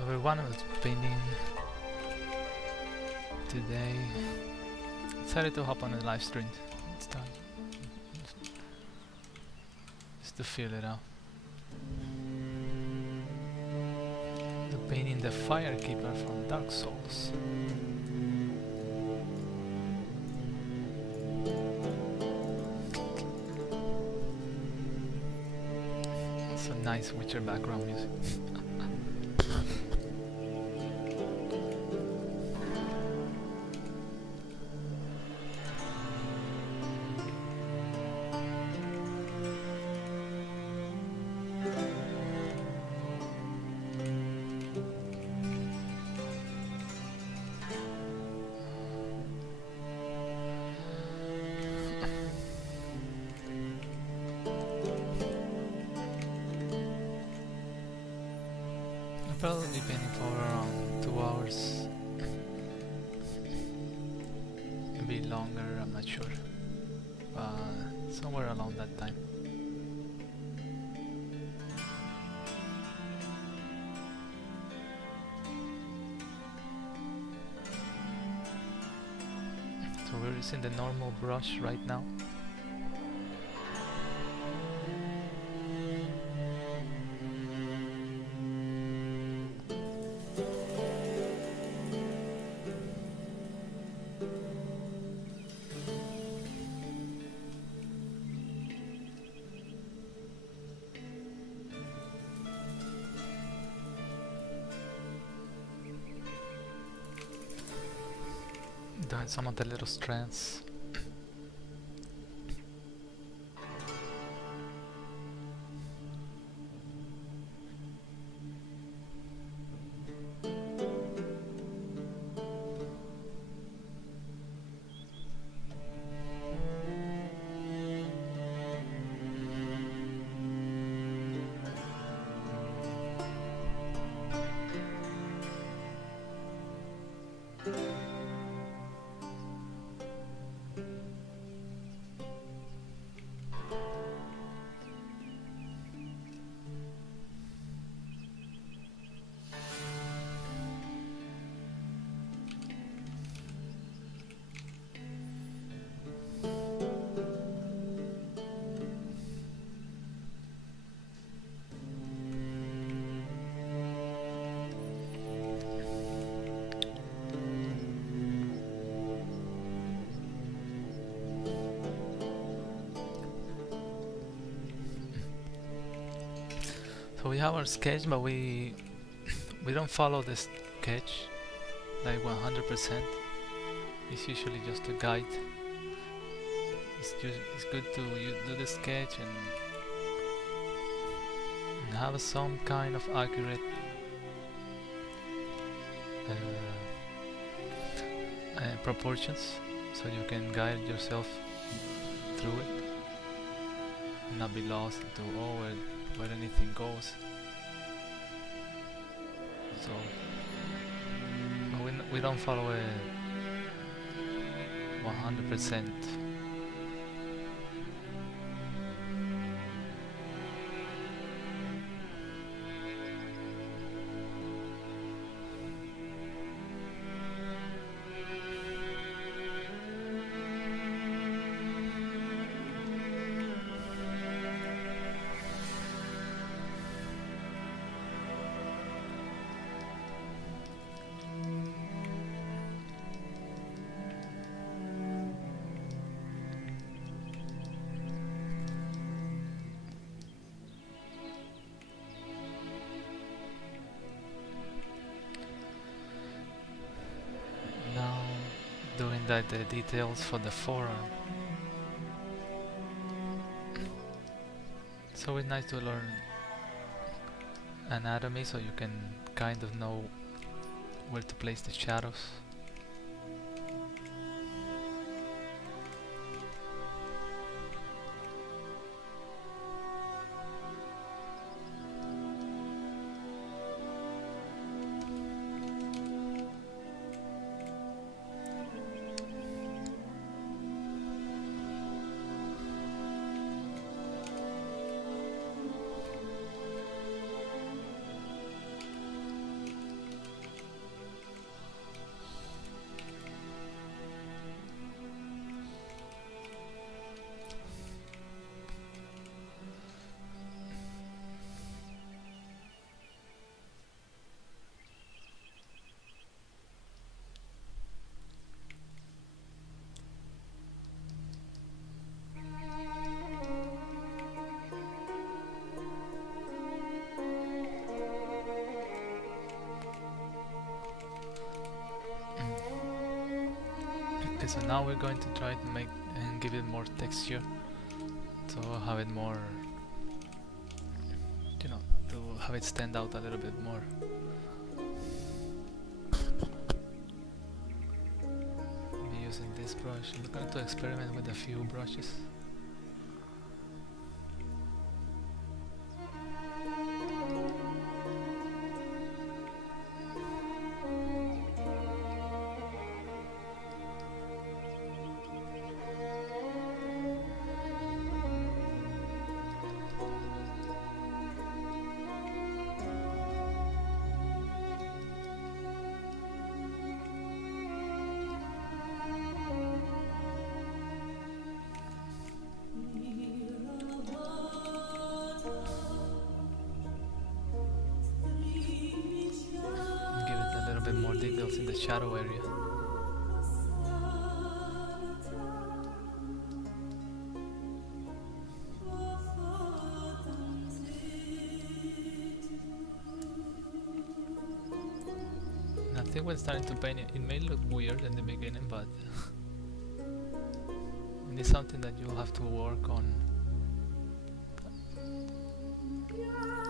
Everyone was painting today. Decided to hop on a live stream. It's time. Just to feel it out. The painting the Firekeeper from Dark Souls. It's a nice Witcher background music. Probably be painting for around 2 hours. Maybe longer, I'm not sure. But somewhere around that time. So we're using the normal brush right now. Doing some of the little strands. So we have our sketch, but we don't follow the sketch like 100%. It's usually just a guide. It's good to do the sketch and have some kind of accurate proportions, so you can guide yourself through it and not be lost into where anything goes. So we don't follow a 100%. that the details for the forearm. It's always nice to learn anatomy so you can kind of know where to place the shadows. Okay, so now we're going to try to make and give it more texture to have it more, you know, to have it stand out a little bit more. Maybe using this brush. I'm going to experiment with a few brushes. More details in the shadow area. And I think when starting to paint it, it may look weird in the beginning, but it's something that you'll have to work on,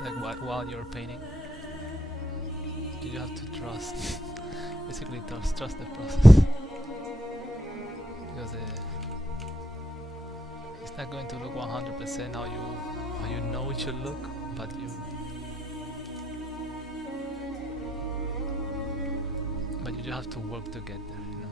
like while you're painting. You have to trust, basically trust the process, because it's not going to look 100% how you know it should look, but you just have to work to get there, you know.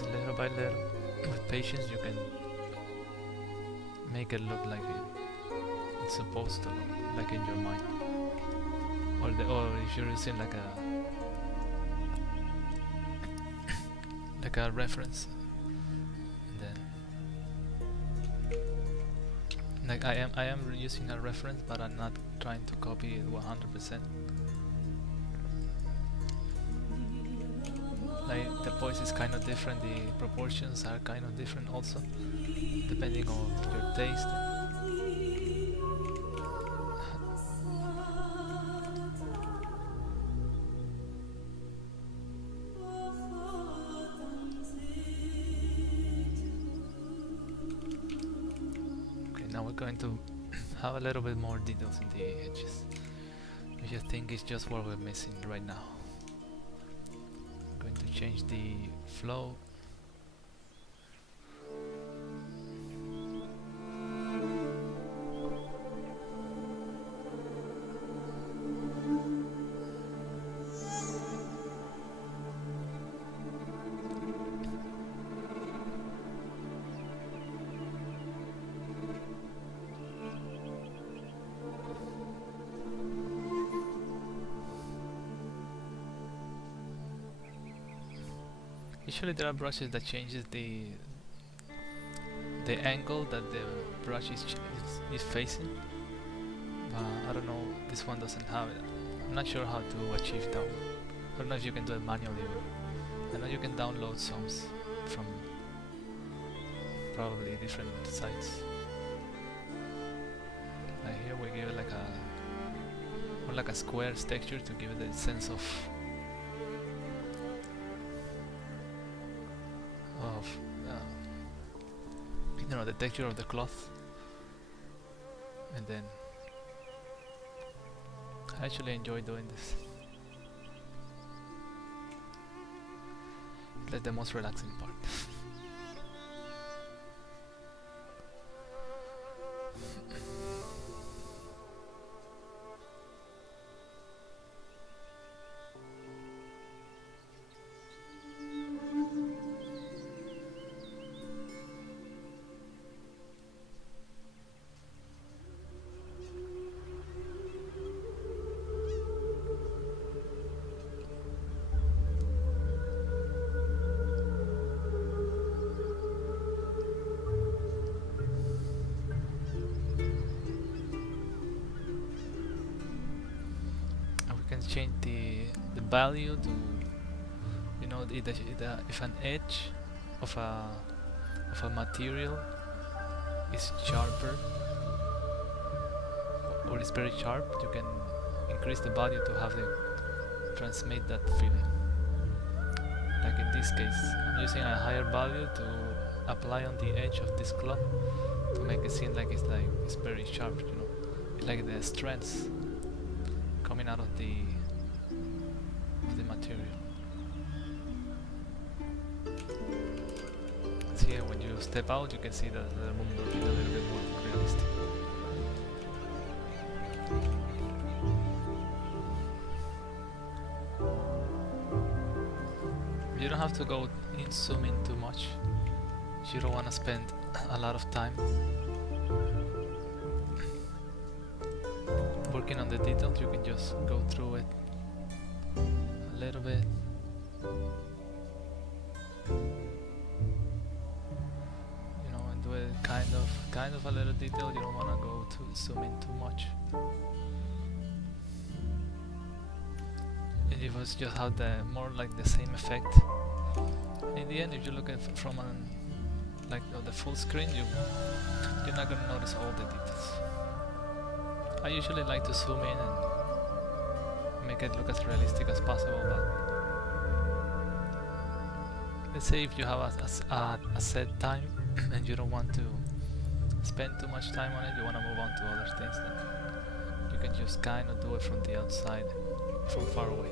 Little by little, with patience, you can make it look like it's supposed to look, like in your mind, or if you're using like a reference, then like I am using a reference, but I'm not trying to copy it 100%. Like the voice is kind of different, the proportions are kind of different also, depending on your taste. Okay, now we're going to have a little bit more details in the edges, which I think is just what we're missing right now. Going to change the flow. Usually there are brushes that changes the angle that the brush is facing. I don't know, this one doesn't have it. I'm not sure how to achieve that one. I don't know if you can do it manually. I know you can download songs from probably different sides. Like here we give it like a more like a square texture to give it a sense of you know, the texture of the cloth. And then I actually enjoy doing this. That's the most relaxing part. Change the value to, you know, if an edge of a material is sharper or is very sharp, you can increase the value to have it transmit that feeling. Like in this case, I'm using a higher value to apply on the edge of this cloth to make it seem like it's very sharp, you know, it's like the strands coming out of the material. So here, when you step out, you can see that the movement is a little bit more realistic. You don't have to go zoom in too much. You don't want to spend a lot of time working on the details. You can just go through it a little bit. You know, and do it kind of a little detail. You don't want to go to zoom in too much. And it was just have the more like the same effect. In the end, if you look at from the full screen, you're not gonna notice all the details. I usually like to zoom in and make it look as realistic as possible, but let's say if you have a set time and you don't want to spend too much time on it, you want to move on to other things, then you can just kind of do it from the outside, from far away.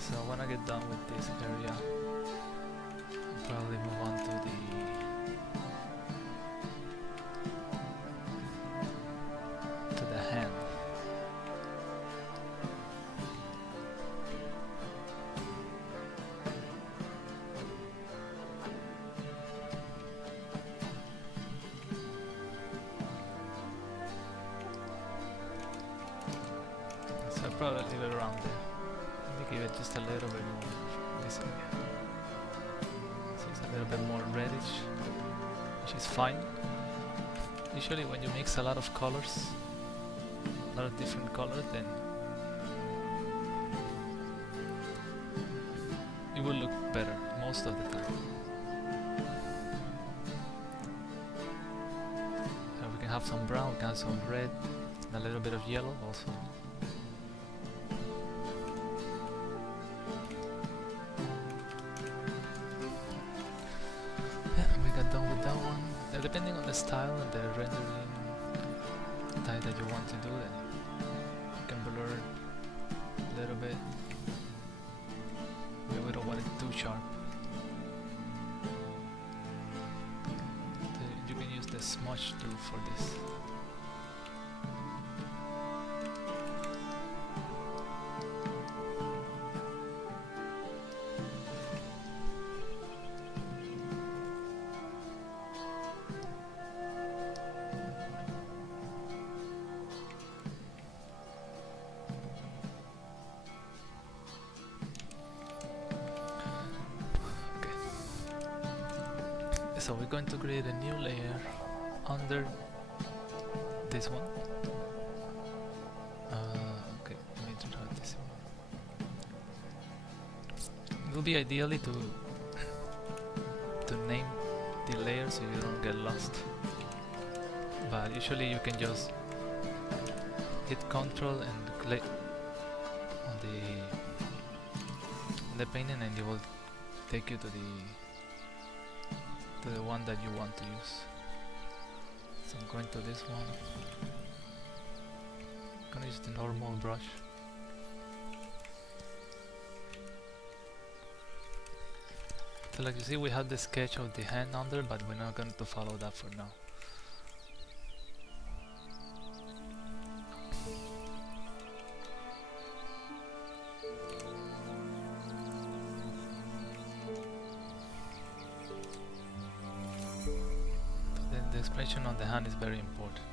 So when I get done with this area, I'll probably move on to the hand. So I'll probably leave it around there. Give it just a little bit more this area. So it's a little bit more reddish, which is fine. Usually when you mix a lot of colors, a lot of different colors, then it will look better most of the time. So we can have some brown, we can have some red, and a little bit of yellow also. Yeah, we got done with that one. Now, depending on the style and the rendering type that you want to do, then you can blur a little bit. Maybe we don't want it too sharp. You can use the smudge tool for this. So we're going to create a new layer under this one. Okay, let me try this one. It will be ideally to name the layer so you don't get lost. But usually you can just hit Ctrl and click on the painting, and it will take you to the one that you want to use. So I'm going to this one. I'm gonna use the normal brush. So like you see, we have the sketch of the hand under, but we're not going to follow that for now. The expression on the hand is very important.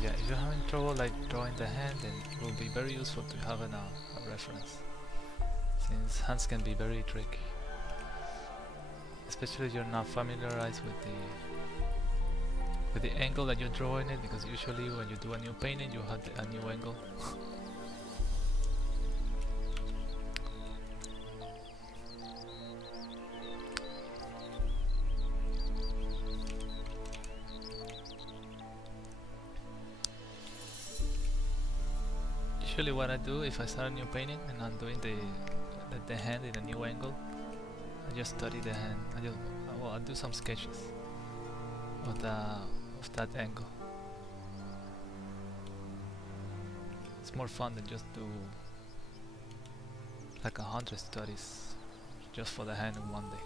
Yeah, if you're having trouble like drawing the hand, then it will be very useful to have a reference, since hands can be very tricky, especially if you're not familiarized with the angle that you're drawing it, because usually when you do a new painting you have a new angle. Usually what I do if I start a new painting and I'm doing the hand in a new angle, I just study the hand. I'll do some sketches of that angle. It's more fun than just do like 100 studies just for the hand in one day.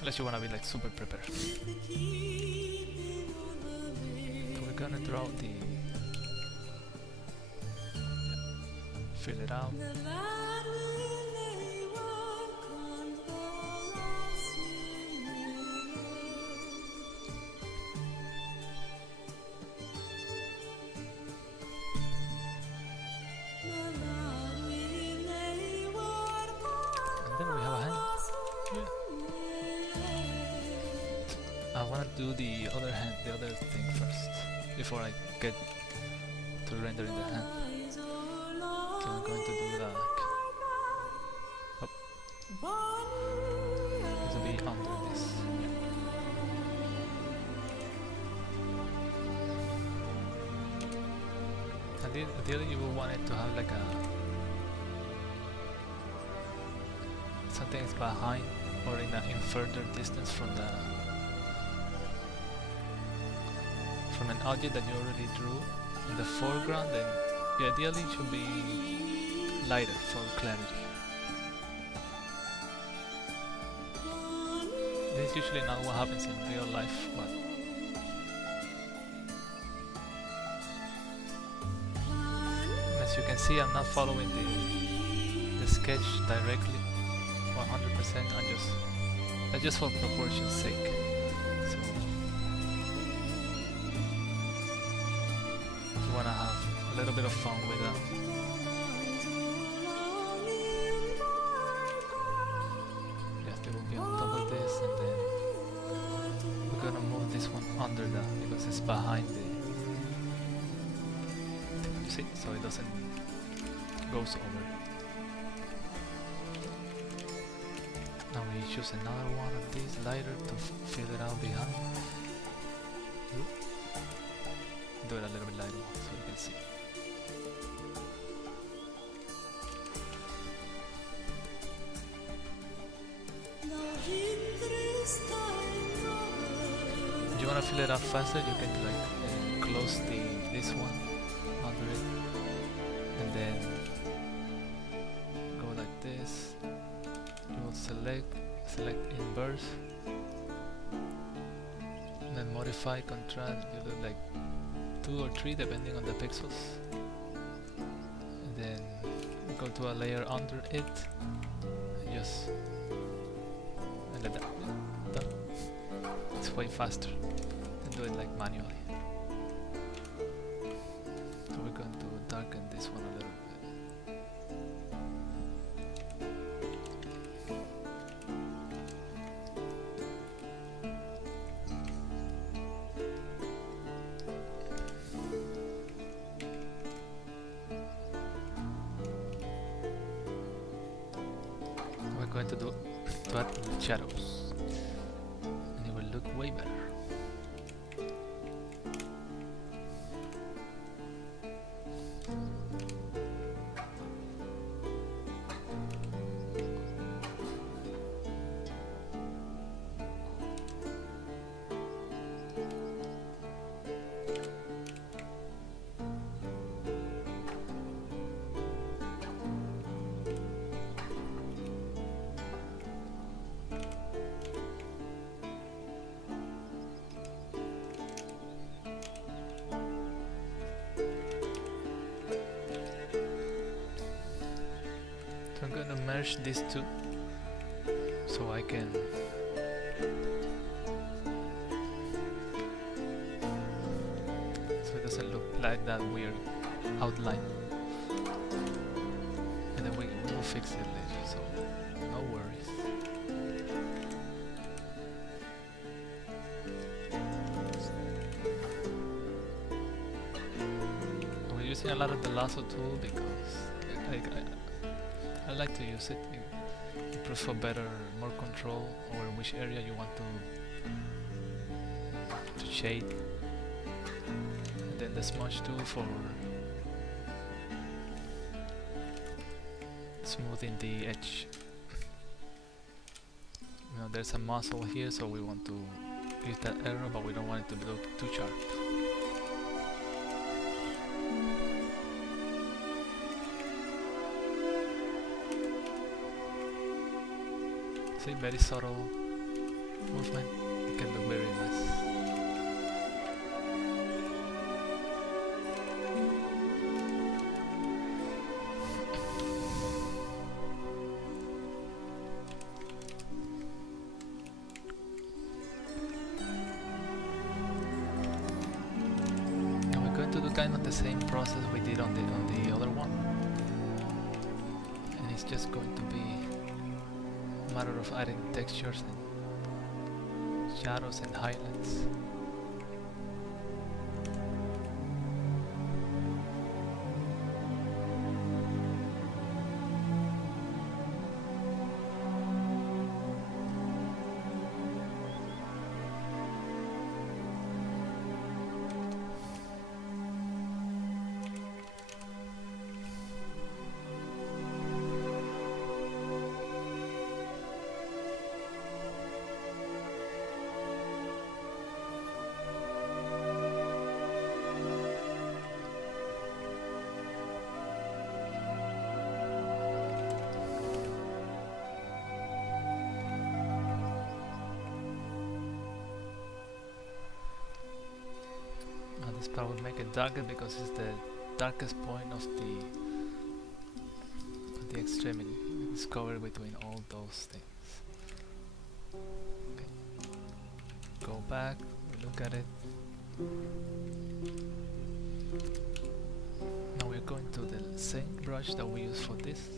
Unless you wanna be like super prepared. We're gonna draw fill it out. And then we have a hand. Yeah. I wanna do the other hand, the other thing first, before I get to rendering the hand. So I'm going to do that. This will be under this. Yeah. Ideally you will want it to have like something is behind or in further distance from an object that you already drew in the foreground, then ideally it should be lighter for clarity. This is usually not what happens in real life, but As you can see, I'm not following the sketch directly 100%. That's just for proportion's sake. So if you wanna have a little bit of fun with that, yes, they will be on top of this, and then we're gonna move this one under that because it's behind the. You see, so it doesn't goes over. Now we choose another one of these lighter to fill it out behind. Do it a little bit lighter so you can see. If you want to fill it up faster, you can like close this one under it, and then go like this. You will select inverse, and then modify contrast. You do like 2 or 3 depending on the pixels, and then go to a layer under it, and just let that done. It's way faster than do it like manually. So we're going to darken this one a little bit. We're going to add shadows, and it will look way better. I'm going to merge these two so I can so it doesn't look like that weird outline, and then we will fix it later, so no worries. We're using a lot of the lasso tool because I like to use it. It improves for better, more control over which area you want to shade. And then the smudge tool for smoothing the edge. You know, there's a muzzle here, so we want to use that arrow, but we don't want it to look too sharp. See, very subtle movement. It can look very nice. Now we're going to do kind of the same process we did on the other one, and it's just going to be matter of adding textures and shadows and highlights. This part will make it darker because it's the darkest point of the the extremity, discover between all those things. Okay. Go back, look at it. Now we're going to the same brush that we use for this.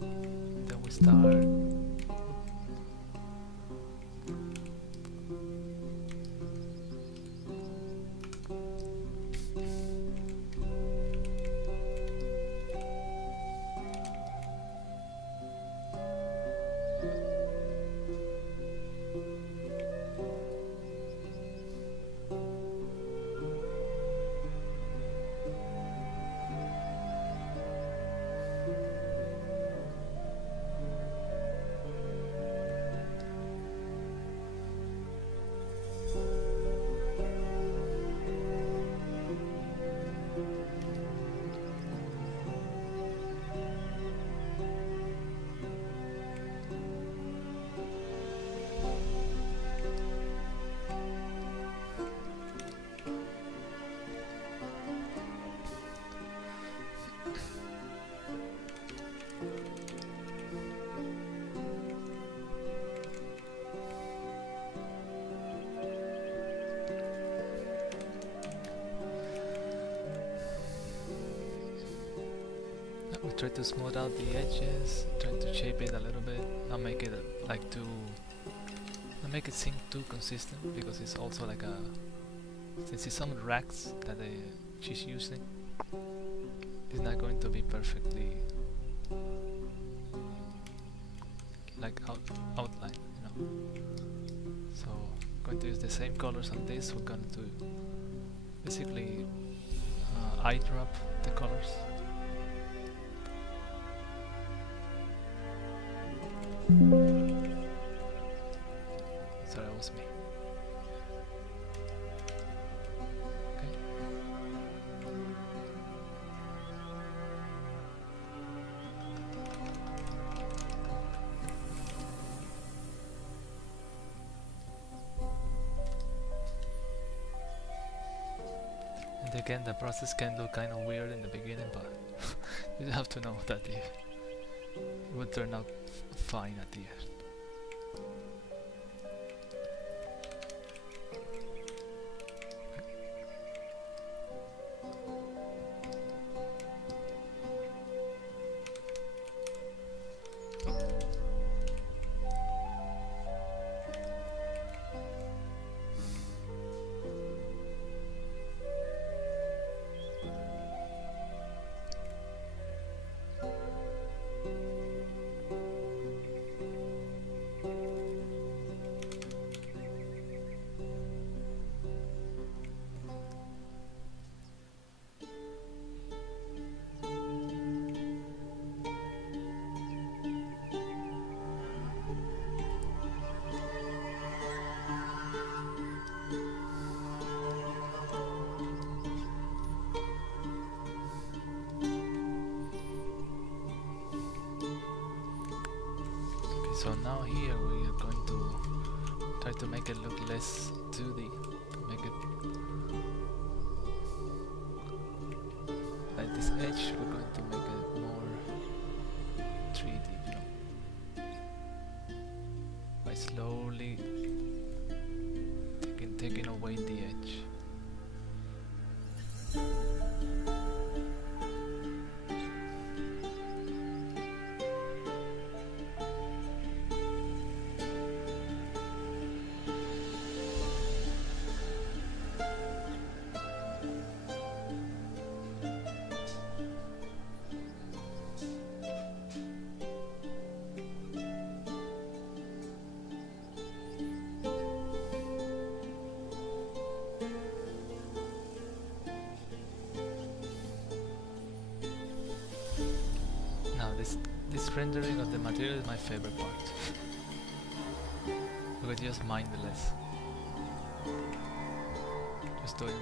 Then we start we try to smooth out the edges, try to shape it a little bit, not make it not make it seem too consistent, because it's also like since it's some racks that she's using, it's not going to be perfectly like outline, you know. So I'm going to use the same colors on this. We're going to basically eye drop the colors. Sorry, that was me. Okay. And again, the process can look kind of weird in the beginning, but you have to know that it will turn out fine at the end. So now here we are going to try to make it look less 2D, make it like this edge, we're going to make it more 3D, you know, by slowly taking away the edge. This rendering of the material is my favorite part. You could just mind the less. Just doing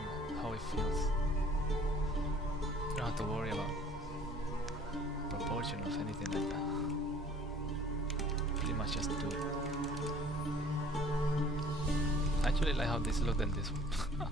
how it feels. You don't have to worry about proportion of anything like that. Pretty much just do it. I actually like how this looked in this one.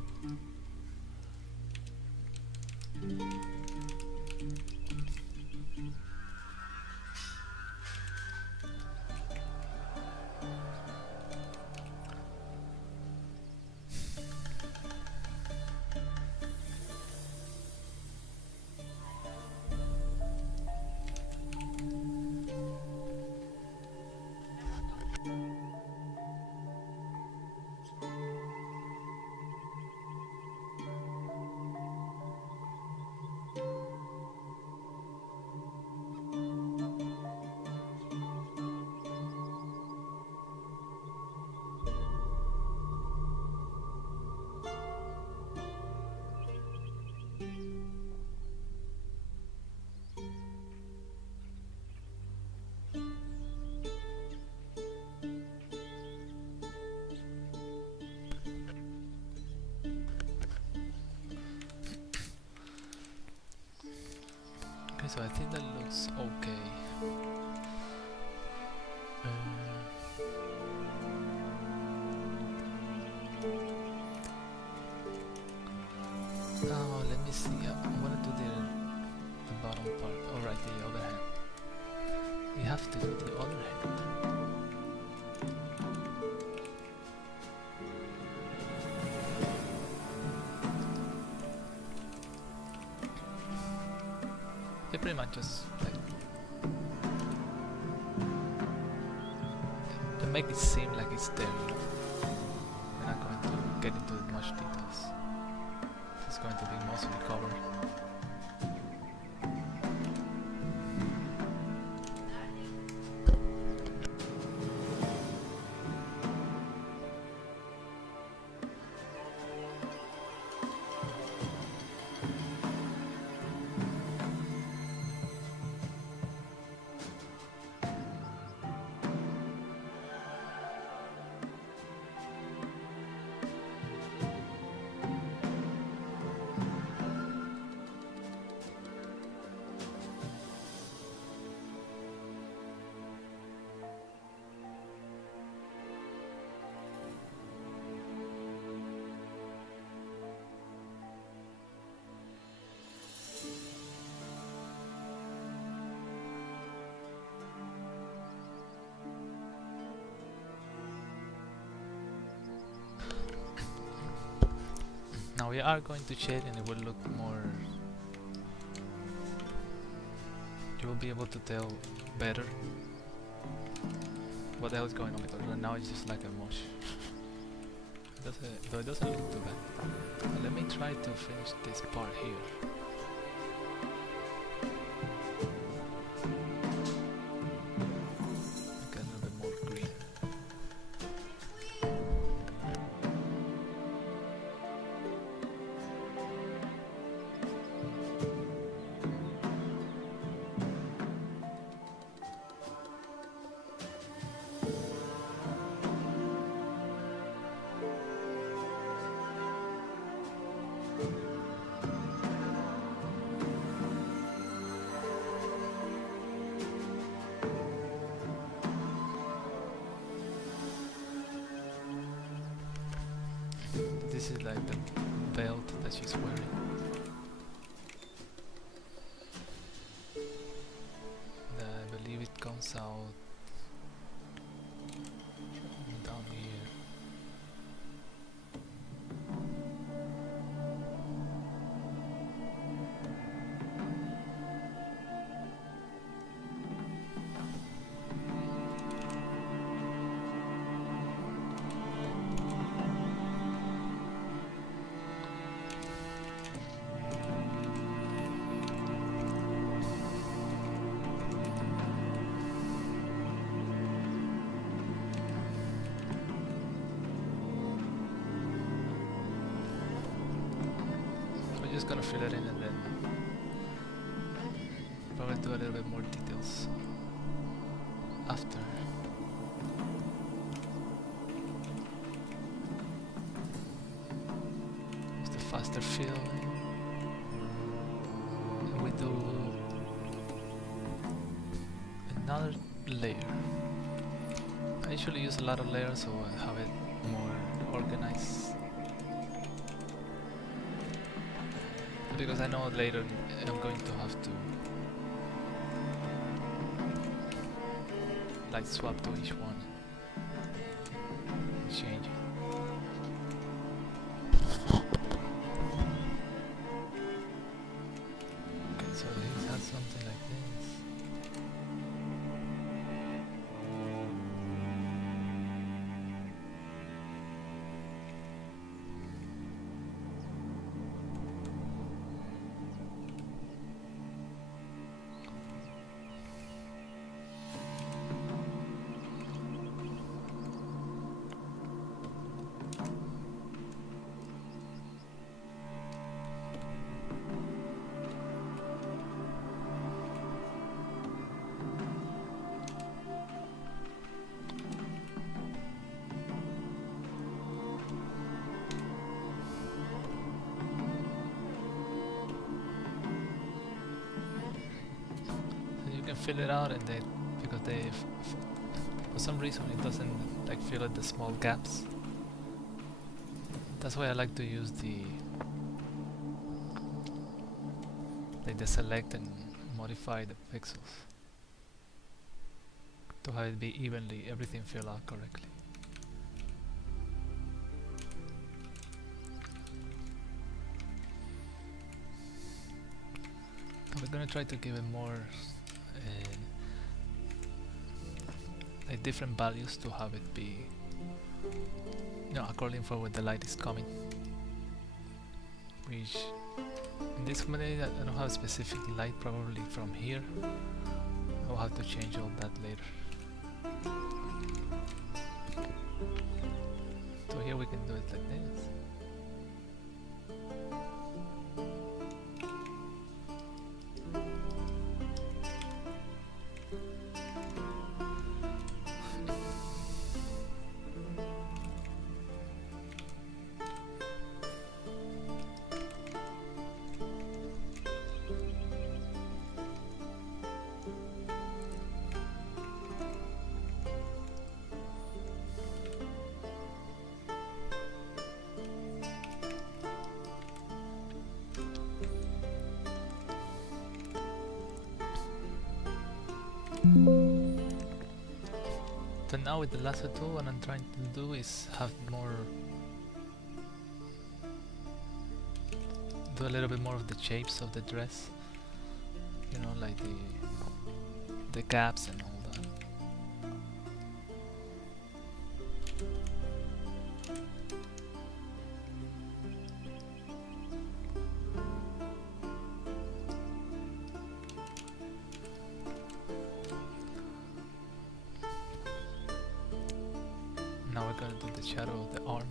Okay, so I think that looks okay. Now let me see. I'm gonna do the bottom part. Alright, the other hand. We have to do the other hand. They pretty much just like to make it seem like it's there. We're not going to get into much details. It's going to be mostly covered. Now we are going to shade and it will look more... You will be able to tell better what the hell is going on, because right now it's just like a mush. Though it doesn't look too bad. But let me try to finish this part here. Make it a little bit more green. This is like the belt that she's wearing. I believe it comes out down here. Just gonna fill it in and then probably do a little bit more details after. Just a faster fill. And we do another layer. I usually use a lot of layers so I have it more organized. Because I know later I'm going to have to like swap to each one, change it. Okay, so it has something like this. you can fill it out, and they because for some reason it doesn't like fill in the small gaps. That's why I like to use the select and modify the pixels to have it be evenly everything fill out correctly. We're gonna try to give it more like different values to have it be, you know, according for where the light is coming. Which in this combination I don't have a specific light, probably from here. I'll have to change all that later. So here we can do it like this. So now with the lasso tool, what I'm trying to do is have more, do a little bit more of the shapes of the dress, you know, like the gaps and all that. Now we're gonna do the shadow of the arm.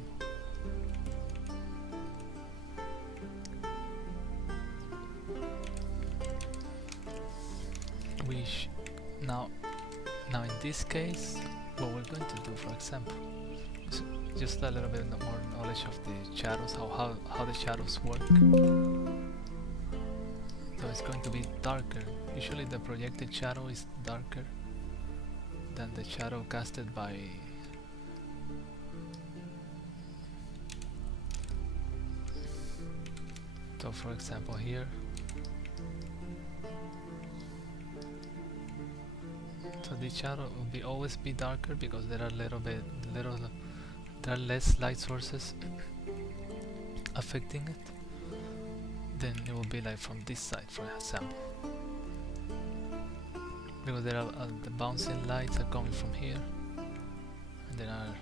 Now in this case, what we're going to do, for example, is just a little bit more knowledge of the shadows, how the shadows work. So it's going to be darker. Usually the projected shadow is darker than the shadow casted by so for example here, so the shadow will always be darker because there are there are less light sources affecting it. Then it will be like from this side, for example, because there are the bouncing lights are coming from here, and they are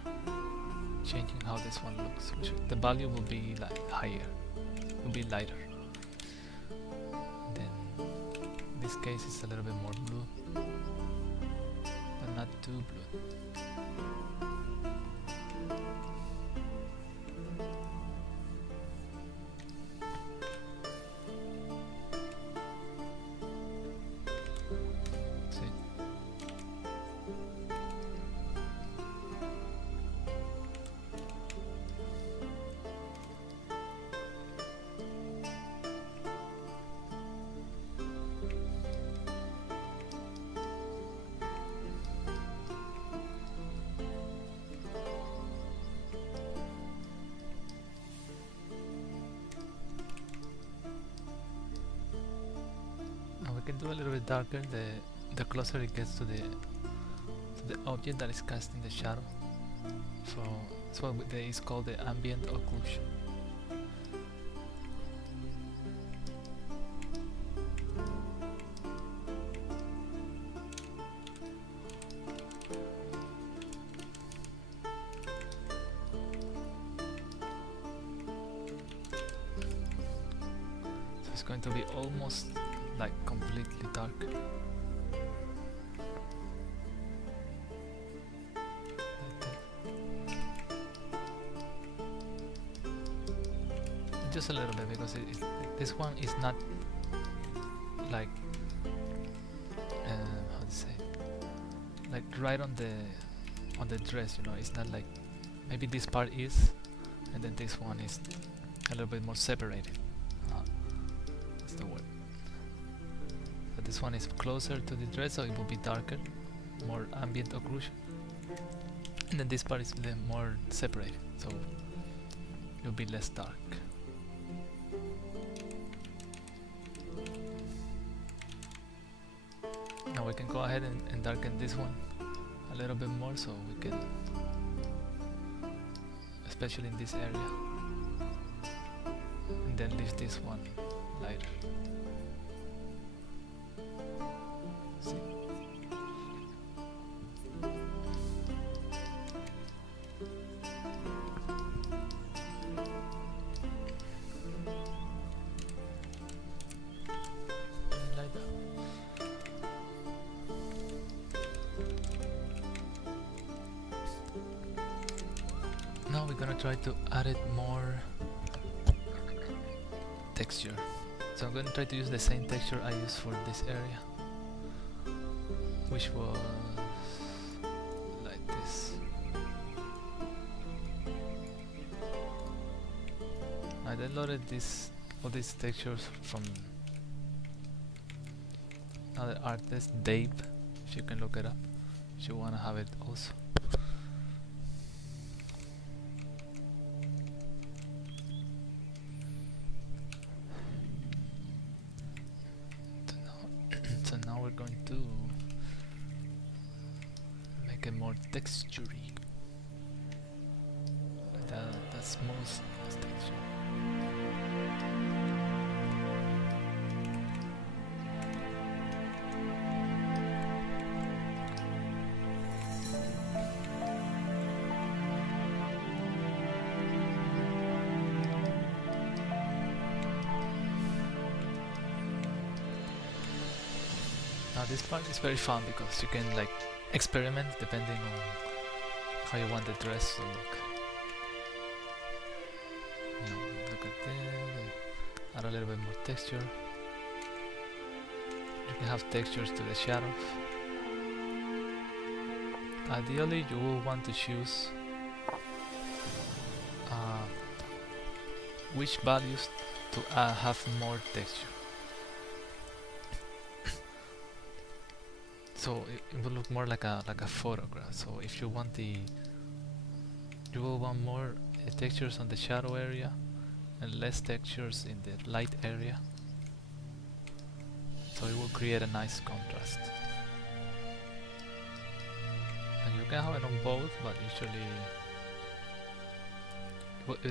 changing how this one looks, which the value will be like higher, will be lighter. Then in this case it's a little bit more blue, but not too blue. Can do a little bit darker the closer it gets to the object that is casting the shadow. So it's what is called the ambient occlusion. So it's going to be almost like completely dark. Just a little bit, because this one is not like how to say, like right on the dress, you know. It's not like, maybe this part is, and then this one is a little bit more separated. That's the word. This one is closer to the dress, so it will be darker, more ambient occlusion. And then this part is more separated, so it will be less dark. Now we can go ahead and darken this one a little bit more, so we can, especially in this area, and then leave this one lighter. See? Like that. Now we're gonna try to add it more texture. So I'm gonna try to use the same texture I used for this area, which was like this. I downloaded all these textures from another artist, Dave. If you can look it up, if you wanna have it also. So now we're going to make it more textury. That smooth texture. Now this part is very fun because you can like experiment depending on how you want the dress to look. Now look at this, add a little bit more texture. You can have textures to the shadows. Ideally you will want to choose which values to have more texture. So it will look more like a photograph. So if you want you will want more textures on the shadow area and less textures in the light area. So it will create a nice contrast. And you can have it on both, but usually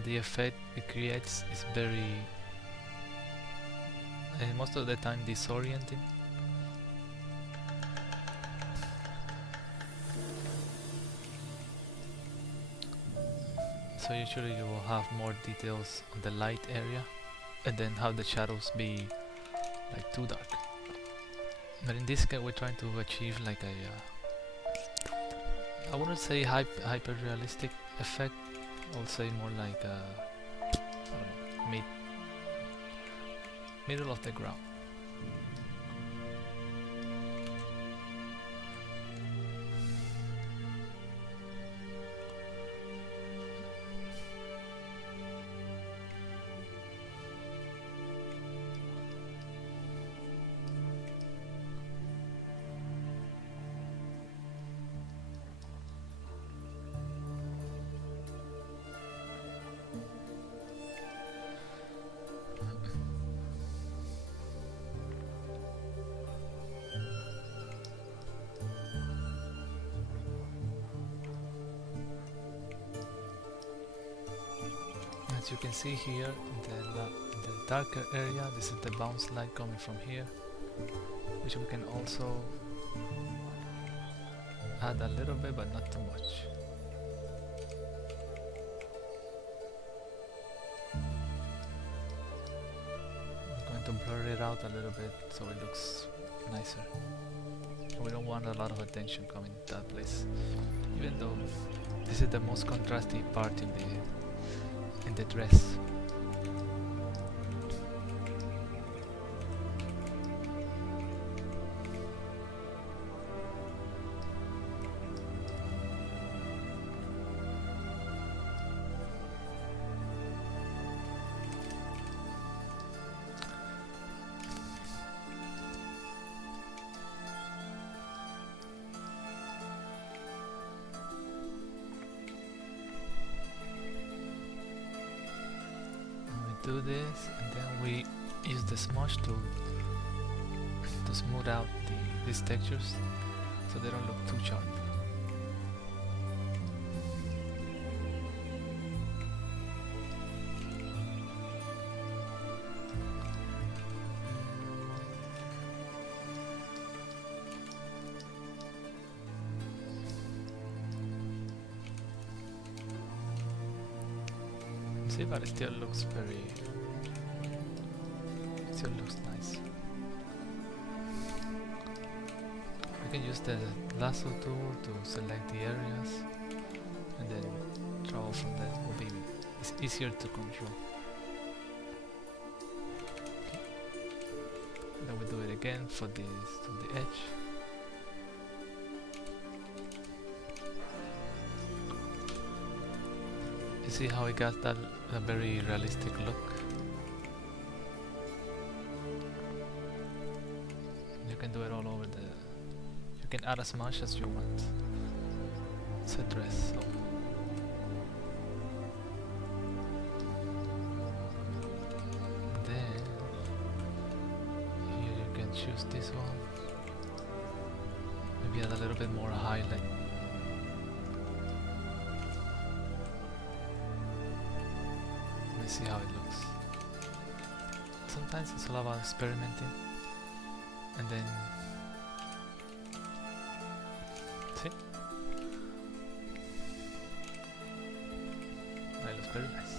the effect it creates is very most of the time disorienting. So usually you will have more details on the light area and then have the shadows be like too dark. But in this case we're trying to achieve like a I wouldn't say hyper realistic effect. I'll say more like a I don't know, middle of the ground. As you can see here, the darker area, this is the bounce light coming from here, which we can also add a little bit, but not too much. I'm going to blur it out a little bit so it looks nicer. We don't want a lot of attention coming to that place, even though this is the most contrasty part in the dress. do this, and then we use the smudge tool to smooth out these textures so they don't look too sharp. See, but it still looks nice. We can use the lasso tool to select the areas and then draw from there. It's easier to control. Okay. Then we do it again for this to the edge. You see how it got that very realistic look? You can do it all over the... You can add as much as you want. It's a dress, so... Then... Here you can choose this one. Maybe add a little bit more highlight. See how it looks. Sometimes it's all about experimenting and then see? That looks very nice.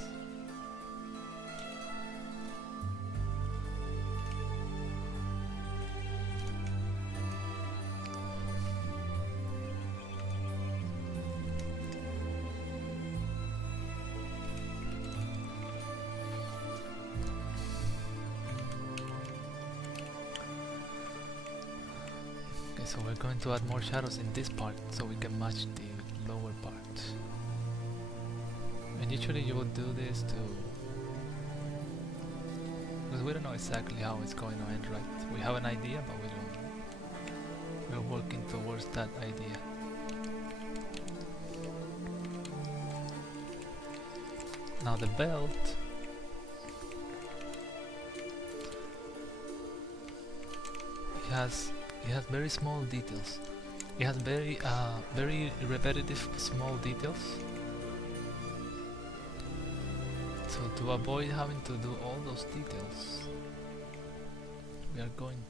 So we're going to add more shadows in this part so we can match the lower part. And usually you would do this to... because we don't know exactly how it's going to end, right? We have an idea, but we don't... we're working towards that idea. Now the belt... it has very small details. It has very repetitive small details. So to avoid having to do all those details, we are going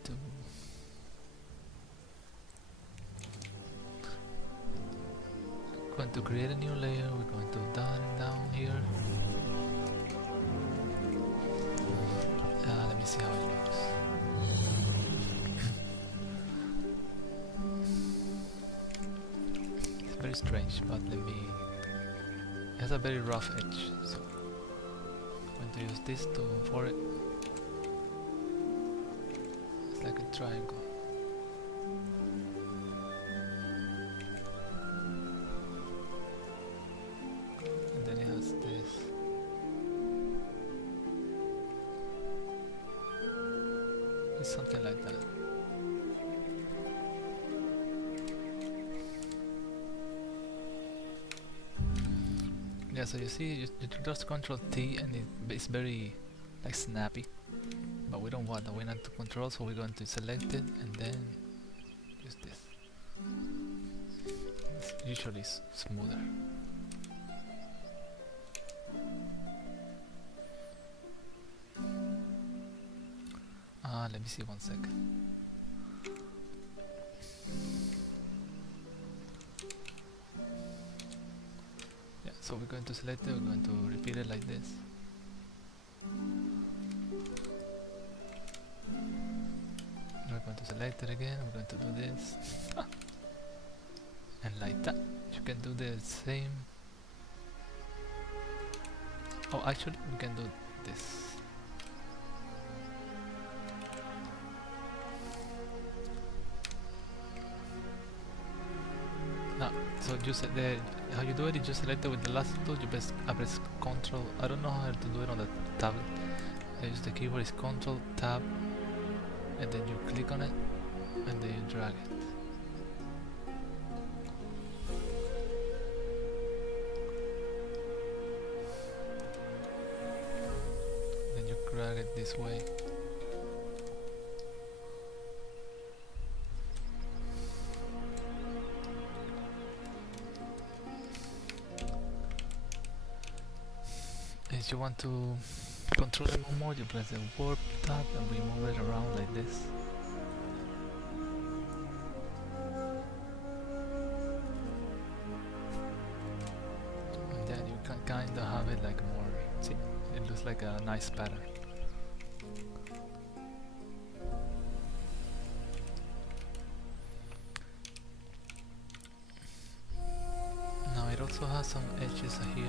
to create a new layer. We're going to down here. Let me see how it looks. Very strange, but it has a very rough edge, so I'm going to use this for it. It's like a triangle. And then it has this. It's something like that. Yeah, so you see, you just control T and it's very like snappy, but we don't want that. We want to control, so we're going to select it and then use this. It's usually smoother. Let me see 1 second. So we're going to select it, we're going to repeat it like this. We're going to select it again, we're going to do this. And like that. You can do the same. Oh, actually we can do this. So just how you do it, you just select it with the last tool, you press Control. I don't know how to do it on the tablet. I use the keyboard, is Control, Tab, and then you click on it, and then you drag it. drag it this way. If you want to control it more, you press the warp tab and we move it around like this. And then you can kinda have it like more, see, it looks like a nice pattern. Now it also has some edges here.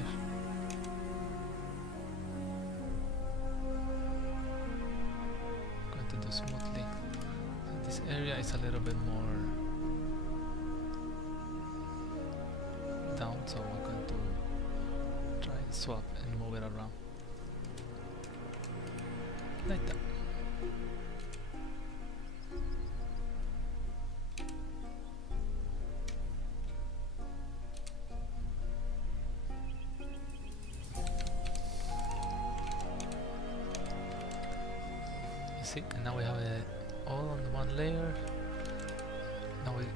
To do smoothly. This area is a little bit more down, so we're going to try and swap and move it around like that. See, and now we have it all on one layer. Now we're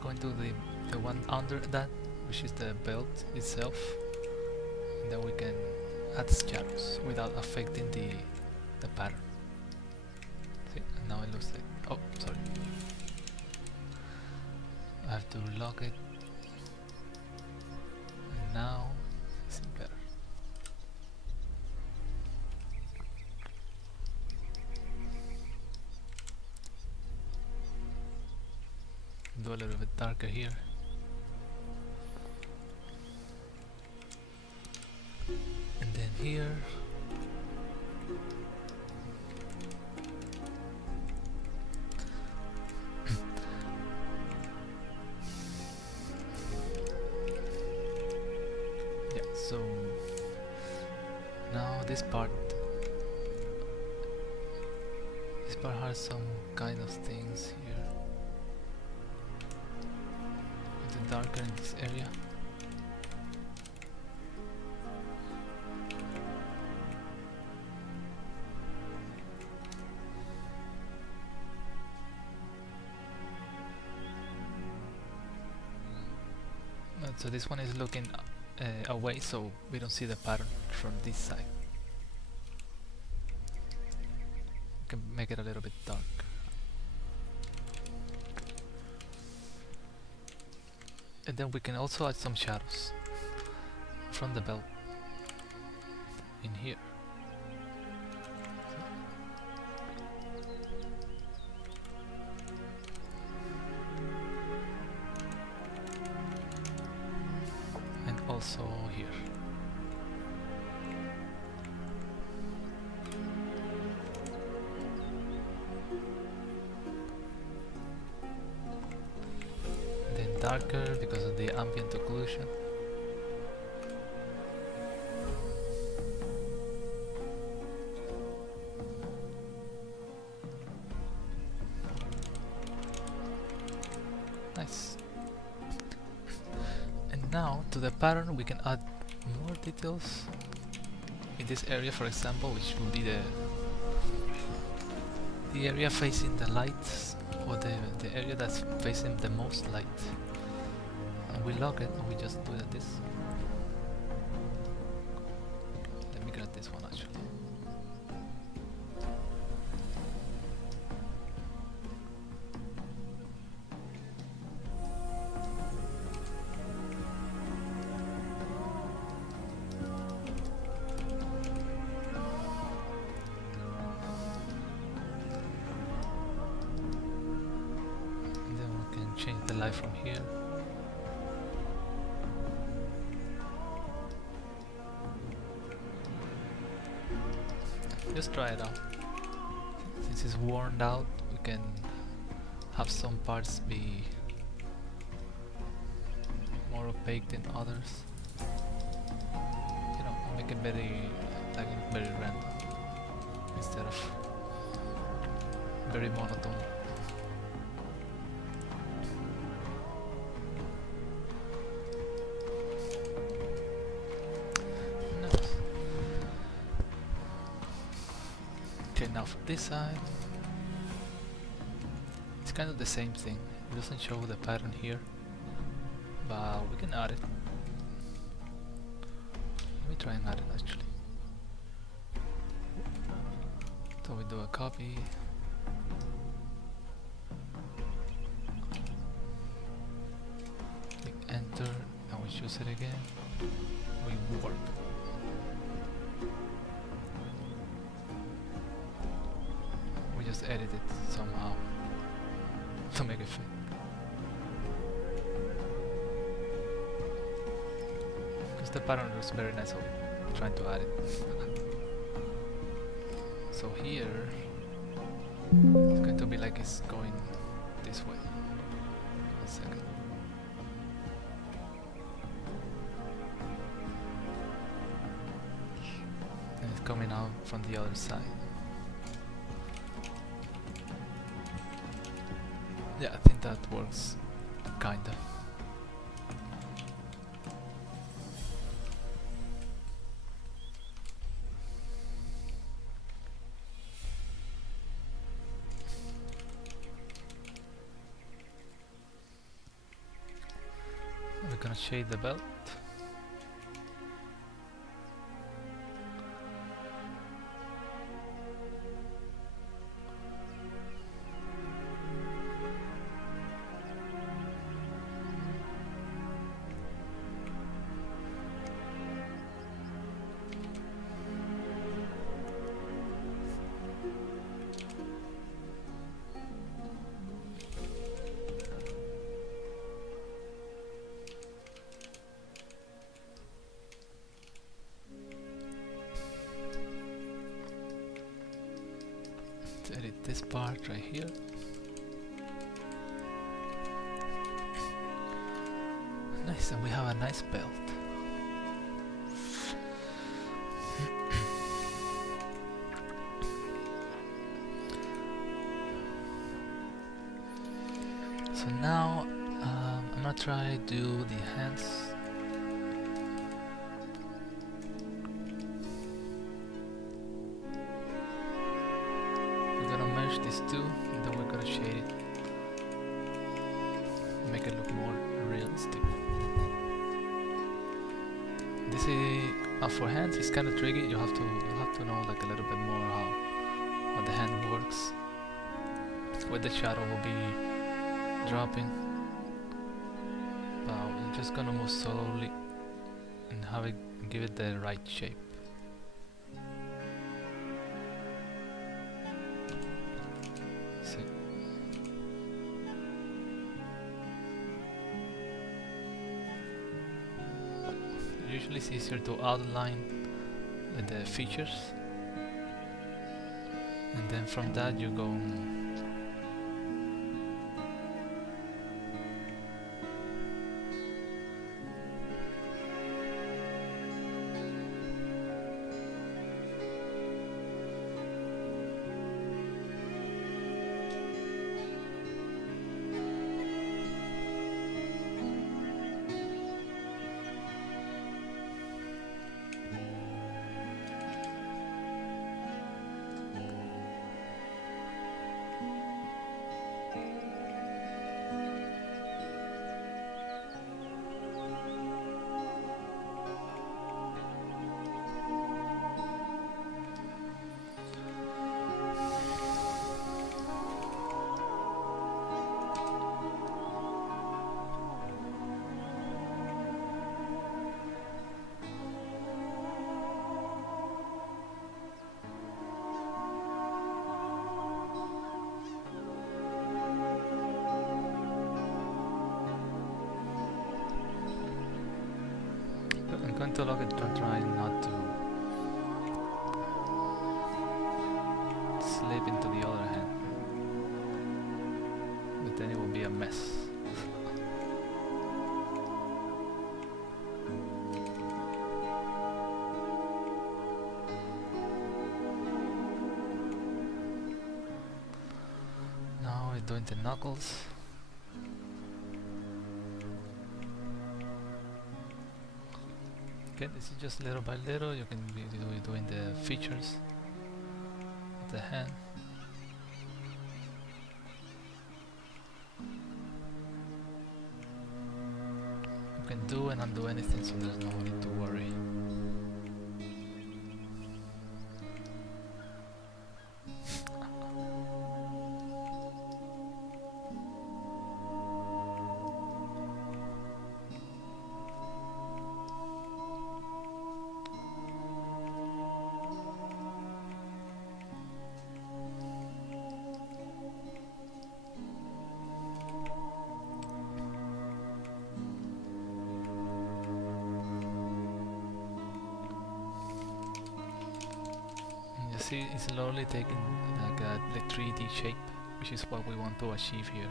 going to the one under that, which is the belt itself, and then we can add shadows without affecting the pattern. See, and now it looks like, oh, sorry, I have to lock it, and now it's better. Do a little bit darker here. And then here. Yeah, so now this part has some kind of things here. Darker in this area. So this one is looking away, so we don't see the pattern from this side. We can make it a little bit dark. And then we can also add some shadows from the belt in here. And also here. Darker because of the ambient occlusion. Nice. And now to the pattern we can add more details in this area, for example, which will be the area facing the lights, or the area that's facing the most light. We lock it and we just do it like this. Let me grab this one actually. And then we can change the light from here. Just try it out. Since it's worn out, we can have some parts be more opaque than others. You know, make it very random instead of very monotone. for this side, it's kind of the same thing. It doesn't show the pattern here, but we can add it. Let me try and add it actually. So we do a copy. Click enter and we choose it again. We warp. We just edit it somehow to make it fit. Because the pattern looks very nice, so I'm trying to add it. So here it's going to be like it's going this way. 1 second. And it's coming out from the other side. Yeah, I think that works, kinda. We're gonna shade the belt. Let's edit this part right here. Nice, and we have a nice belt. So now I'm gonna try to do the hands. We're gonna merge these two, and then we're gonna shade it, make it look more realistic. This is for hands. It's kind of tricky. You have to know like a little bit more how the hand works. Where the shadow will be dropping. We're just gonna move slowly and have it give it the right shape. See. Usually it's easier to outline the features, and then from that you go I'm going to look at try not to slip into the other hand, but then it will be a mess. Now we're doing the knuckles. Again, this is just little by little. You can be doing the features. the hand. You can do and undo anything, so there's no need to worry. See, it's slowly taking like a 3D shape, which is what we want to achieve here.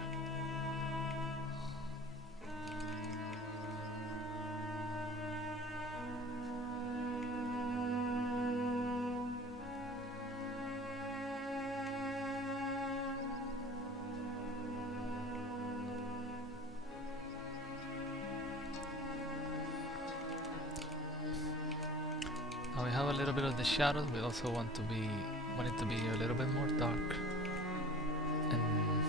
Now we have a little bit of the shadows. We also want it to be a little bit more dark, and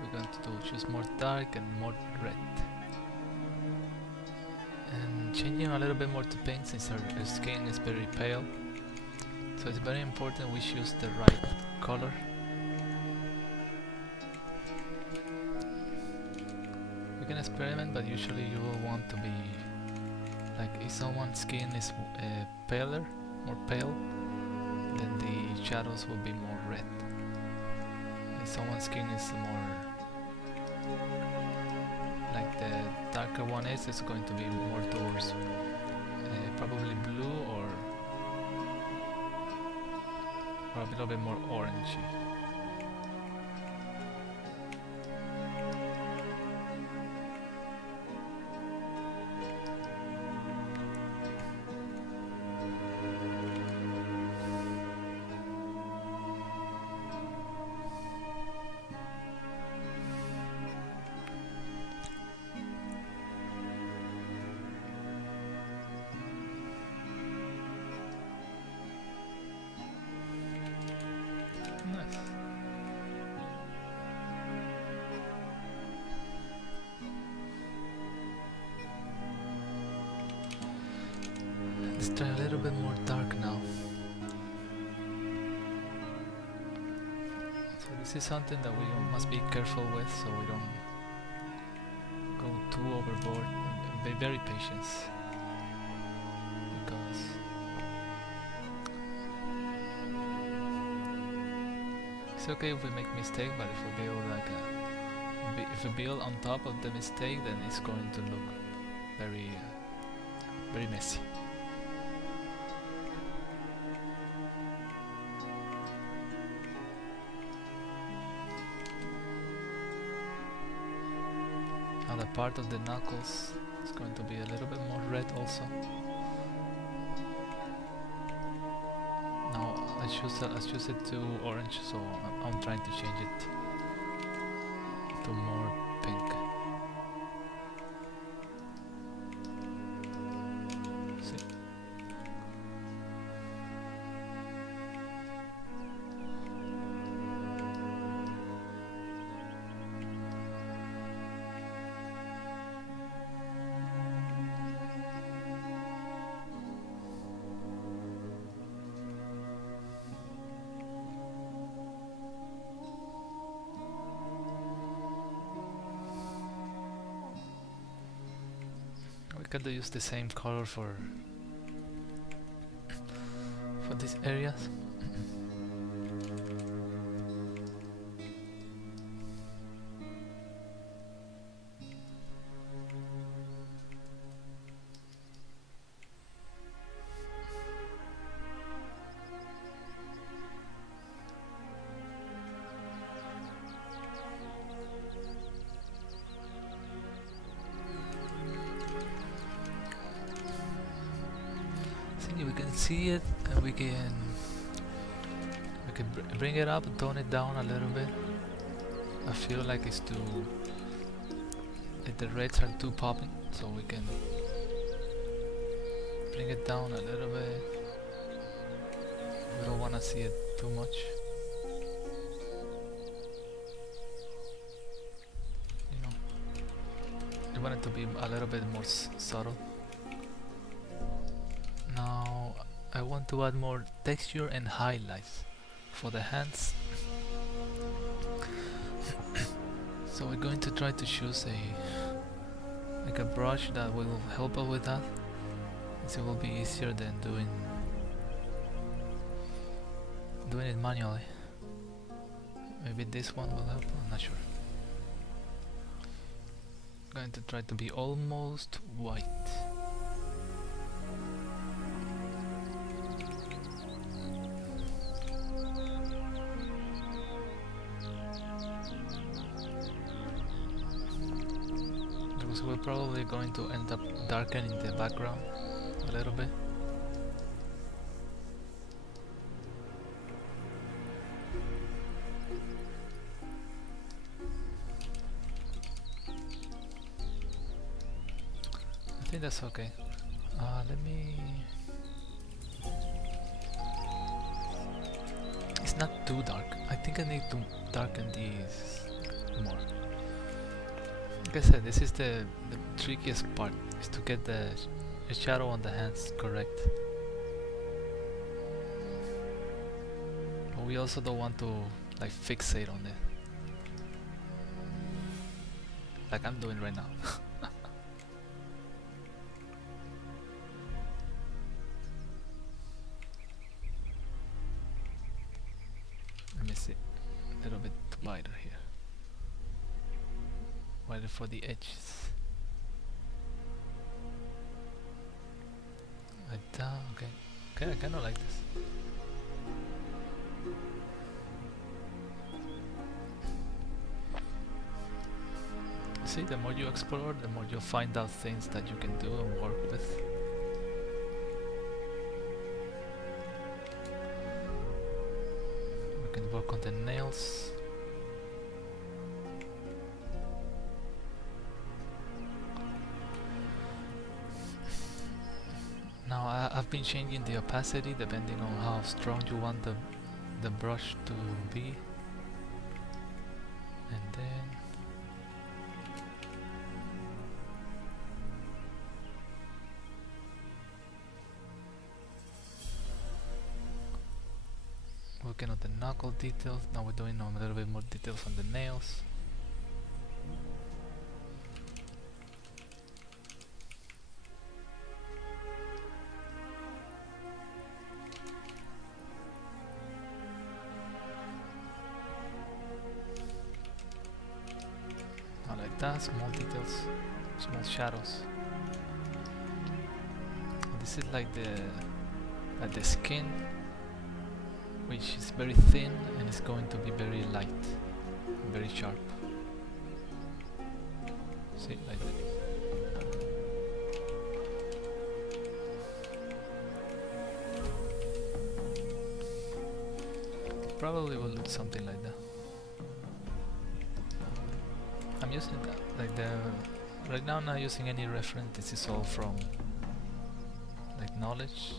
we're going to choose more dark and more red, and changing a little bit more to pink since our skin is very pale. So it's very important we choose the right color. We can experiment, but usually you will want to be like, if someone's skin is paler, more pale, then the shadows will be more red. If someone's skin is more like the darker one is, it's going to be more towards probably blue or a little bit more orangey. Let's try a little bit more dark now. So this is something that we must be careful with, so we don't go too overboard, and be very patient, because it's okay if we make mistake, but if we build like if we build on top of the mistake, then it's going to look very very messy. Other part of the knuckles is going to be a little bit more red also. Now I choose it to orange, so I'm trying to change it to more pink. See? We could use the same color for these areas. We can see it, and we can bring it up and tone it down a little bit. I feel like it's too, like the reds are too popping, so we can bring it down a little bit. We don't want to see it too much. You know, I want it to be a little bit more subtle. Now I want to add more texture and highlights for the hands. So we're going to try to choose a brush that will help us with that. It will be easier than doing it manually. Maybe this one will help, I'm not sure. I'm going to try to be almost white. Because we're probably going to end up darkening the background a little bit. I think that's okay. Let me... It's not too dark. I think I need to darken these more. Like I said, this is the trickiest part, is to get the shadow on the hands correct. But we also don't want to like fixate on it, like I'm doing right now. Let me see, a little bit wider here, wider for the edges. Like that, okay. Okay, I kinda like this. See, the more you explore, the more you'll find out things that you can do and work with. We can work on the nails. Now I've been changing the opacity depending on how strong you want the brush to be. And then working on the knuckle details. Now we're doing a little bit more details on the nails. Now like that, small details, small shadows. This is like the skin, which is very thin and it's going to be very light, very sharp. See, like that. Probably will look something like that. I'm using that, like right now I'm not using any reference. This is all from like knowledge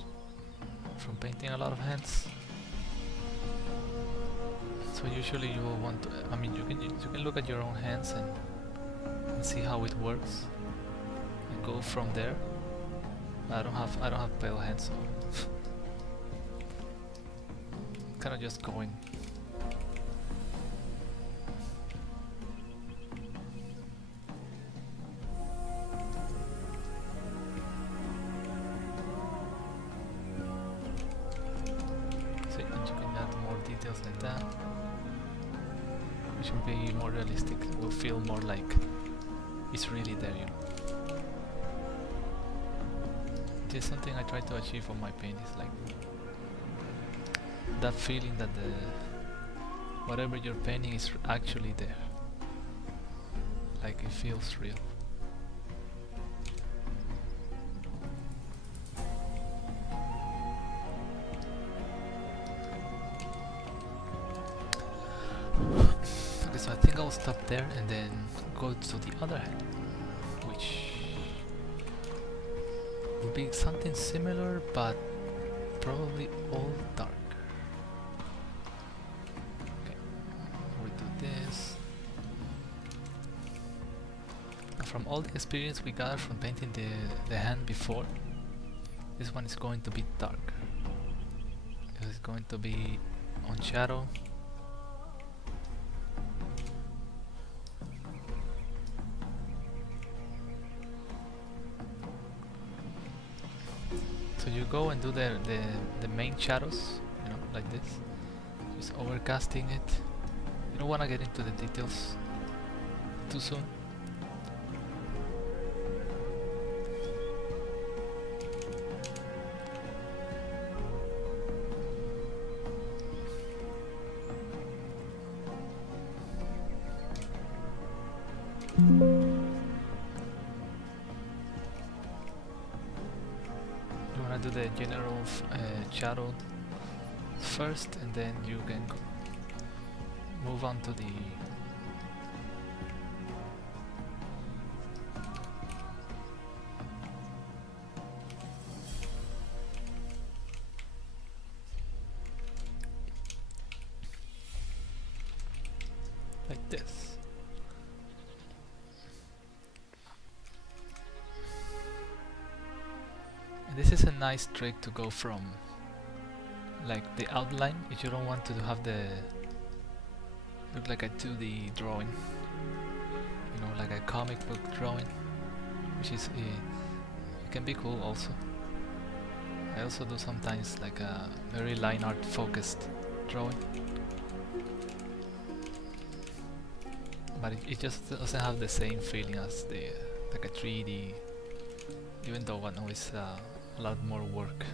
from painting a lot of hands. So usually you will want to, I mean, you can look at your own hands and see how it works and go from there. I don't have pale hands, so kind of just going. So you can add more details like that. It should be more realistic. It will feel more like it's really there, you know. This is something I try to achieve on my paintings, like that feeling that whatever you're painting is actually there. Like it feels real. Okay, so I think I'll stop there and then go to the other hand, which will be something similar but probably all dark. from all the experience we got from painting the hand before, this one is going to be dark. It's going to be on shadow. So you go and do the main shadows, you know, like this. Just overcasting it. You don't want to get into the details too soon. You want to do the general shadow first, and then you can move on to the like this. And this is a nice trick to go from like the outline, if you don't want to have the look like a 2D drawing, you know, like a comic book drawing, which is it can be cool also. I also do sometimes like a very line art focused drawing, but it just doesn't have the same feeling as the like a 3D, even though one is a lot more work.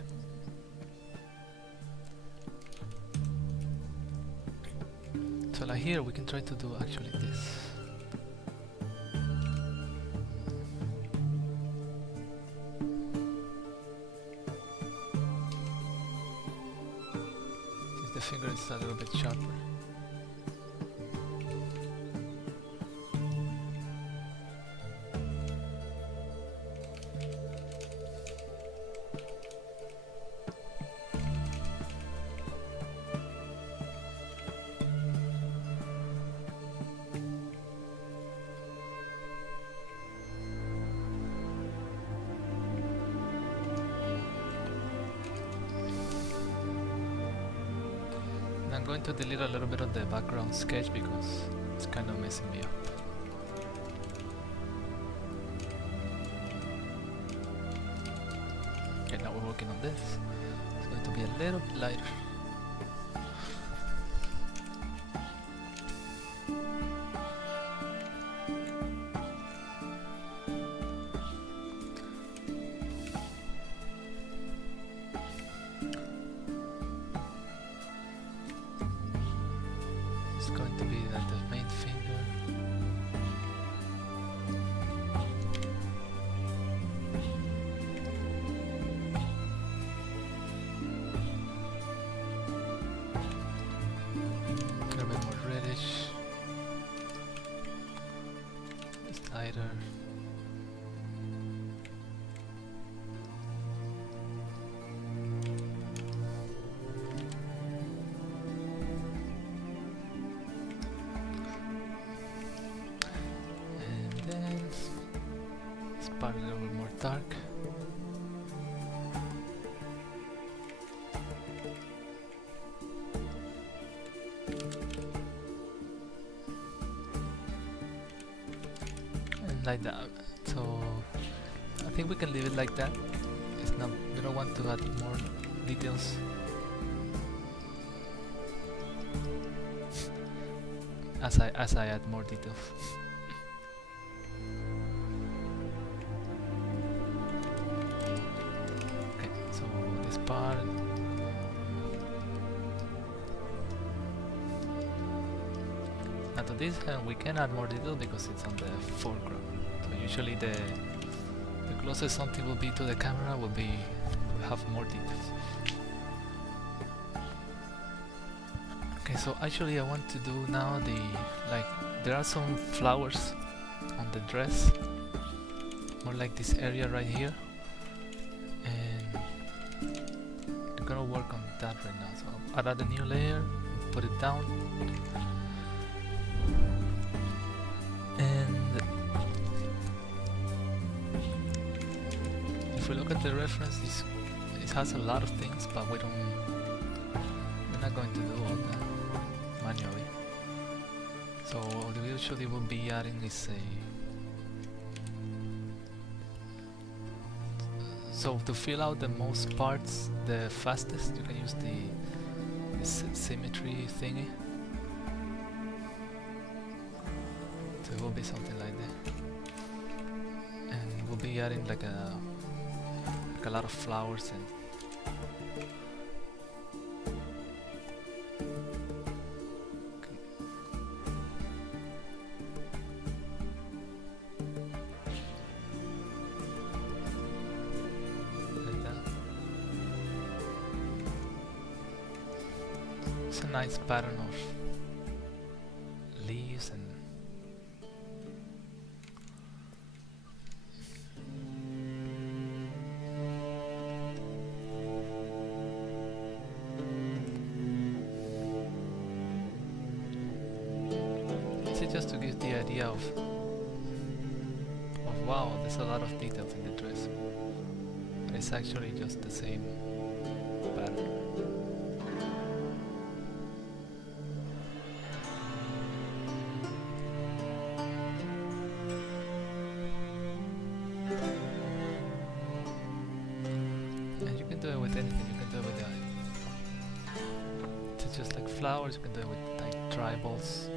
So like here we can try to do actually this. Since the finger is a little bit sharper. I'm going to delete a little bit of the background sketch because it's kind of messing me up. Okay, now we're working on this. It's going to be a little bit lighter. It's going to be the main finger. A little bit more reddish. It's lighter. Part a little bit more dark. And like that. So I think we can leave it like that. It's not, we don't want to add more details. As I add more details. Part. Now to this hand we can add more detail because it's on the foreground. So usually the closest something will be to the camera will have more details. Okay, so actually I want to do now there are some flowers on the dress, more like this area right here. Gonna work on that right now. So I'll add a new layer, put it down, and we look at the reference, it has a lot of things, but we're not going to do all that manually. So what we usually will be adding is so to fill out the most parts the fastest, you can use this symmetry thingy. So it will be something like that, and we'll be adding like a lot of flowers and like that. It's a nice pattern of leaves and just to give the idea of wow, there's a lot of details in the dress, but it's actually just the same pattern. And you can do it with anything. You can do it with it's just like flowers. You can do it with like tribals.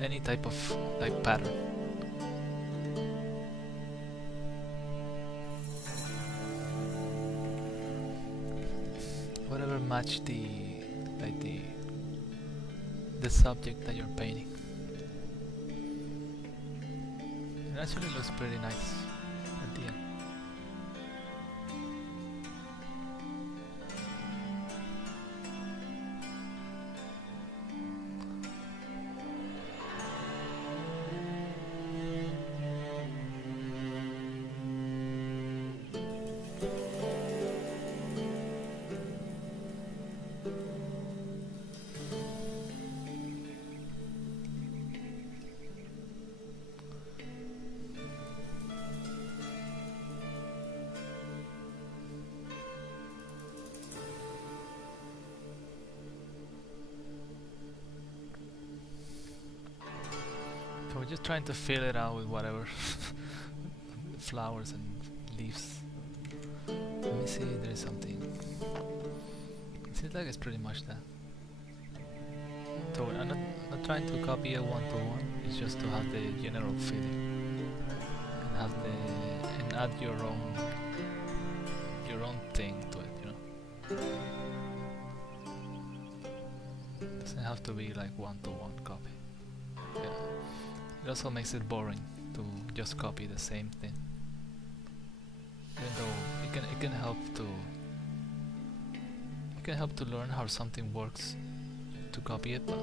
Any type of like pattern. Whatever match the subject that you're painting. It actually looks pretty nice at the end. So we're just trying to fill it out with whatever flowers and leaves. Let me see, there is something. It seems like it's pretty much that. So I'm not trying to copy a one-to-one, it's just to have the general feeling and have and add your own thing to it, you know. Doesn't have to be like one-to-one copy. Yeah. It also makes it boring to just copy the same thing. Even though it can help to learn how something works to copy it, but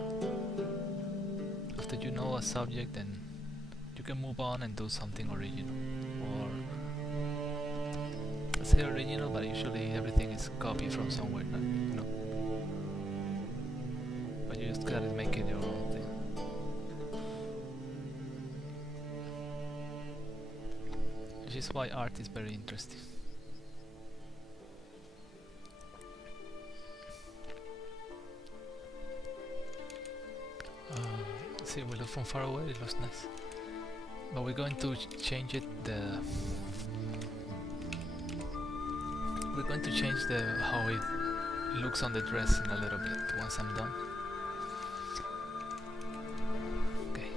after you know a subject, then you can move on and do something original. Or I say original, but usually everything is copied from somewhere, you know. But you just gotta make it your own thing. Which is why art is very interesting. See, we look from far away, it looks nice. But we're going to change it, we're going to change how it looks on the dress in a little bit once I'm done. Okay.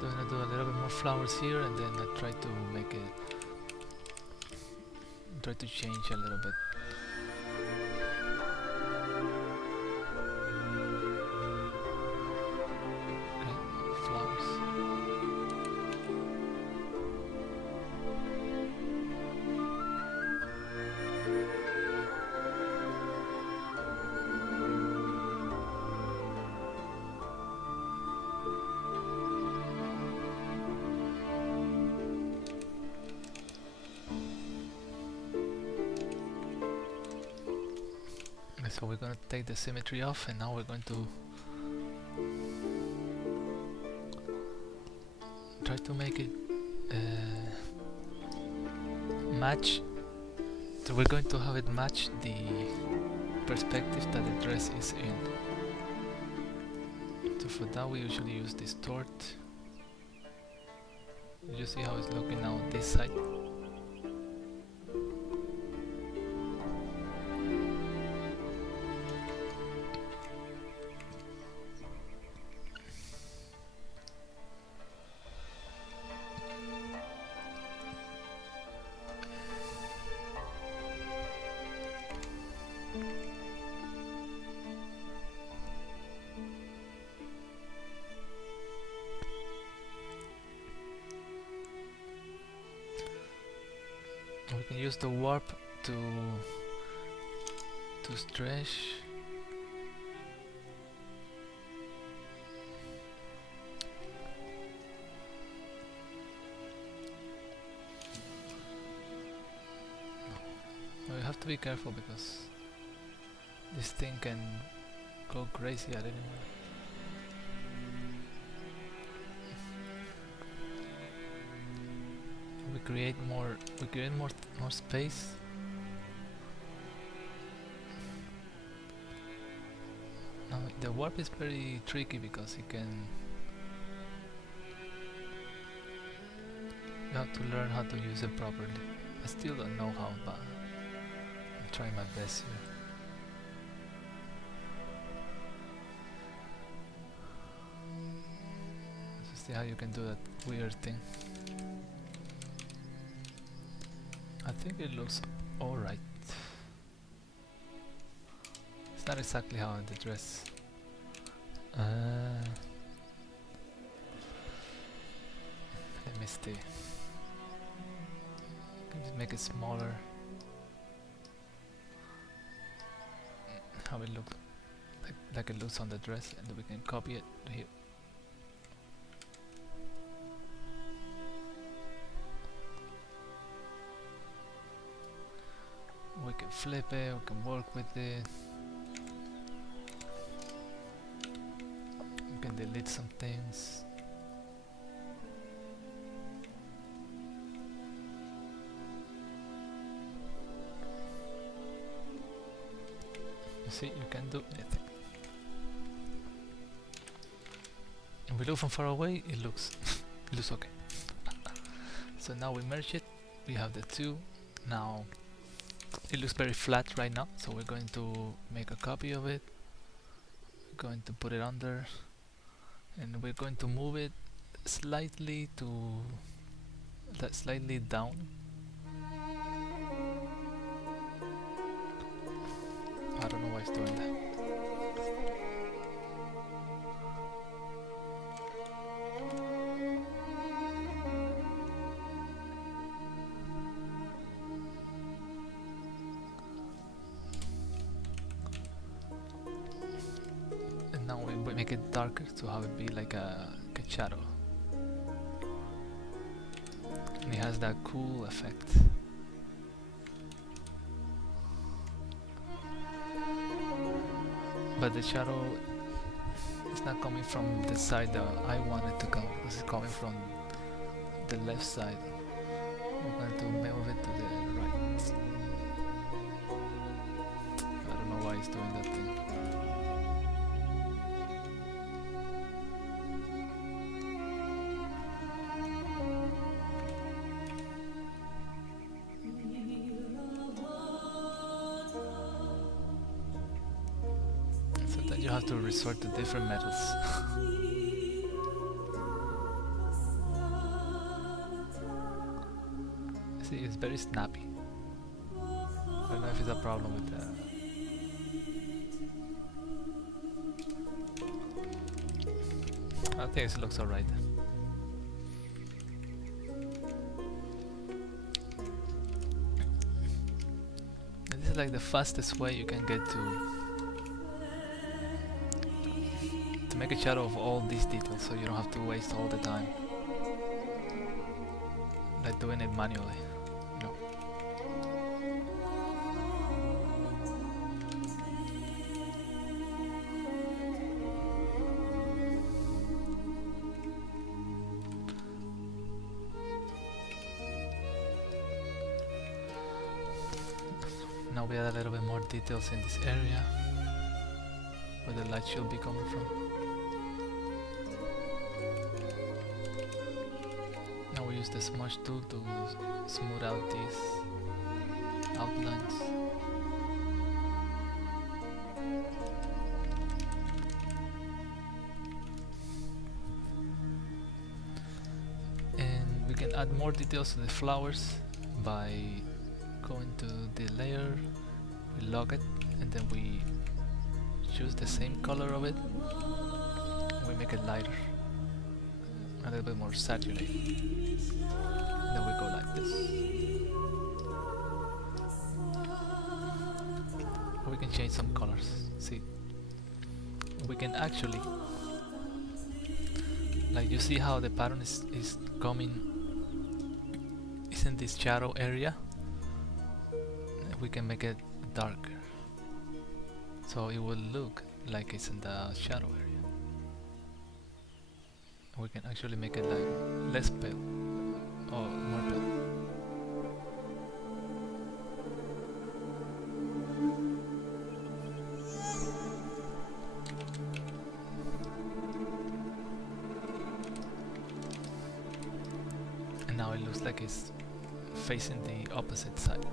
I'm gonna do a little bit more flowers here, and then I try to make it, try to change a little bit. So we're going to take the symmetry off, and now we're going to try to make it match. So we're going to have it match the perspective that the dress is in. So for that we usually use distort. You see how it's looking now on this side? We can use the warp to stretch. No, you have to be careful because this thing can go crazy at any moment. We create more space. Now the warp is very tricky because you have to learn how to use it properly. I still don't know how, but I'm trying my best here. Let's see how you can do that weird thing. I think it looks alright. It's not exactly how the dress. Let me see. Can just make it smaller. How it looks, like it looks on the dress, and we can copy it to here. We can flip it, we can work with it. We can delete some things. You see, you can do anything. And we look from far away, it looks it looks okay. So now we merge it, we have the two. Now it looks very flat right now, so we're going to make a copy of it. We're going to put it under, and we're going to move it slightly slightly down. I don't know why it's doing that. Now we make it darker to have it be like a shadow. And it has that cool effect. But the shadow is not coming from the side that I want it to come, because it's coming from the left side. We're going to move it to the right. I don't know why it's doing that thing. You have to resort to different methods. See, it's very snappy. I don't know if it's a problem with that. I think it looks alright. This is like the fastest way you can get to make a shadow of all these details, so you don't have to waste all the time like doing it manually. No. Now we add a little bit more details in this area where the light should be coming from. Now we use the smudge tool to smooth out these outlines. And we can add more details to the flowers by going to the layer, we lock it, and then we choose the same color of it. We make it lighter, a little bit more saturated. Then we go like this. We can change some colors. See, we can actually, like you see how the pattern is coming, is in this shadow area. We can make it darker, so it will look like it's in the shadow area. We can actually make it like less pale or more pale. And now it looks like it's facing the opposite side.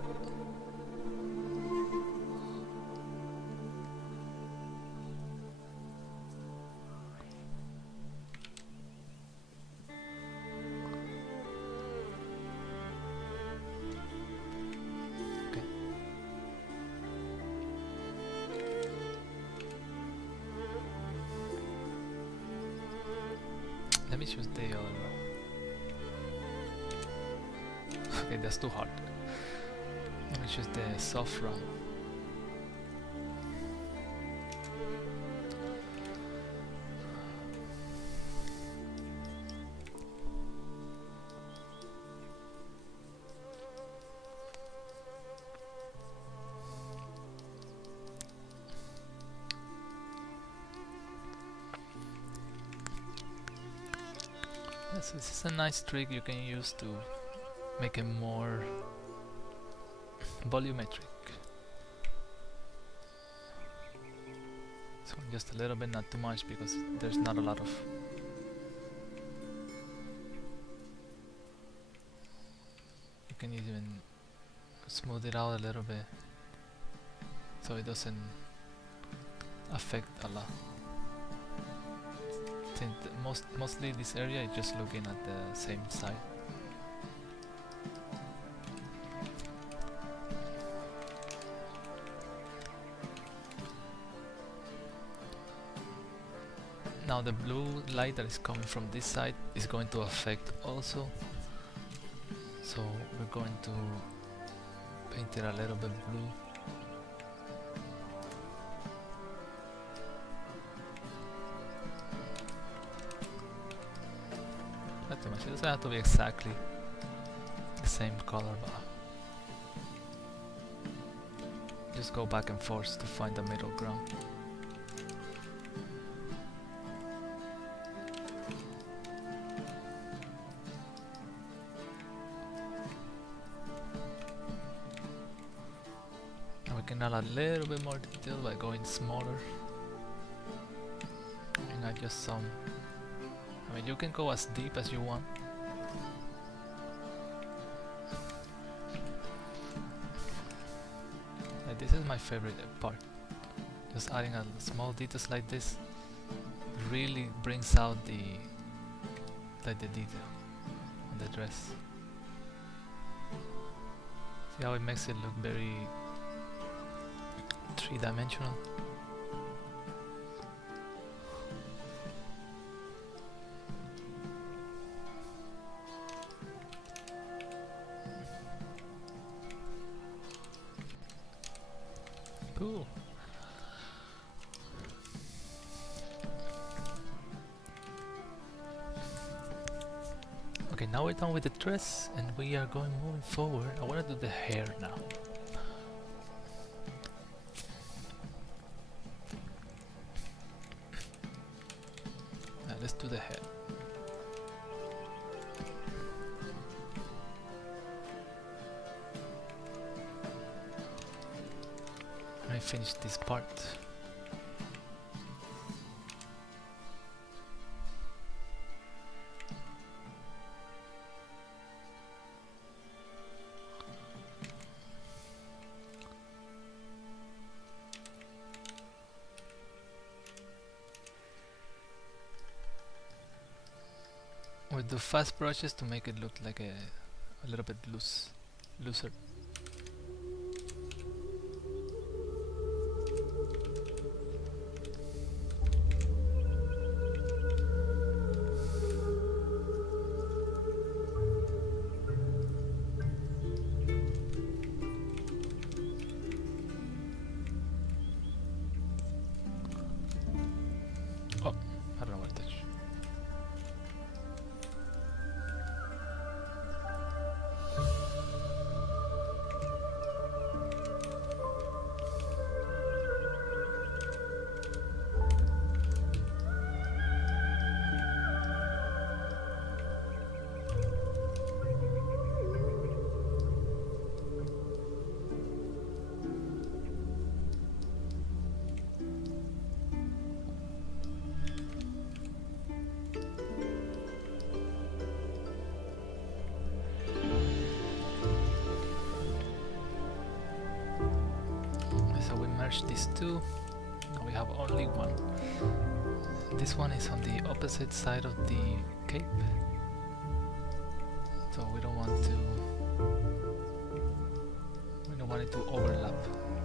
Let me choose the other one. Okay, that's too hard. Let me choose the soft round. Yes, this is a nice trick you can use to make it more volumetric. So just a little bit, not too much, because there's not a lot of. You can even smooth it out a little bit so it doesn't affect a lot. Mostly this area is just looking at the same side. Now the blue light that is coming from this side is going to affect also, so we're going to paint it a little bit blue. Not too much, it doesn't have to be exactly the same color, but just go back and forth to find the middle ground. And we can add a little bit more detail by going smaller and adjust some. I mean, you can go as deep as you want. This is my favorite part. Just adding a small details like this really brings out the detail on the dress. See how it makes it look very three-dimensional. Cool. Okay, now we're done with the dress and we are moving forward. I want to do the hair now. Let's do the hair. I finish this part. With the fast brushes to make it look like a little bit looser. Oh, I don't know what to touch. These two, now we have only one. This one is on the opposite side of the cape, so we don't want it to overlap,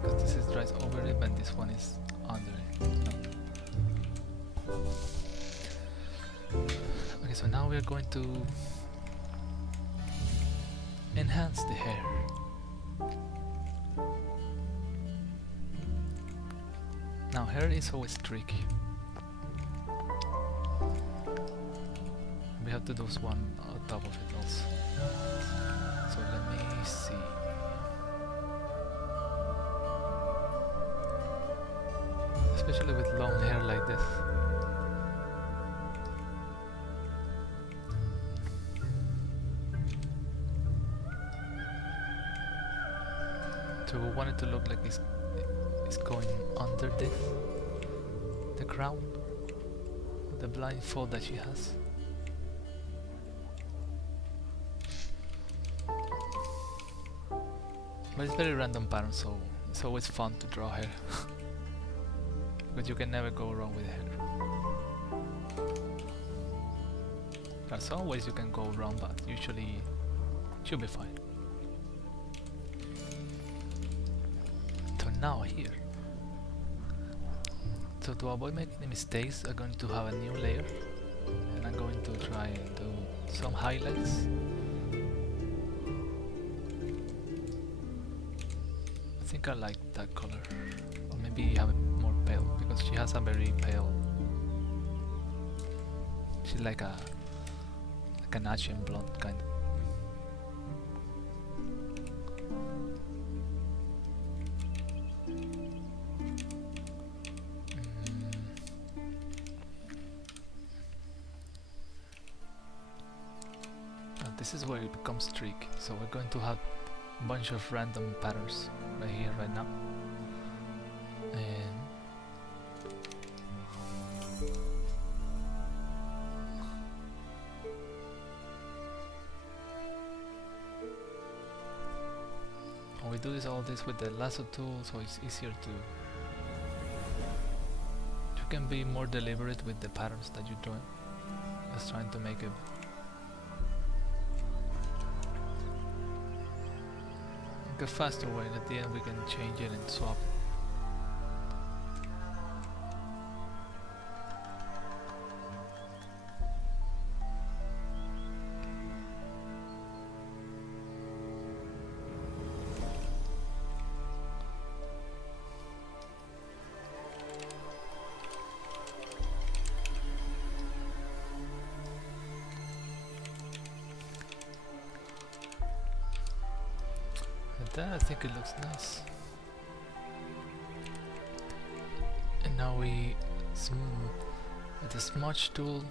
because this is right over it and this one is under it. No. Okay, so now we are going to enhance the hair. Now hair is always tricky. We have to do one on top of it also. So let me see. Especially with long hair like this. So we want it to look like it's going under the crown, the blindfold that she has. But it's very random pattern, so it's always fun to draw hair. But you can never go wrong with hair. There are some ways you can go wrong, but usually it should be fine. So now here. So to avoid making any mistakes, I'm going to have a new layer, and I'm going to try and do some highlights. I think I like that color, or maybe have it more pale, because she has a very pale. She's like an Asian blonde kind of. This is where it becomes tricky, so we're going to have a bunch of random patterns right here, right now. And we do all this with the lasso tool, so it's easier to... You can be more deliberate with the patterns that you draw. Just trying to make it a faster way, and at the end we can change it and swap it. I think it looks nice. And now we with the smudge tool,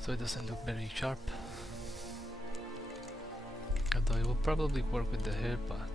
so it doesn't look very sharp. Although it will probably work with the hair part.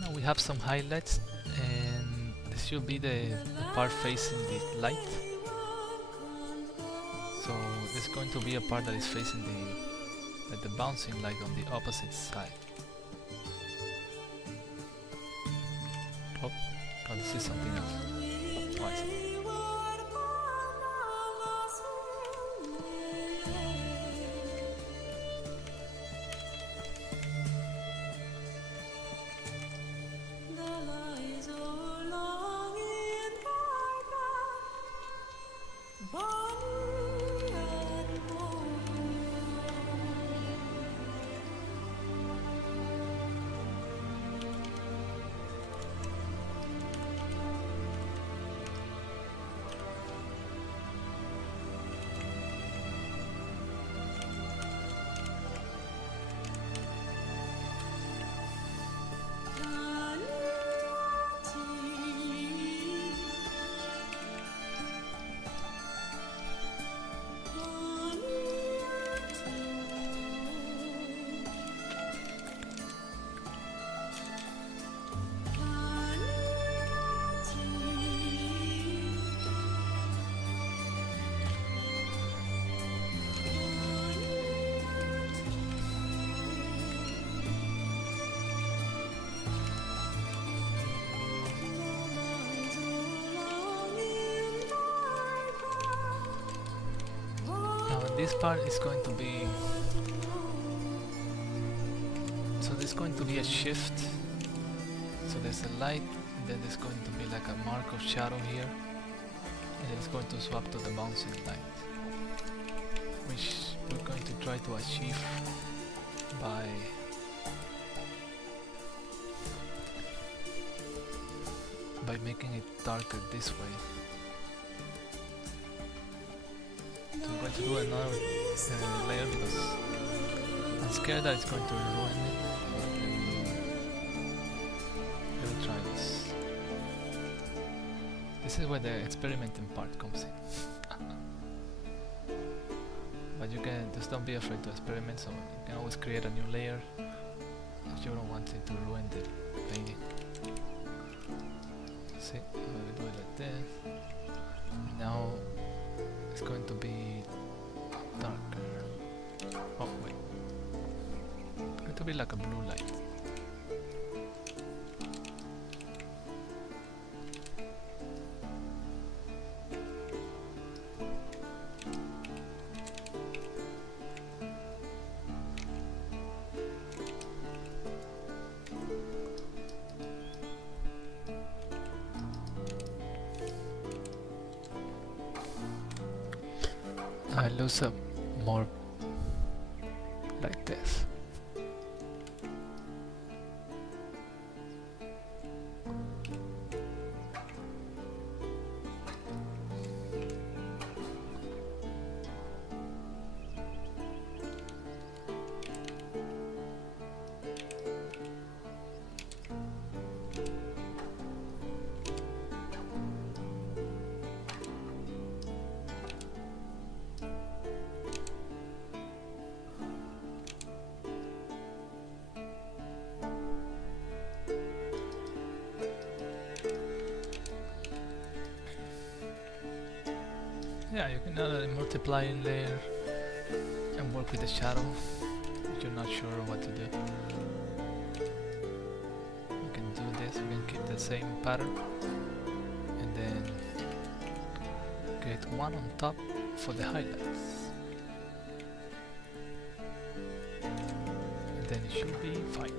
Now we have some highlights, and this should be the part facing the light. So there's going to be a part that is facing the bouncing light on the opposite side. Oh, this is something else. Oh, I see. This part is going to be, so there's going to be a shift, so there's a light, and then there's going to be like a mark of shadow here, and then it's going to swap to the bouncing light, which we're going to try to achieve by making it darker this way. So I'm going to do another layer because I'm scared that it's going to ruin it. Let me try this. This is where the experimenting part comes in. But you can just don't be afraid to experiment, so you can always create a new layer if you don't want it to ruin the painting. See, we do it like this. Now it's going to be darker. Oh wait, it's going to be like a blue light. I lose some more like this. Yeah, you can add a multiplying layer and work with the shadow if you're not sure what to do. We can do this, we can keep the same pattern and then get one on top for the highlights. And then it should be fine.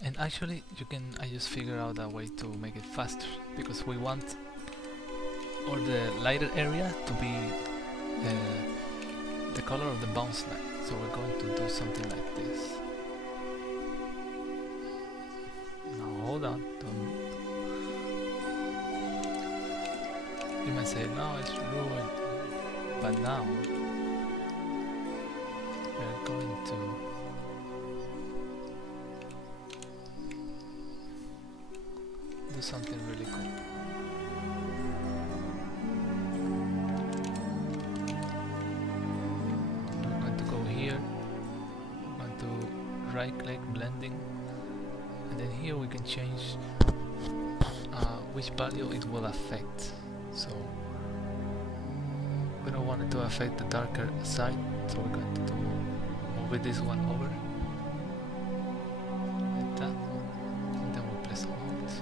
And actually, I just figured out a way to make it faster because we want all the lighter area to be the color of the bounce line. So we're going to do something like this. Now hold on. You might say, no, it's ruined. But now we're going to do something really cool. We're going to go here, we're going to right click blending, and then here we can change which value it will affect. So we don't want it to affect the darker side, so we're going to move this one over like that, and then we'll place alt.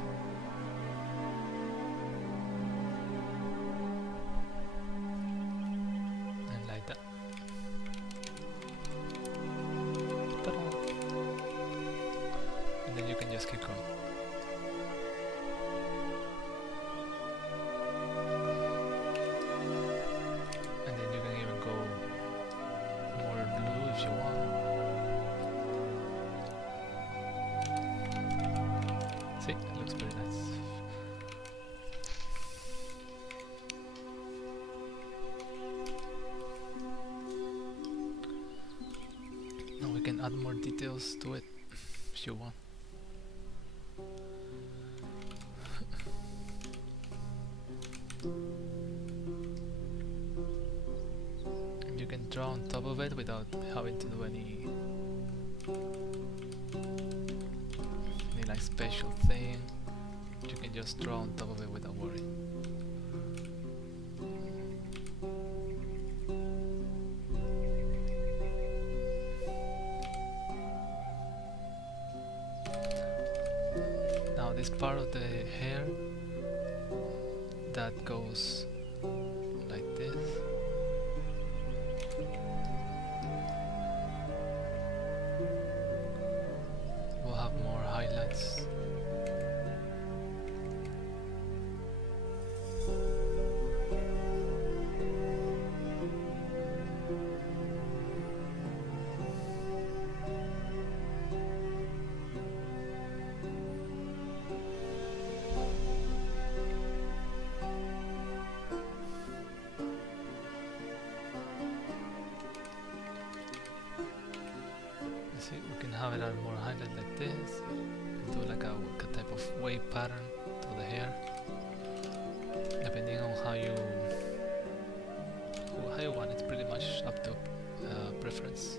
And like that. Ta-da! And then you can just keep going. See, it looks pretty nice. Now we can add more details to it if you want. You can draw on top of it without having to do any like special thing. You can just draw on top of it without worrying. Now this part of the hair that goes like this, we'll have more highlights. See, we can have it add more highlight like this, do like a type of wave pattern to the hair, depending on how you want it. Pretty much up to preference.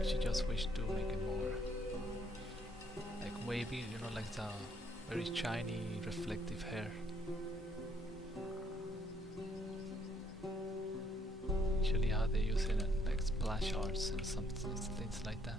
If you just wish to make it more like wavy, you know, like the very shiny reflective hair. Usually how they use it in like splash arts and some things like that.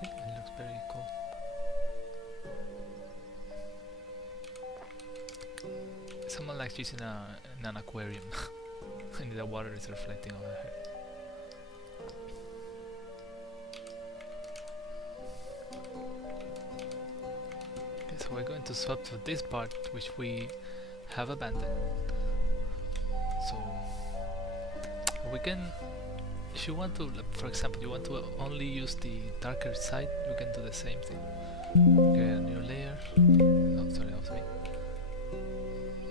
It looks very cool. Someone likes using an aquarium and the water is reflecting on her hair. Okay, so we're going to swap to this part which we have abandoned. So we can, if you want to, like, for example, you want to only use the darker side, you can do the same thing. Get a new layer. Oh, sorry, that was me.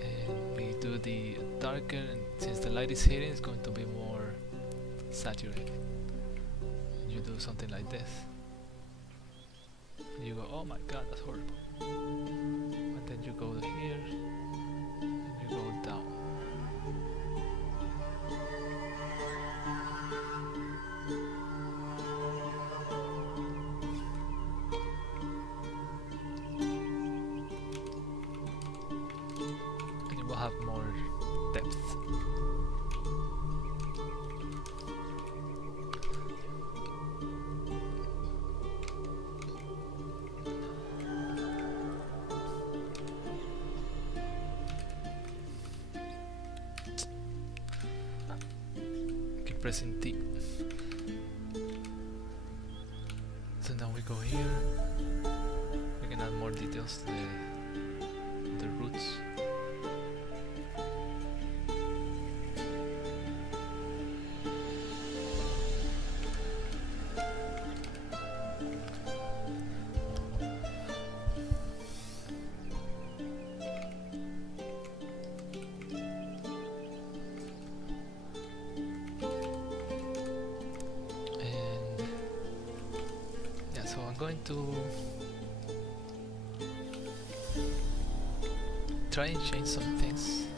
And we do the darker, and since the light is hitting, it's going to be more saturated. You do something like this. And you go, oh my god, that's horrible. And then you go here, and you go down. pressing T. So now we go here. We can add more details to the roots. Going to try and change some things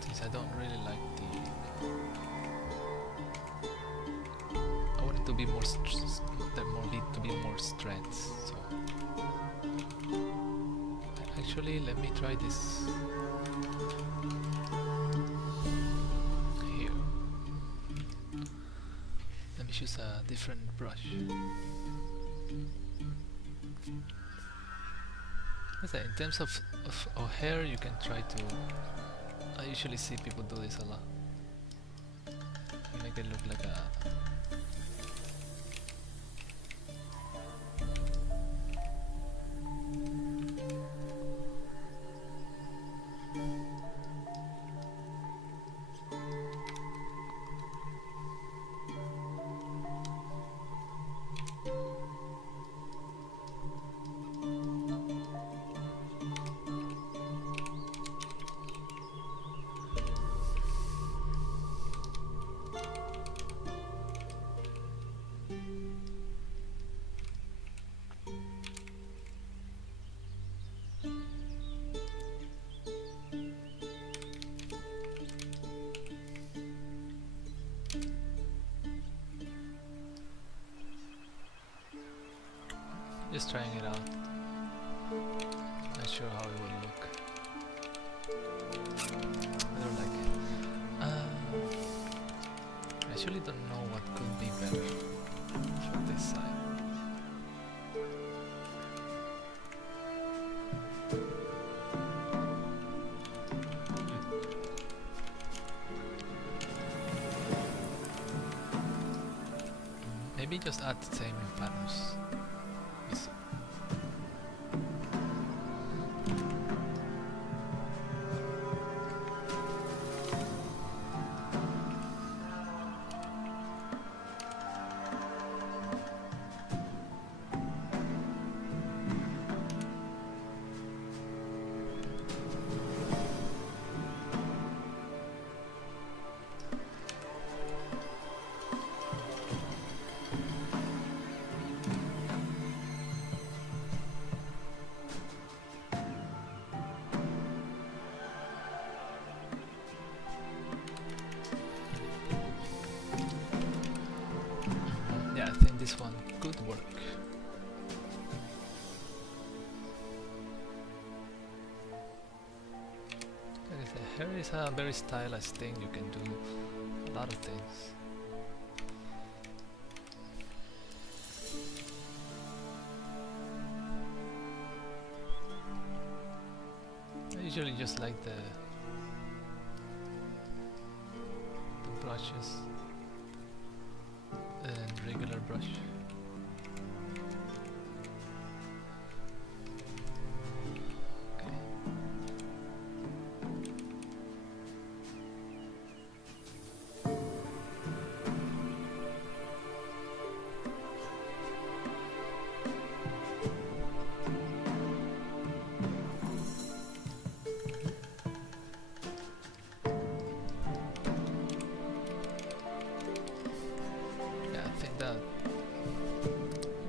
since I don't really like I want it to be more to be more strengths. So actually, let me try this. Choose a different brush. In terms of hair, you can try to. I usually see people do this a lot. Make it look like a. Just trying it out. Not sure how it will look. I don't like it. I actually don't know what could be better for this side. Maybe just add the same patterns. This one could work. Hair is a very stylized thing. You can do a lot of things. I usually just like the brushes. Regular brush.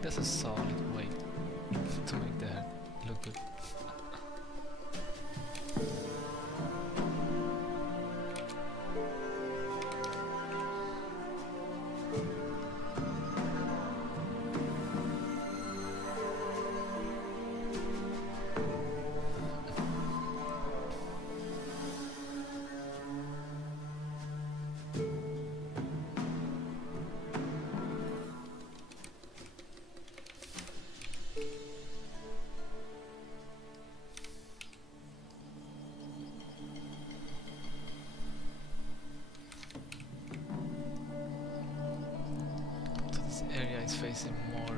That's a solid way to make the hair look good. is facing more,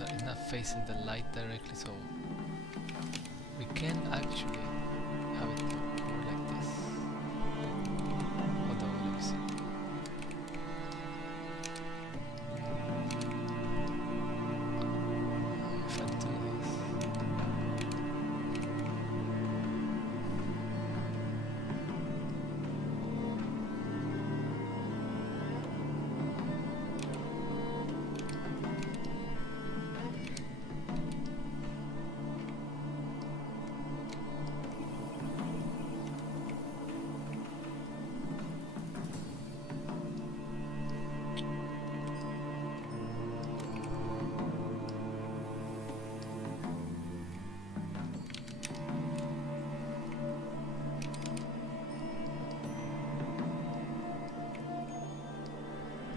it's not facing the light directly, so we can actually have it more like this. Although, let me see. If I do this,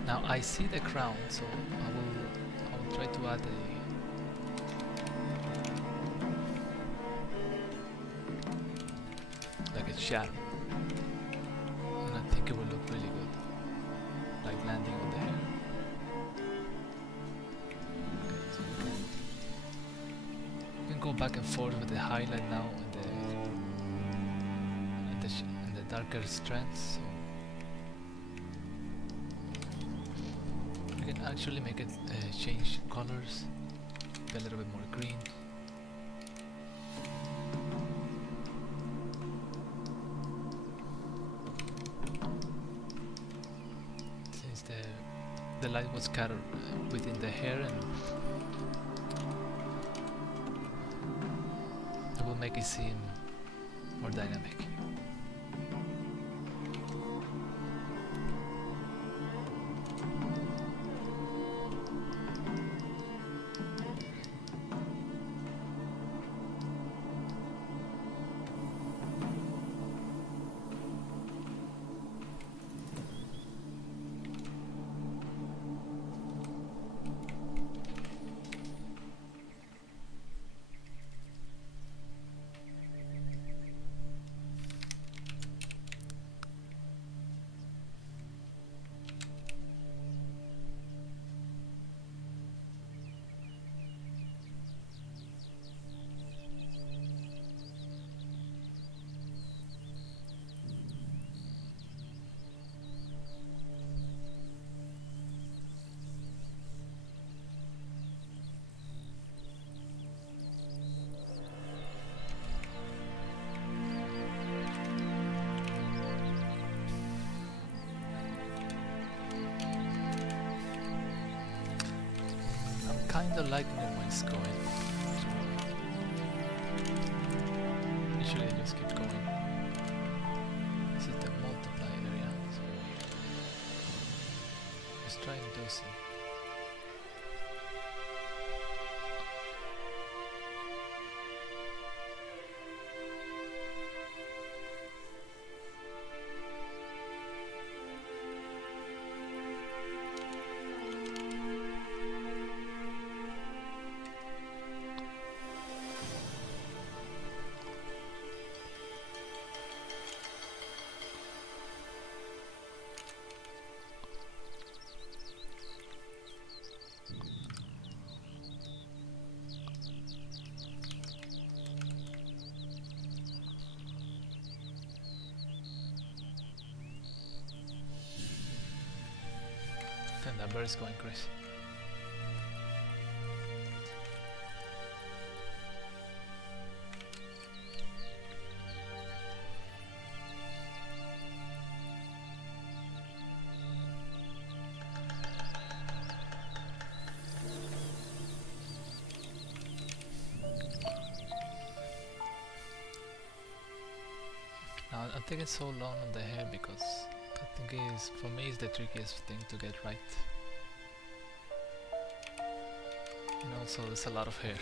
now I see the crown, so I will try to add a shadow, and I think it will look really good, like landing on the hair. Okay, so we can go back and forth with the highlight now and the darker strands. So actually make it change colors, be a little bit more green. Since the light was scattered within the hair, and it will make it seem more dynamic. Kinda liking it when it's going. Usually I just keep going. This is the multiply area, so let's try and do some. And that bird is going crazy. Now I'm taking so long on the hair because I think for me it's the trickiest thing to get right. And also there's a lot of hair.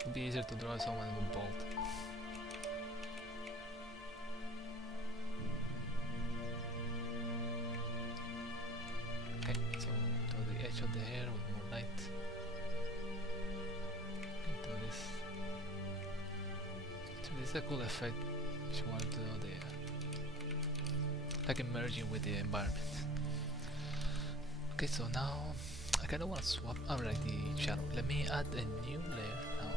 It'd be easier to draw someone with bald. Okay, so to the edge of the hair with more light. Do this. So this is a cool effect if you want to do the like merging with the environment. Okay, so now I kinda wanna swap outright the shadow. Let me add a new layer now.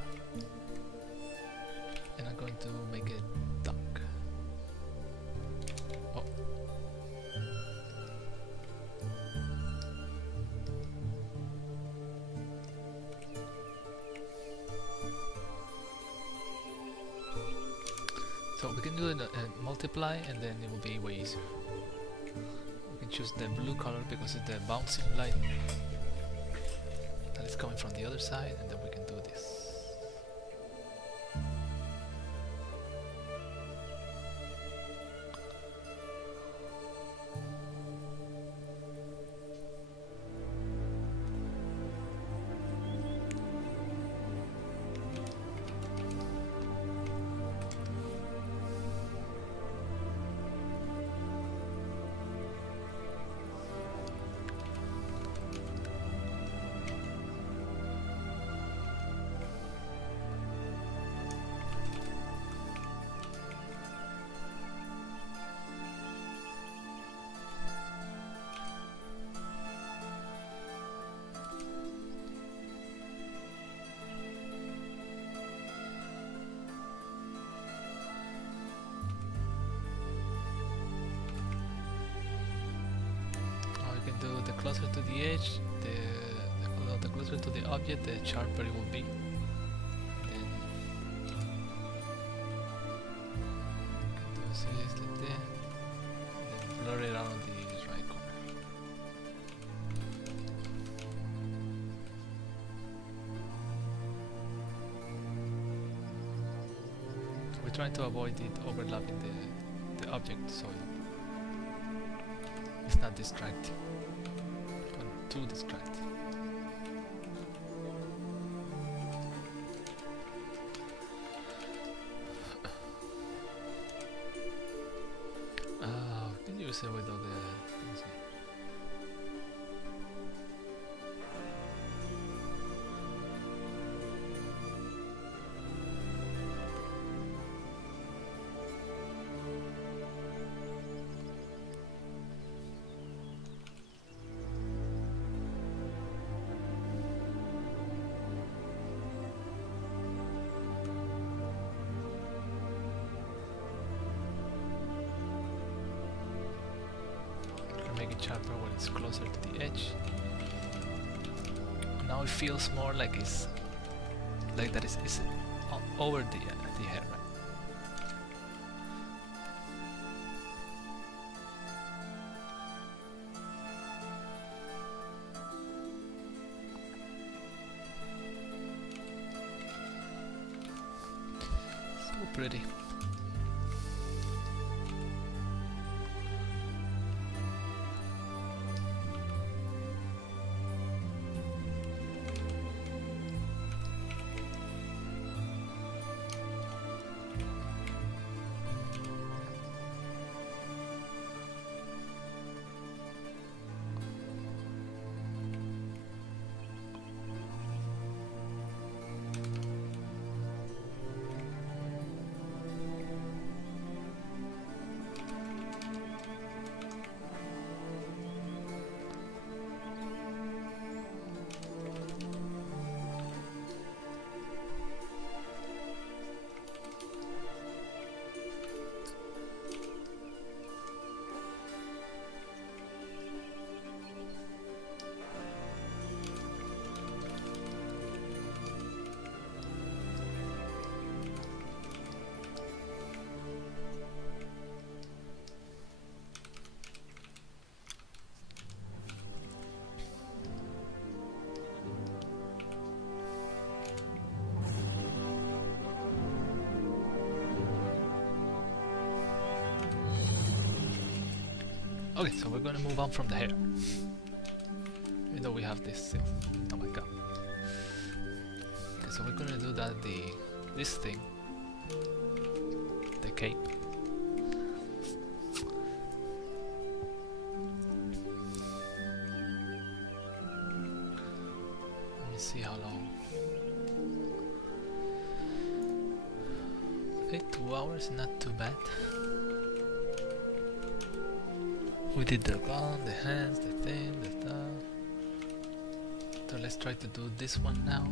And I'm going to make it dark. Oh. So we can do a multiply and then it will be way easier. We can choose the blue color because it's the bouncing light that is coming from the other side, and then we can do this. The closer to the edge, the closer to the object, the sharper it will be. Then do this like that, then blur it out on the right corner. We're trying to avoid it overlapping the object, so it's not distracting. Too distracting. Can you use it with all the things? Make it sharper when it's closer to the edge. Now it feels more like it's like that is over the hair, right? So pretty. Okay, so we're gonna move on from the hair. Even though we have this still. Oh my god. Okay, so we're gonna do that this thing. The cape. Let me see how long. Okay, 2 hours, not too bad. We did the gun, the hands, the thing, the stuff. So let's try to do this one now.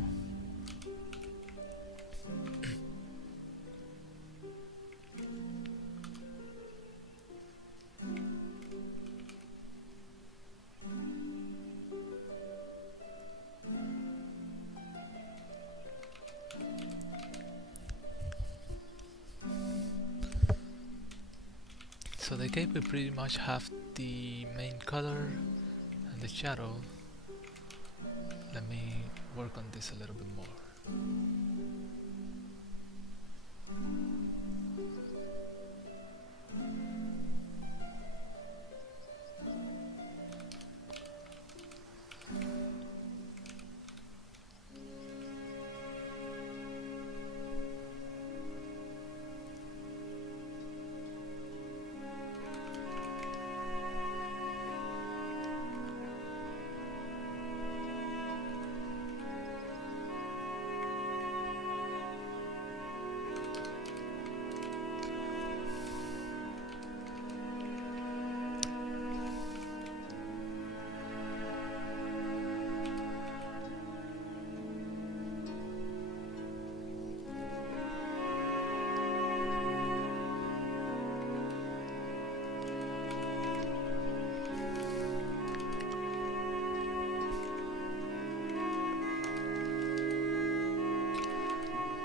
So the cape will pretty much have the main color and the shadow. Let me work on this a little bit more.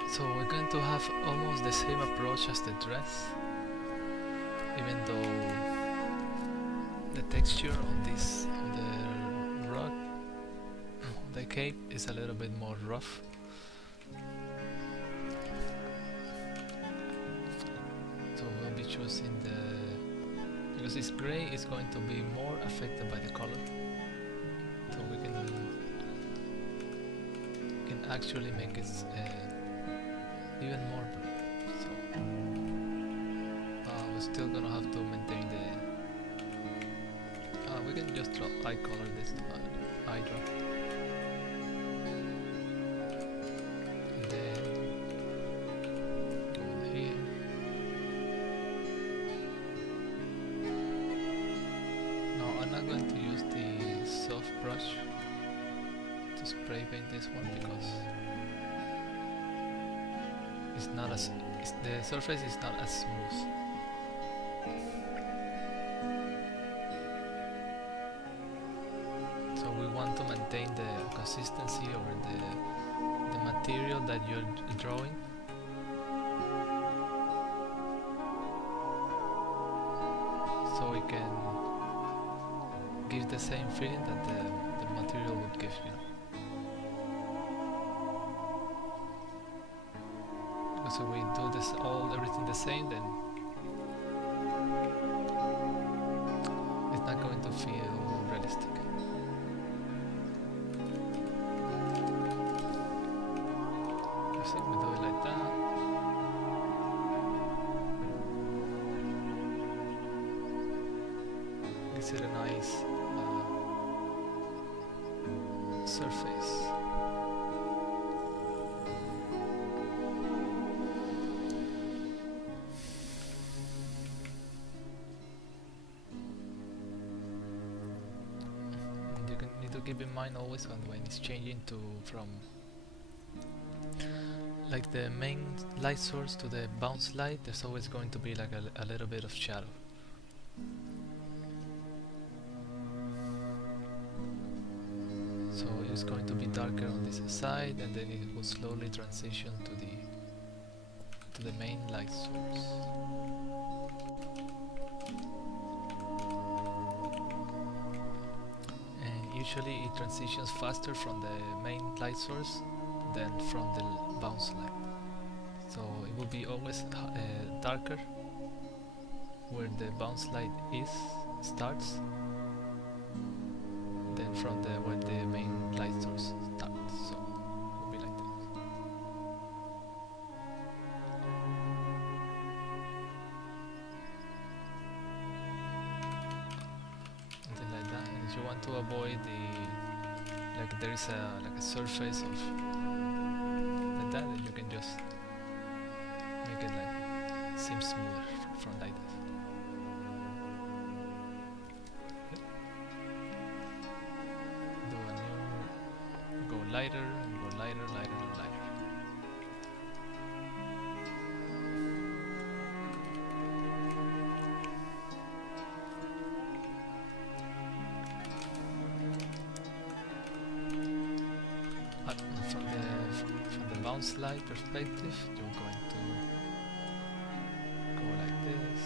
So we're going to have almost the same approach as the dress, even though the texture on the rug, the cape is a little bit more rough. So we'll be choosing because it's grey, it's going to be more affected by the color. So we can actually make it even more blue. So we're still gonna have to maintain the we can just light color this eye drop, and then go here. Now I'm not going to use the soft brush to spray paint this one because it's not as the surface is not as smooth. So we want to maintain the consistency over the material that you're drawing. So we can give the same feeling that the material would give you. So we do this everything the same, then it's not going to feel realistic. So we do it like that. Gives it a nice surface. Keep in mind always when it's changing from like the main light source to the bounce light, there's always going to be like a little bit of shadow. So it's going to be darker on this side, and then it will slowly transition to the main light source. Usually it transitions faster from the main light source than from the bounce light. So it will be always darker where the bounce light starts than from where the main light source starts. So it will be like that. Something like that. And if you want to avoid like there is a surface of like that, then you can just make it like seem smoother from like that. Do a new lighter and go lighter, lighter, and lighter. From the bounce light perspective, you're going to go like this.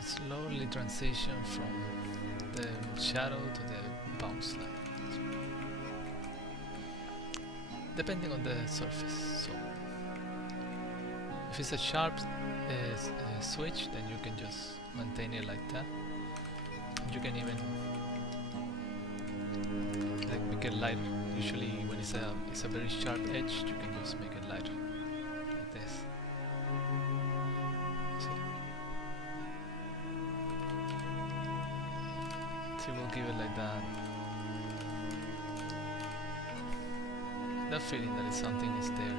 Slowly transition from the shadow to the bounce light, depending on the surface. So if it's a sharp switch, then you can just maintain it like that. You can even like make it lighter. Usually when it's a very sharp edge, you can just make it lighter like this. So we'll give it like that. That feeling that something is there.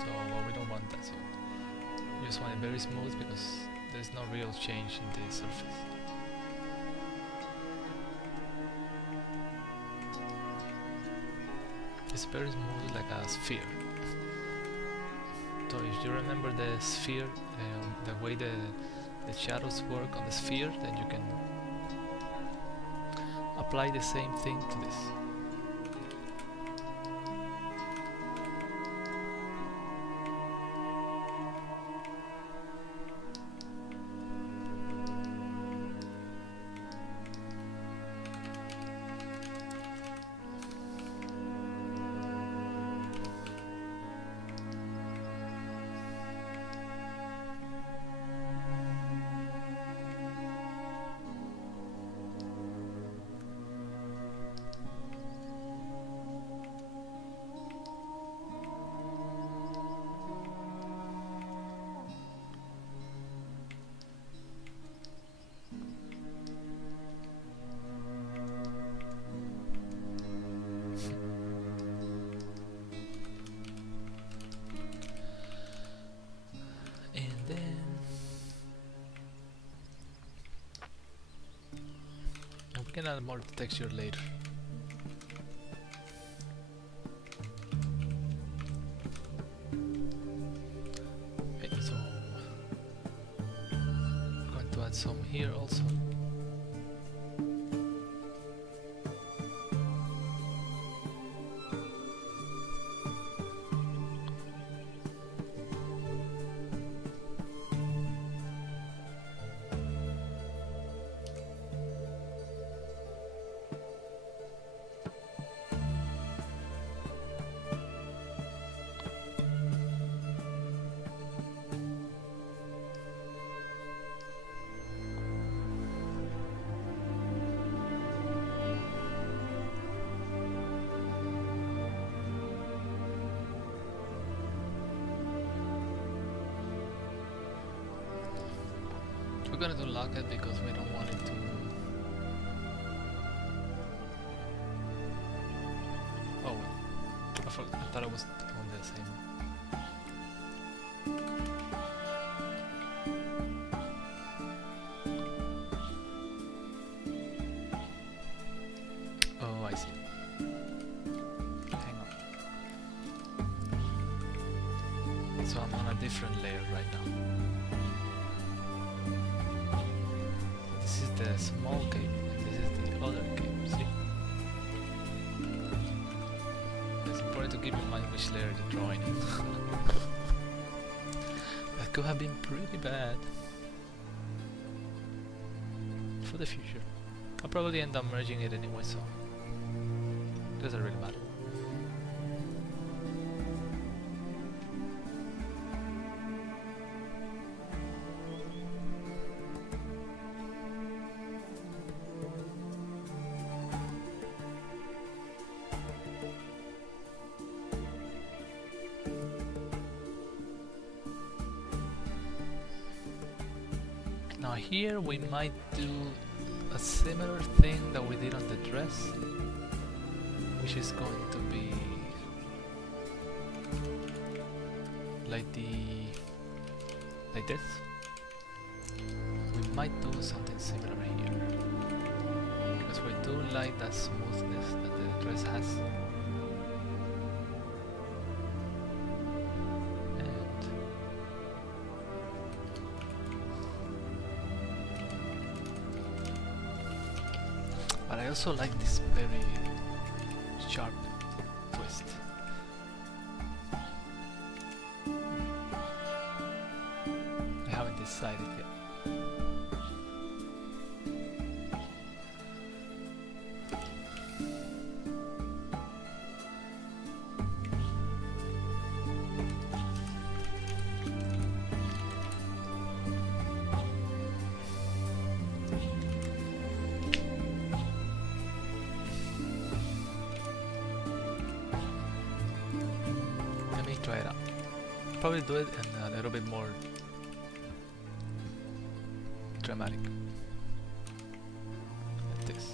So well, we don't want that. So we just want it very smooth because there's no real change in the surface. It's very smooth, like a sphere. So if you remember the sphere, the way the shadows work on the sphere, then you can apply the same thing to this. We can add more texture later. Okay, so I'm going to add some here also. We're gonna do lock it because we don't want it to. Oh, wait. I thought I was on the same. Oh, I see. Hang on. So I'm on a different layer right now. The small cape, and this is the other cape, see? It's important to keep in mind which layer you're drawing in. That could have been pretty bad. for the future. I'll probably end up merging it anyway, so it doesn't really matter. Now here we might do a similar thing that we did on the dress, which is going to be like this. We might do something similar here because we do like that smoothness that the dress has. But I also like this very sharp twist. I haven't decided yet. Try it out. Probably do it in a little bit more dramatic, like this.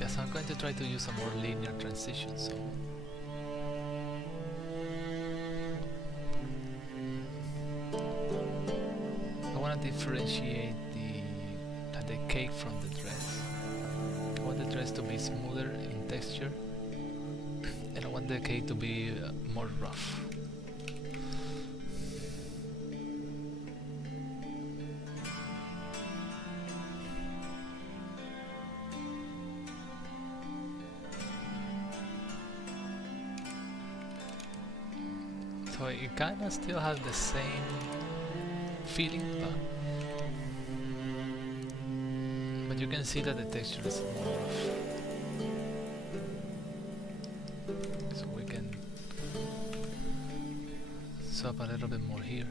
Yes, I'm going to try to use a more linear transition, so I want to differentiate the cake from the dress. I want the dress to be smoother in texture, and I want the cake to be more rough. So it kinda still has the same feeling, but you can see that the texture is more rough. So we can swap a little bit more here.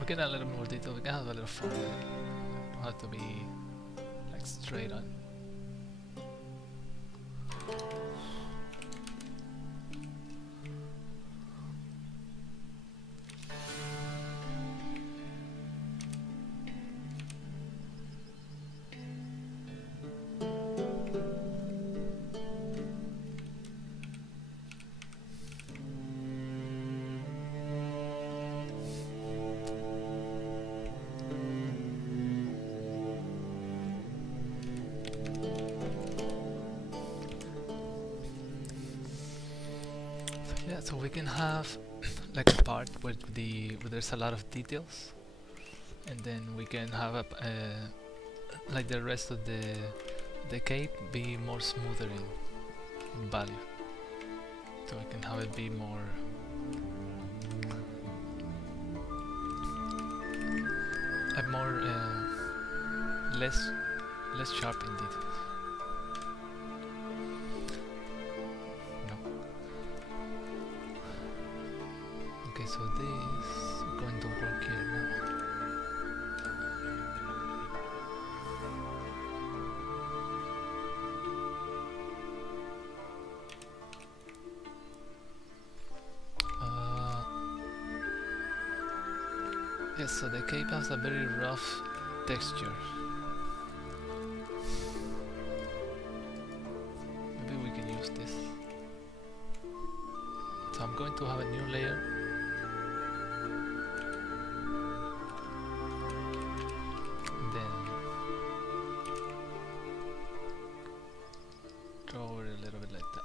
We can add a little more detail, we can have a little fun with it. Don't have to be like straight on. Yeah, so we can have like a part where there's a lot of details, and then we can have like the rest of the cape be more smoother in value. So we can have it be more less sharp in details. No. Okay, so this is going to work here now. Yes, so the cape has a very rough texture. Maybe we can use this. So I'm going to have a new layer. And then draw over it a little bit like that.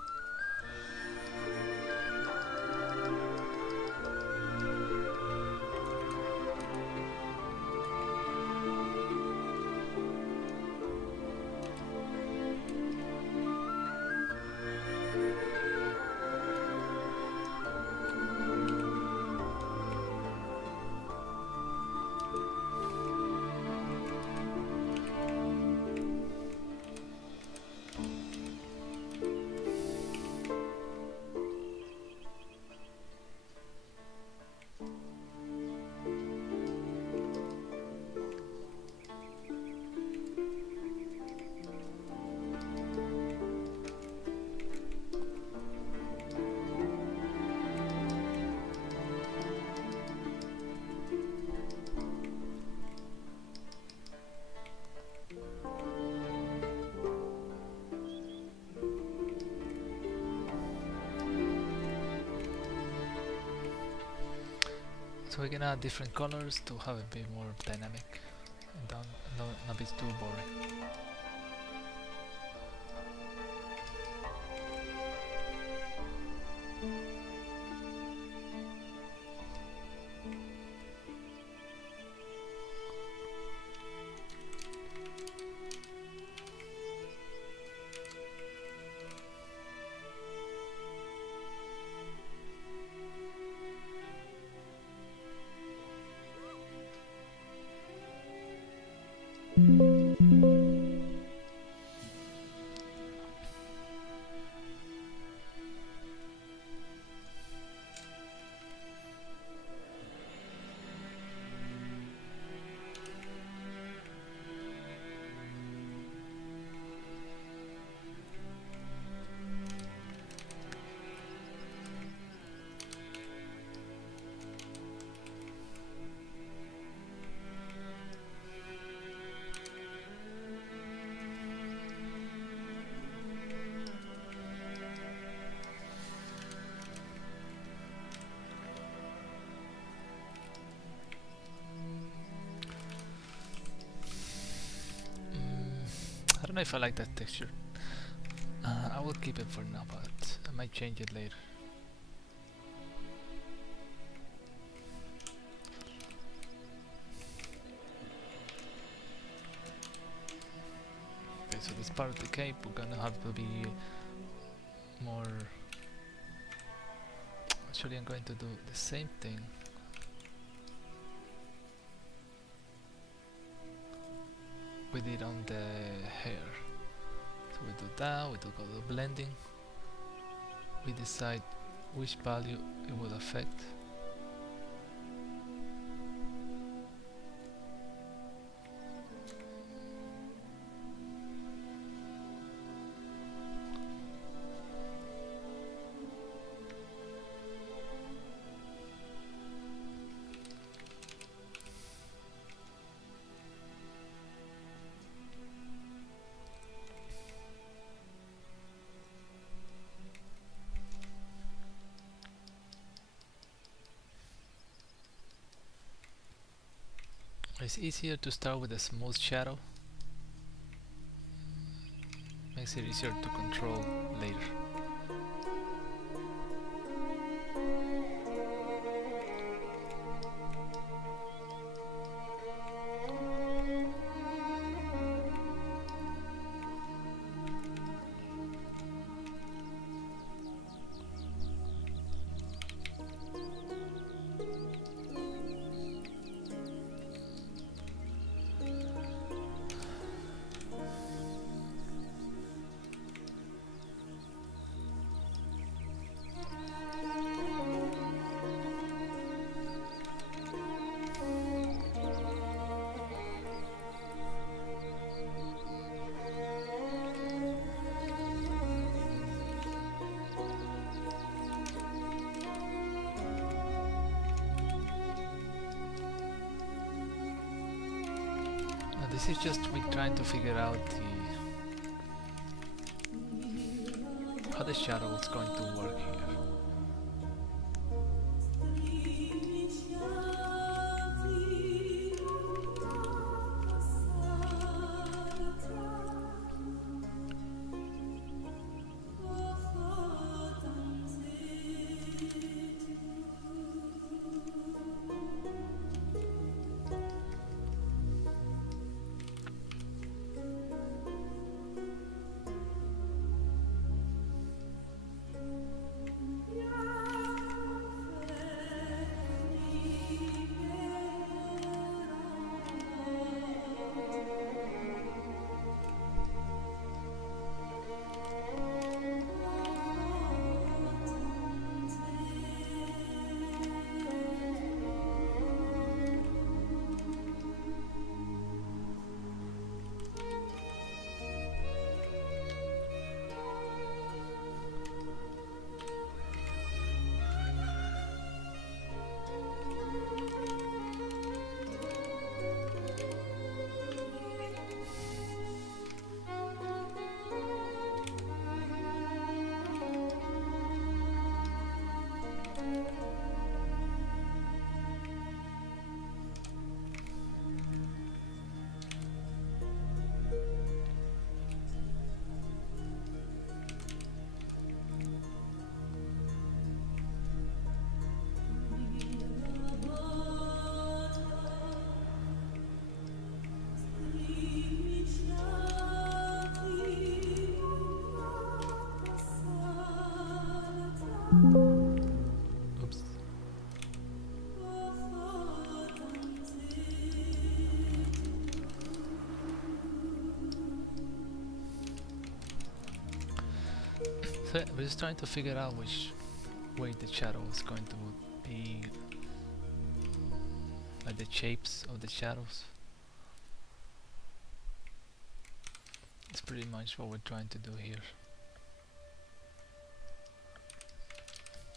So we can add different colors to have it be more dynamic and not be too boring. I don't know if I like that texture. I will keep it for now, but I might change it later. Okay, so this part of the cape we're gonna have to be more... Actually, I'm going to do the same thing. We did on the hair. So we do that, we do go to blending. We decide which value it will affect. It's easier to start with a smooth shadow. Makes it easier to control later. This is just me trying to figure out how the shadow is going to work here. Oops. So yeah, we're just trying to figure out which way the shadow is going to be, like the shapes of the shadows. It's pretty much what we're trying to do here.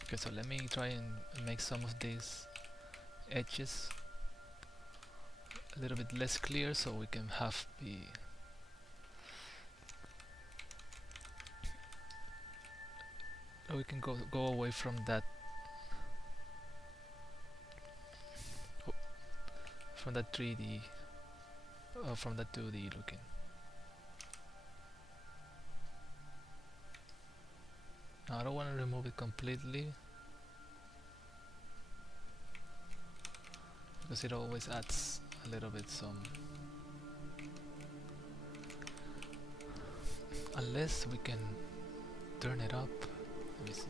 Okay, so let me try and make some of these edges a little bit less clear so we can have the we can go away from that from that 3D from that 2D looking. Now I don't want to remove it completely because it always adds a little bit some, unless we can turn it up. Let me see.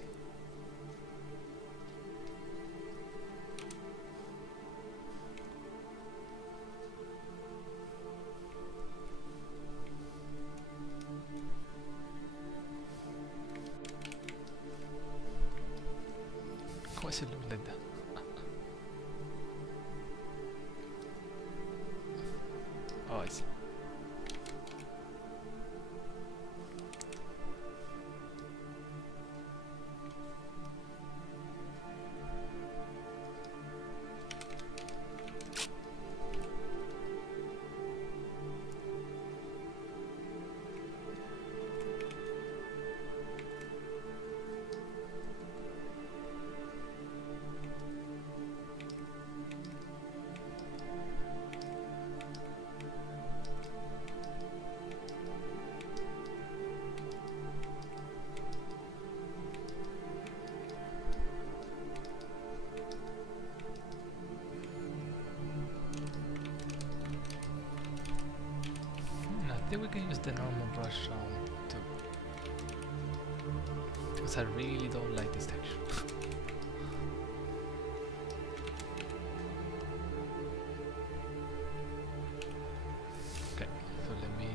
Why does it look like that? Oh, I see. I think we can use the normal brush too, because I really don't like this texture. Okay, so let me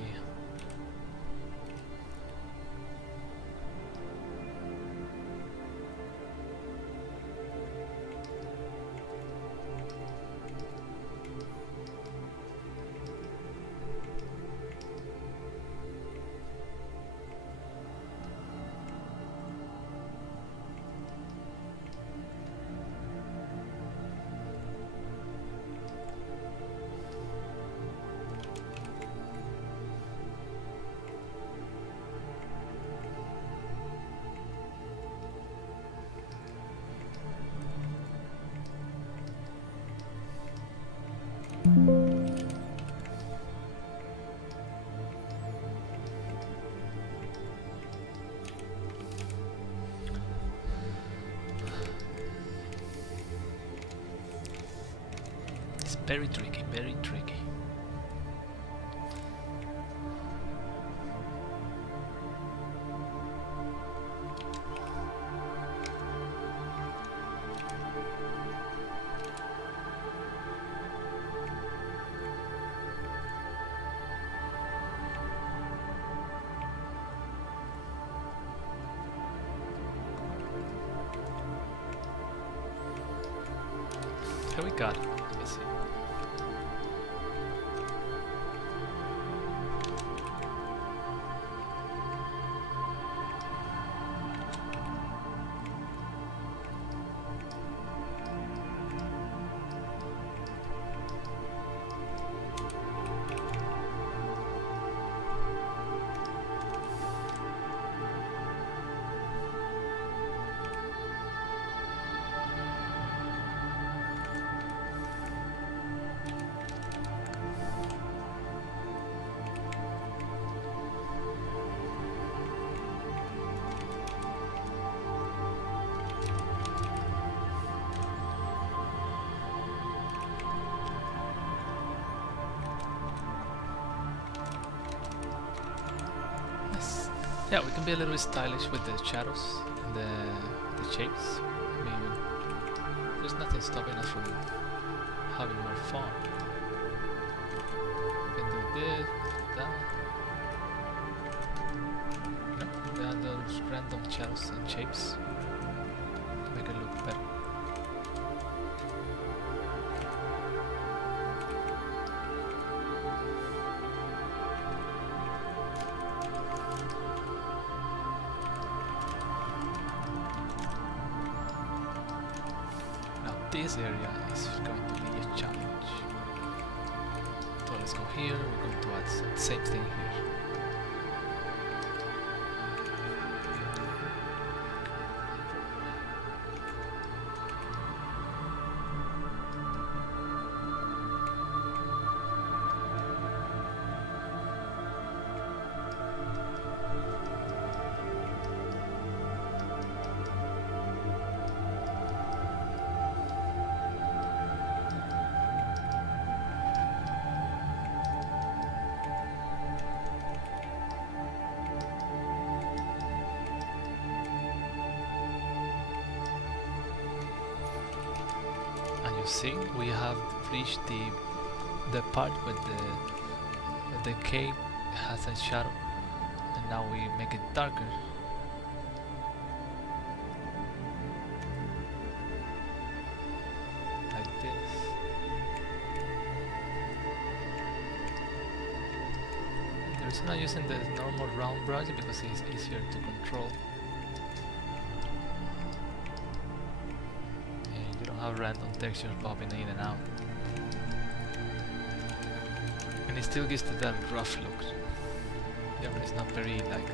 Very tricky, very tricky. Here we got it. Let's see. Yeah, we can be a little bit stylish with the shadows and the shapes. I mean, there's nothing stopping us from having more fun. We can do this, that. No, we add those random shadows and shapes to make it look better. This area is going to be a challenge. So let's go here, we're going to add the same thing here. You see, we have reached the part where the cave has a shadow, and now we make it darker. Like this. The reason I'm using the normal round brush is because it's easier to control. Have random textures popping in and out, and it still gives that rough look. Yeah, but it's not very like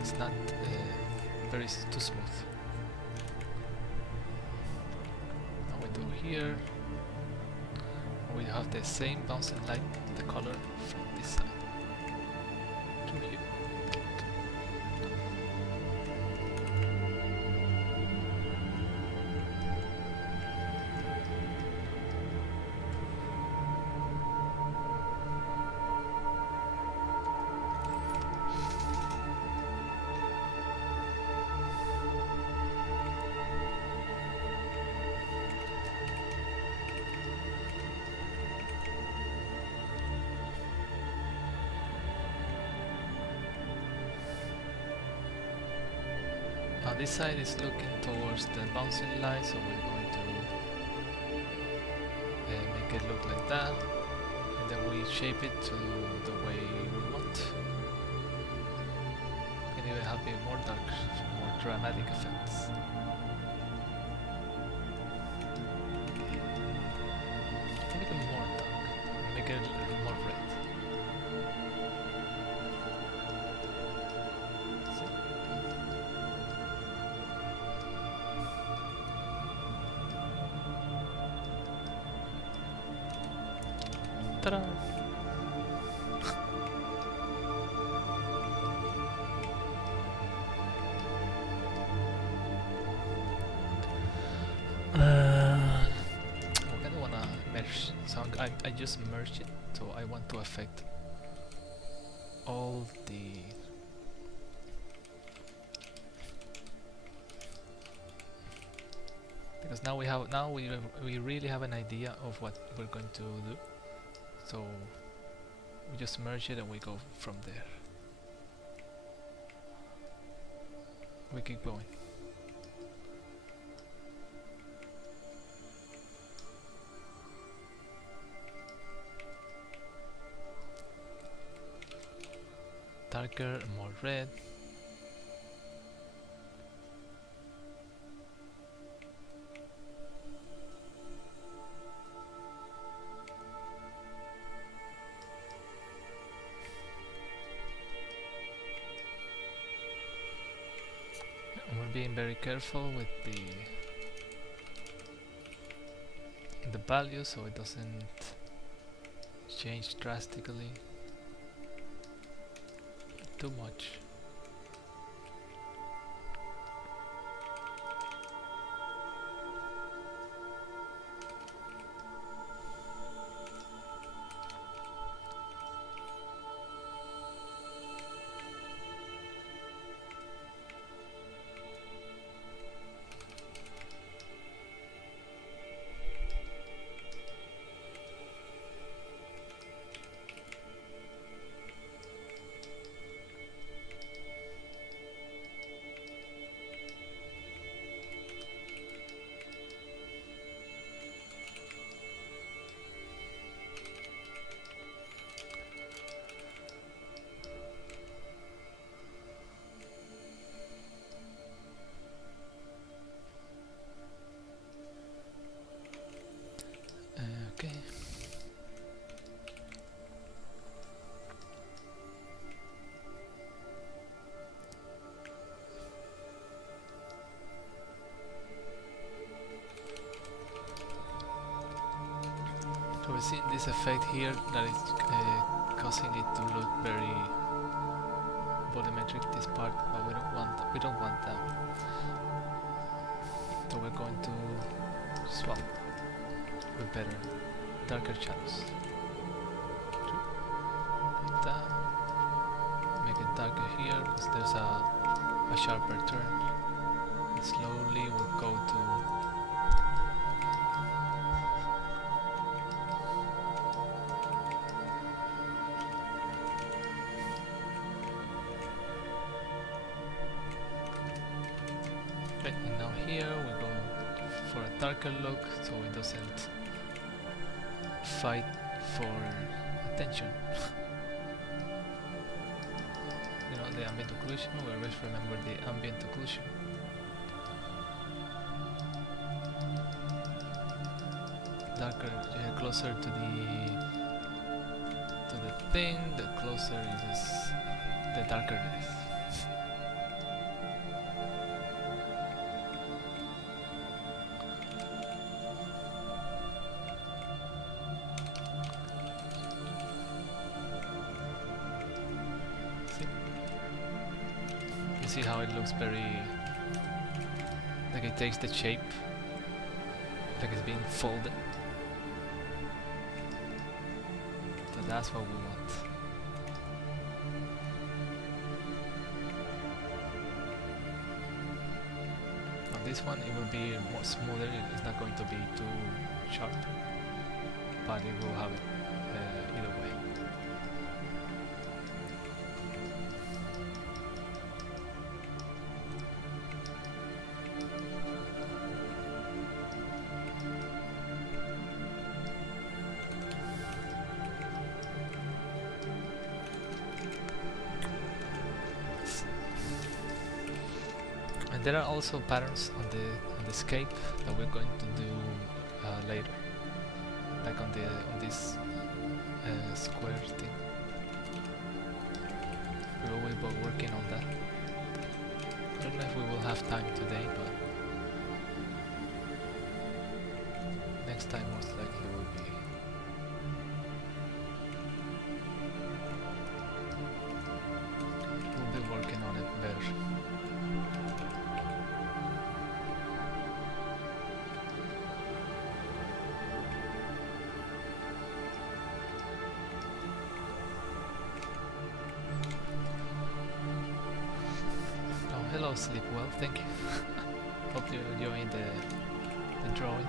it's not very too smooth. Now we do here. We have the same bouncing light, the color from this side to here. Now this side is looking towards the bouncing light, so we're going to make it look like that, and then we shape it to the way we want. We can even have it more dark, more dramatic effects. Make it more dark, make it a little more red. Ta-da! So I just merged it, so I want to affect all the because now we really have an idea of what we're going to do, so we just merge it and we go from there. We keep going. Darker, more red. And we're being very careful with the value so it doesn't change drastically too much. Okay. So we're seeing this effect here that is causing it to look very volumetric, this part, but we don't want that. So we're going to swap with better, darker shadows. Like that. Make it darker here because there's a sharper turn. And slowly we'll go to and now here we go for a darker look so it doesn't fight for attention. You know, the ambient occlusion, we always remember the ambient occlusion. Darker, closer to the thing, the closer it is, the darker it is. See how it looks very like it takes the shape like it's being folded. So that's what we want. On this one it will be more smoother, it's not going to be too sharp, but it will have it either way. There are also patterns on the scape that we're going to do later, like on this square thing. We're always working on that. I don't know if we will have time today, but next time most likely will be. We'll be working on it better. sleep well, thank you. Hope you're enjoying the drawing.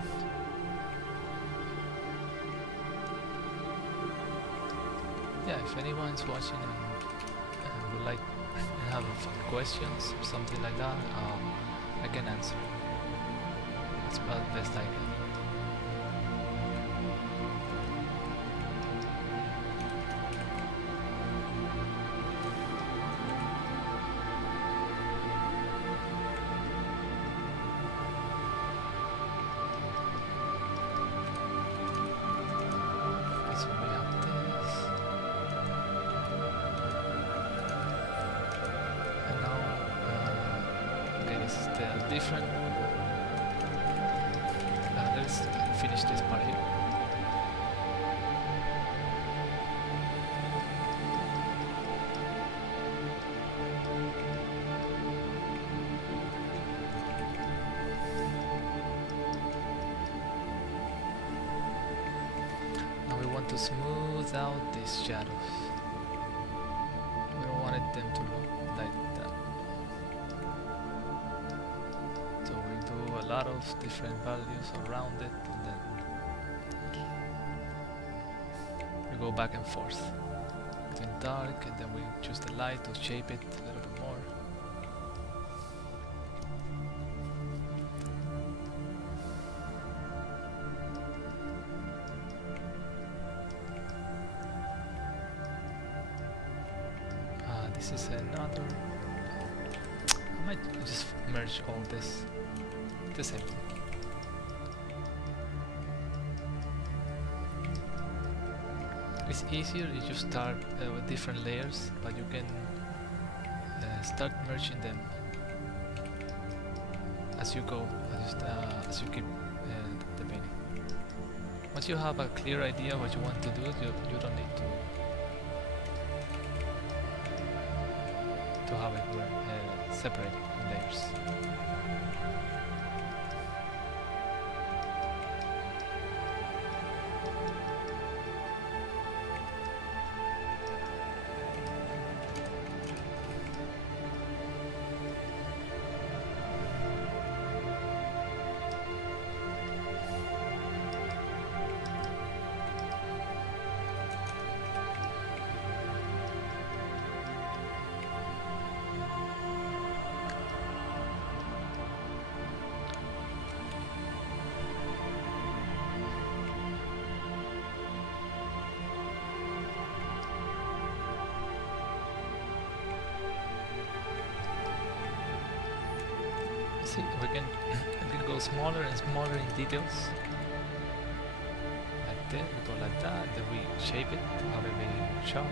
Yeah, if anyone's watching and would like and have questions or something like that, I can answer as best I can. So we have this, and now okay, this is the different. Let's finish this part here. Now we want to smooth out these shadows. We don't want them to look like that. So we do a lot of different values around it, and then we go back and forth between dark, and then we choose the light to shape it a little bit more. This is another. I might just merge all this. The same thing. It's easier if you start with different layers, but you can start merging them as you go, as you keep the painting. Once you have a clear idea what you want to do, you don't need to have it separated in layers. See, we can go smaller and smaller in details. Like that, we go like that, then we shape it to have it very sharp.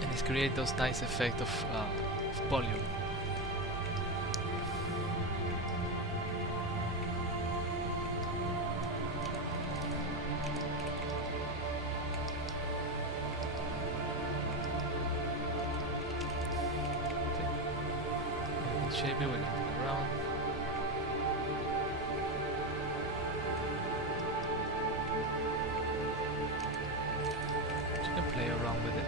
And it's create those nice effect of volume. Shape it, we can move around. You can play around with it.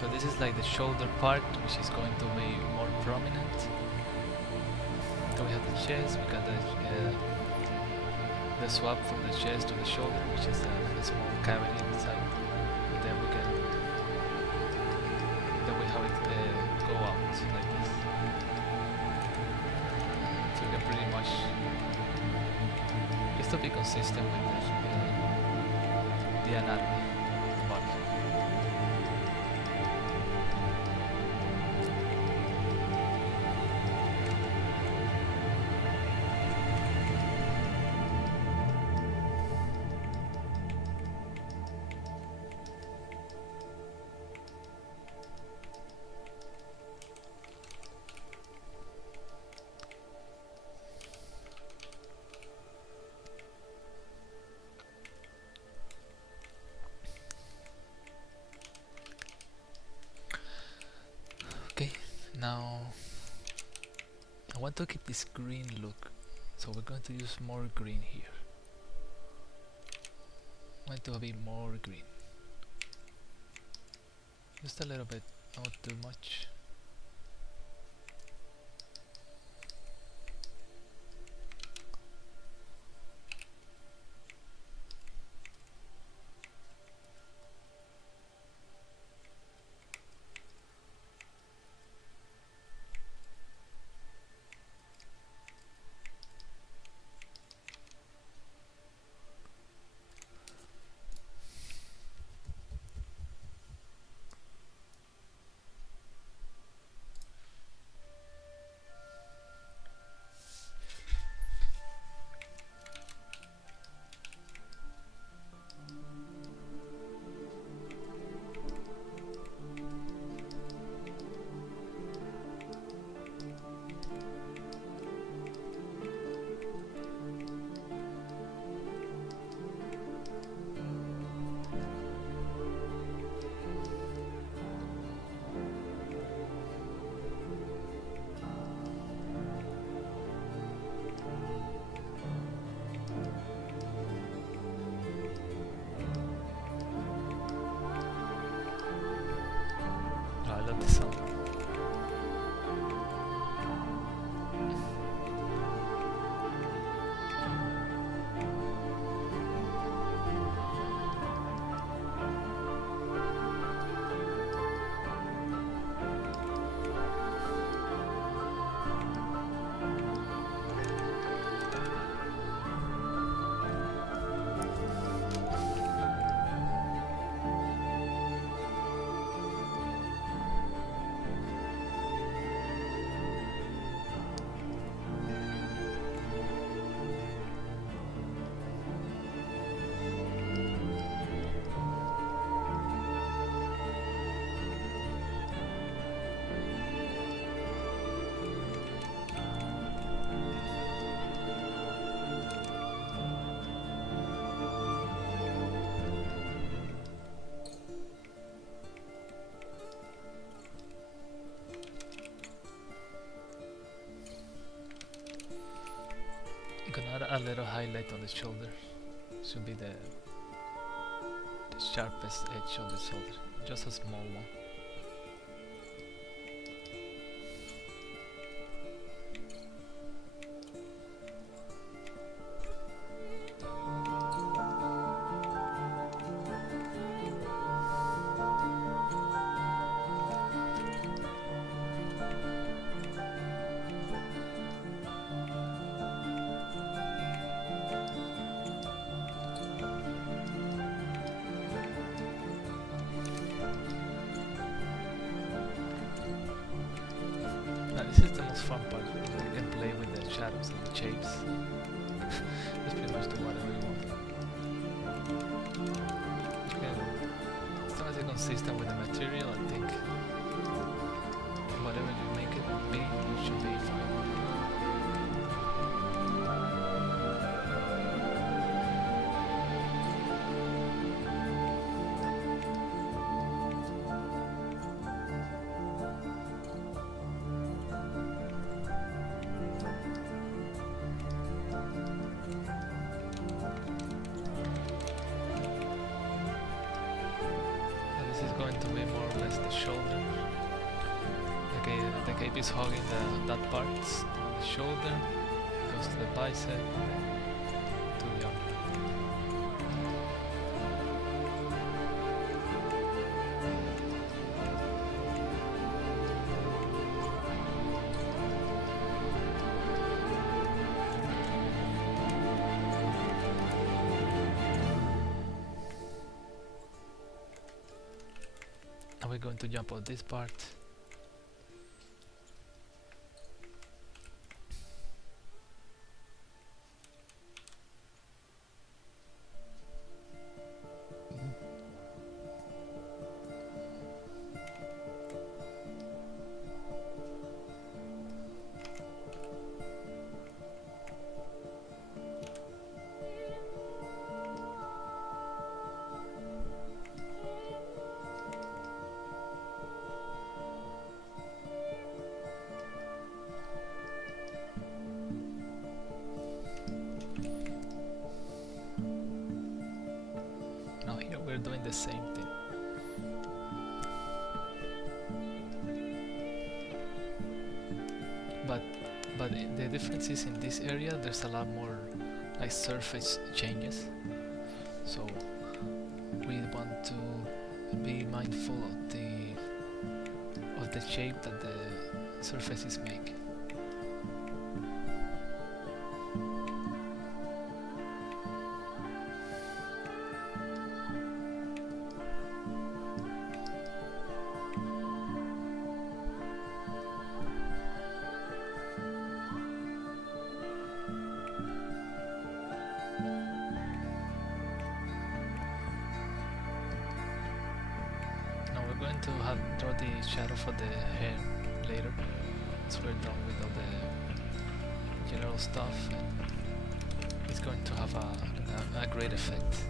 So this is like the shoulder part, which is going to be more prominent. Then we have the chest, we got the swap from the chest to the shoulder, which is a small cavity inside. And then we have it go out like this. So we can pretty much, just to be consistent with the anatomy of the body. Now I want to keep this green look, so we're going to use more green here. I want to be more green, just a little bit, not too much. I love this song. Gonna add a little highlight on the shoulder. Should be the sharpest edge of the shoulder. Just a small one. This is the most fun part. You can play with the shadows and the shapes. Just pretty much do whatever you want. You can, as long as you're consistent with the material, I think whatever you make it be, it should be fine. Going to be more or less the shoulder. The cape is hugging that part, the shoulder, goes to the bicep, to the arm. And we're going to jump on this part. the same thing. But the difference is in this area there's a lot more like surface changes, so we want to be mindful of the shape that the surfaces make. To draw the shadow for the hair later, once we're done with all the general stuff, and it's going to have a great effect.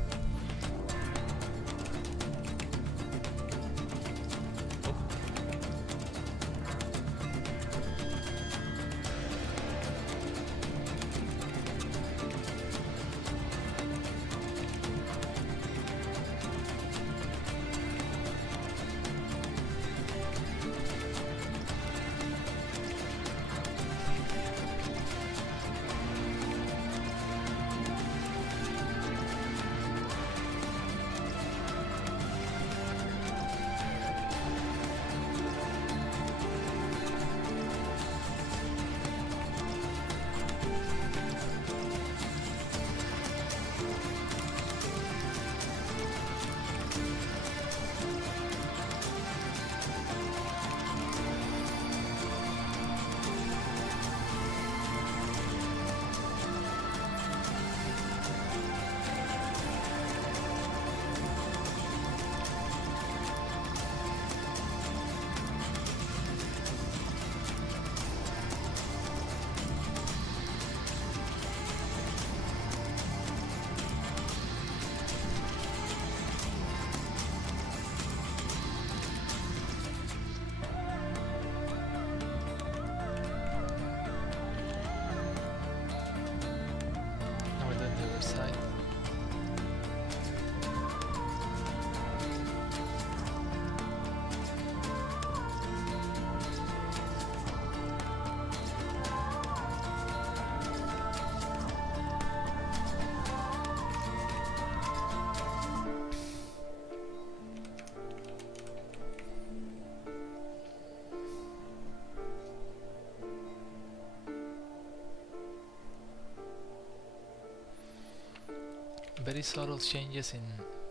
Very subtle changes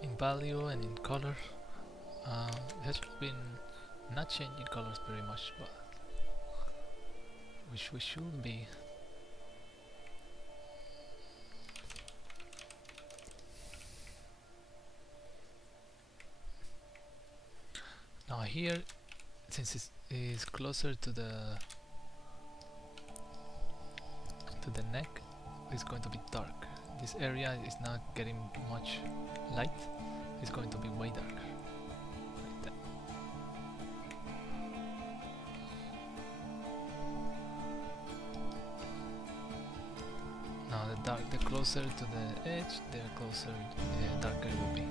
in value and in color. It has been not changing colors very much, but which we should be. Now here, since it is closer to the neck, it's going to be dark. This area is not getting much light. It's going to be way darker. Like that. Now the closer to the edge, the closer, the darker it will be.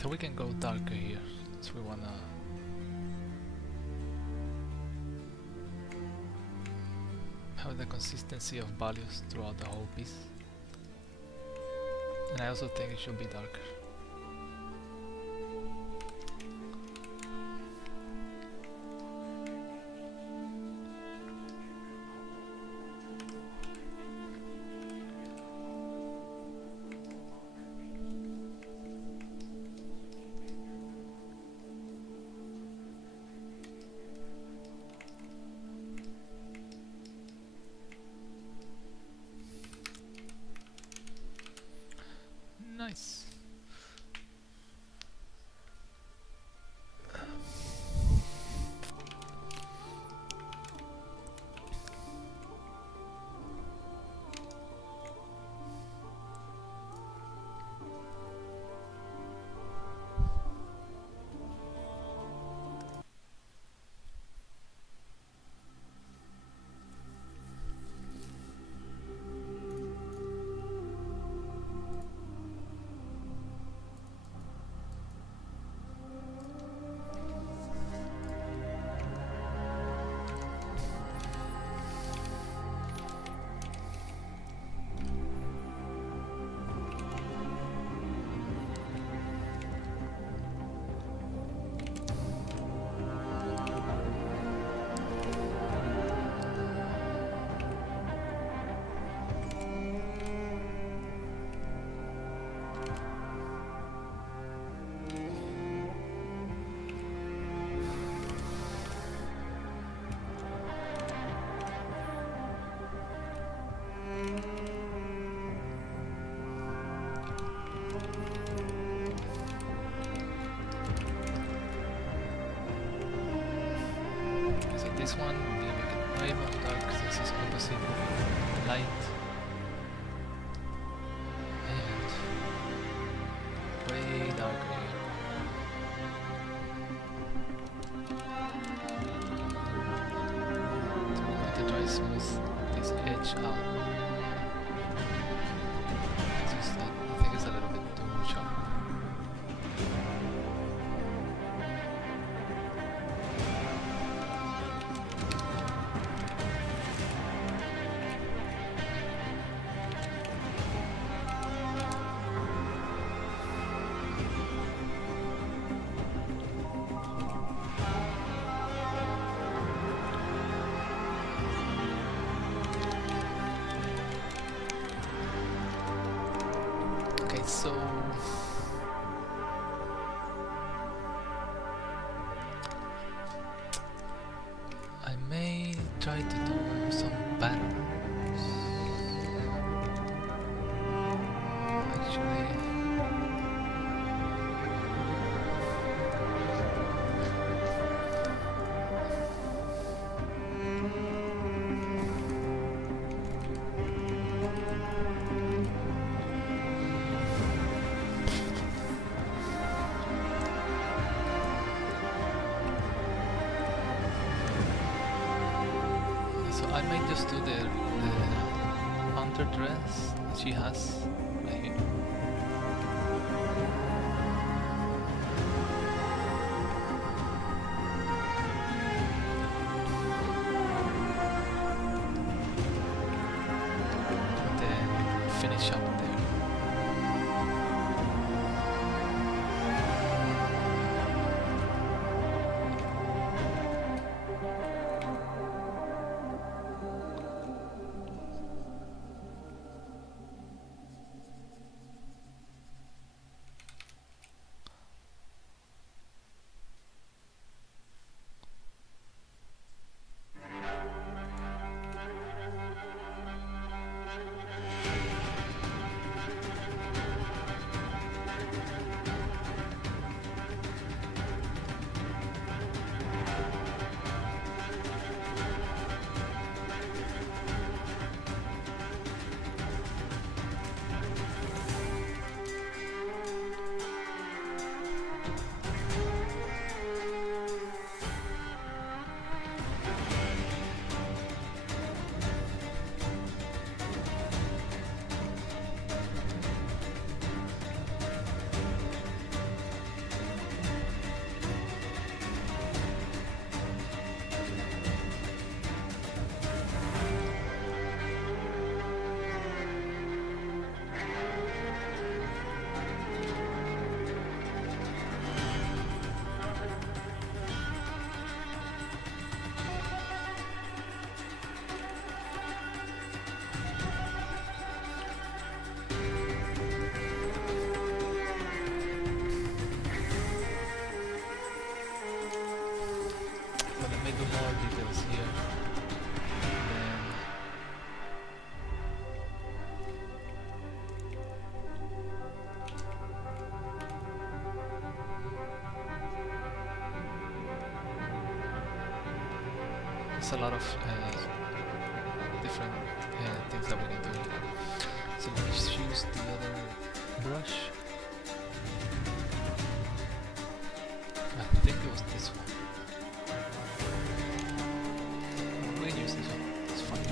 So we can go darker here, so we wanna have the consistency of values throughout the whole piece. And I also think it should be darker. Nice. So this one will make it way more dark since it's opposite light. And way darker here. So I'm going to try to smooth this edge out. It's just that I think it's a little bit too sharp. Okay, so I may try to do some patterns. Actually, so I might just do the underdress that she has right here. And then finish up there. there's a lot of different things that we can do. So let's use the other brush. I think it was this one. We can use this one, it's fine.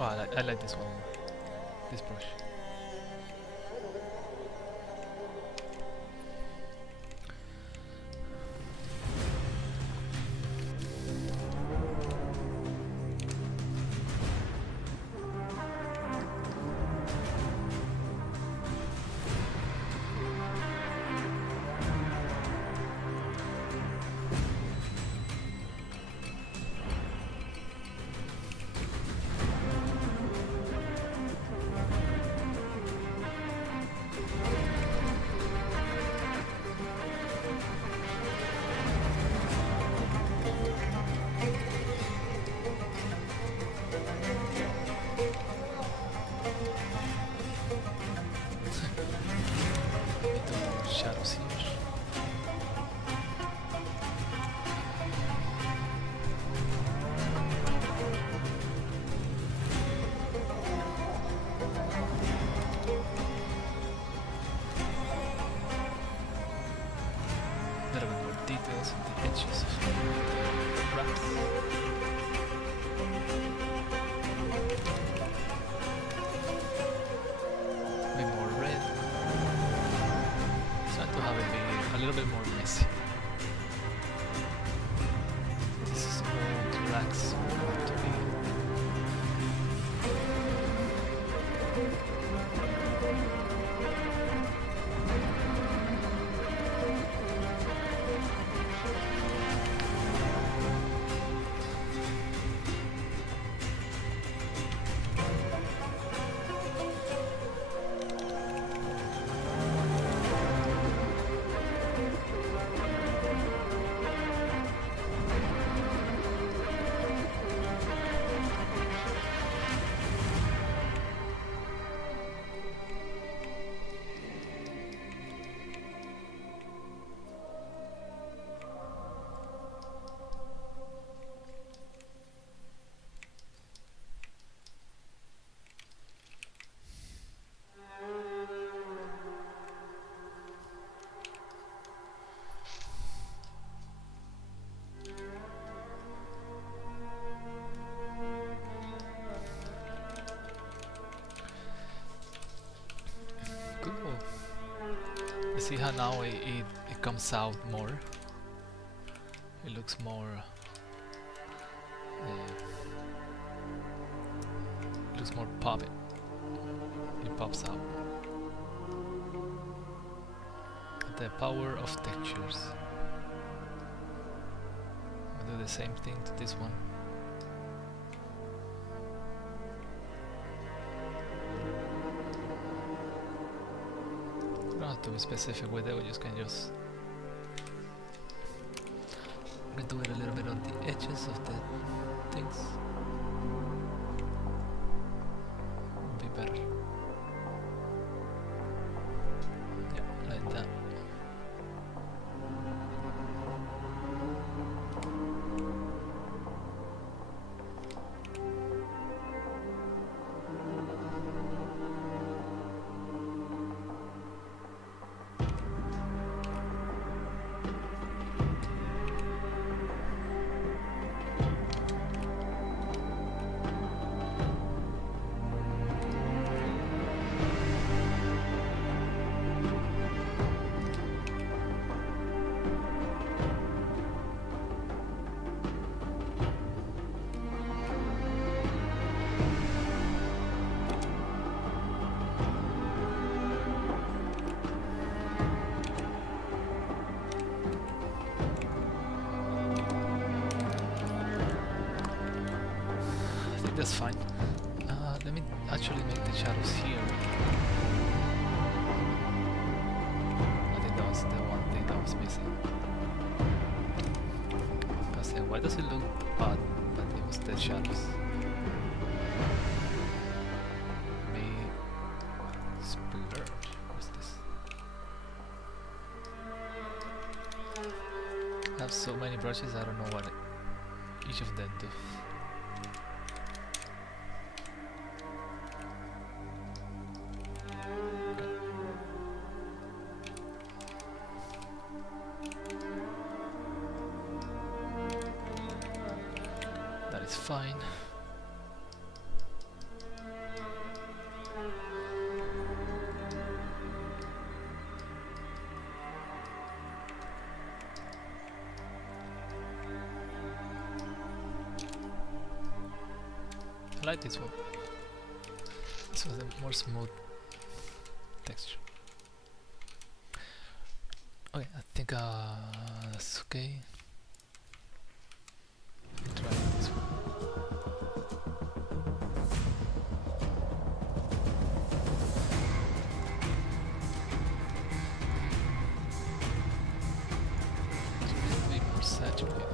Oh, I like this one, this brush. Shadows here. There are more details on the edges of the wraps. A bit more red. Try to have it be a little bit more messy. This is all relaxed to be. Cool. You see how now it comes out more? It looks more popping. It pops out. The power of textures. I'll do the same thing to this one. You don't have to be specific with it, we just can just do it a little bit on the edges of the things. Would be better. Yeah, like that. that's fine. Let me actually make the shadows here. I think that was the one thing that was missing. I was saying, why does it look bad? But it was the shadows. May splurge. What's this? I have so many brushes, I don't know what each of them do. That is fine. I like this one. This was a more smooth texture. Okay, I think that's okay. Try this one. It's a little bit more saturated.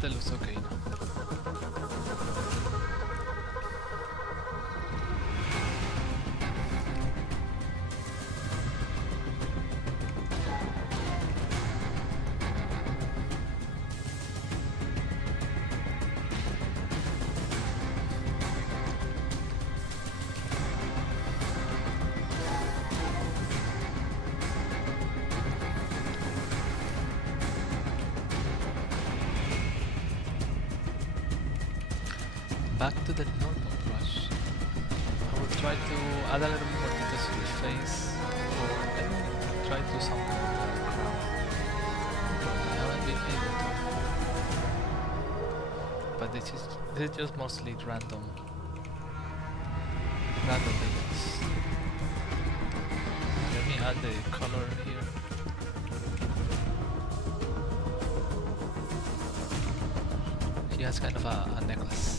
That looks okay now. Back to the normal brush. I will try to add a little bit more details to the face, or let me try to do something with the crown. I haven't been able to. But this is just mostly random details. Let me add the color here. He has kind of a necklace.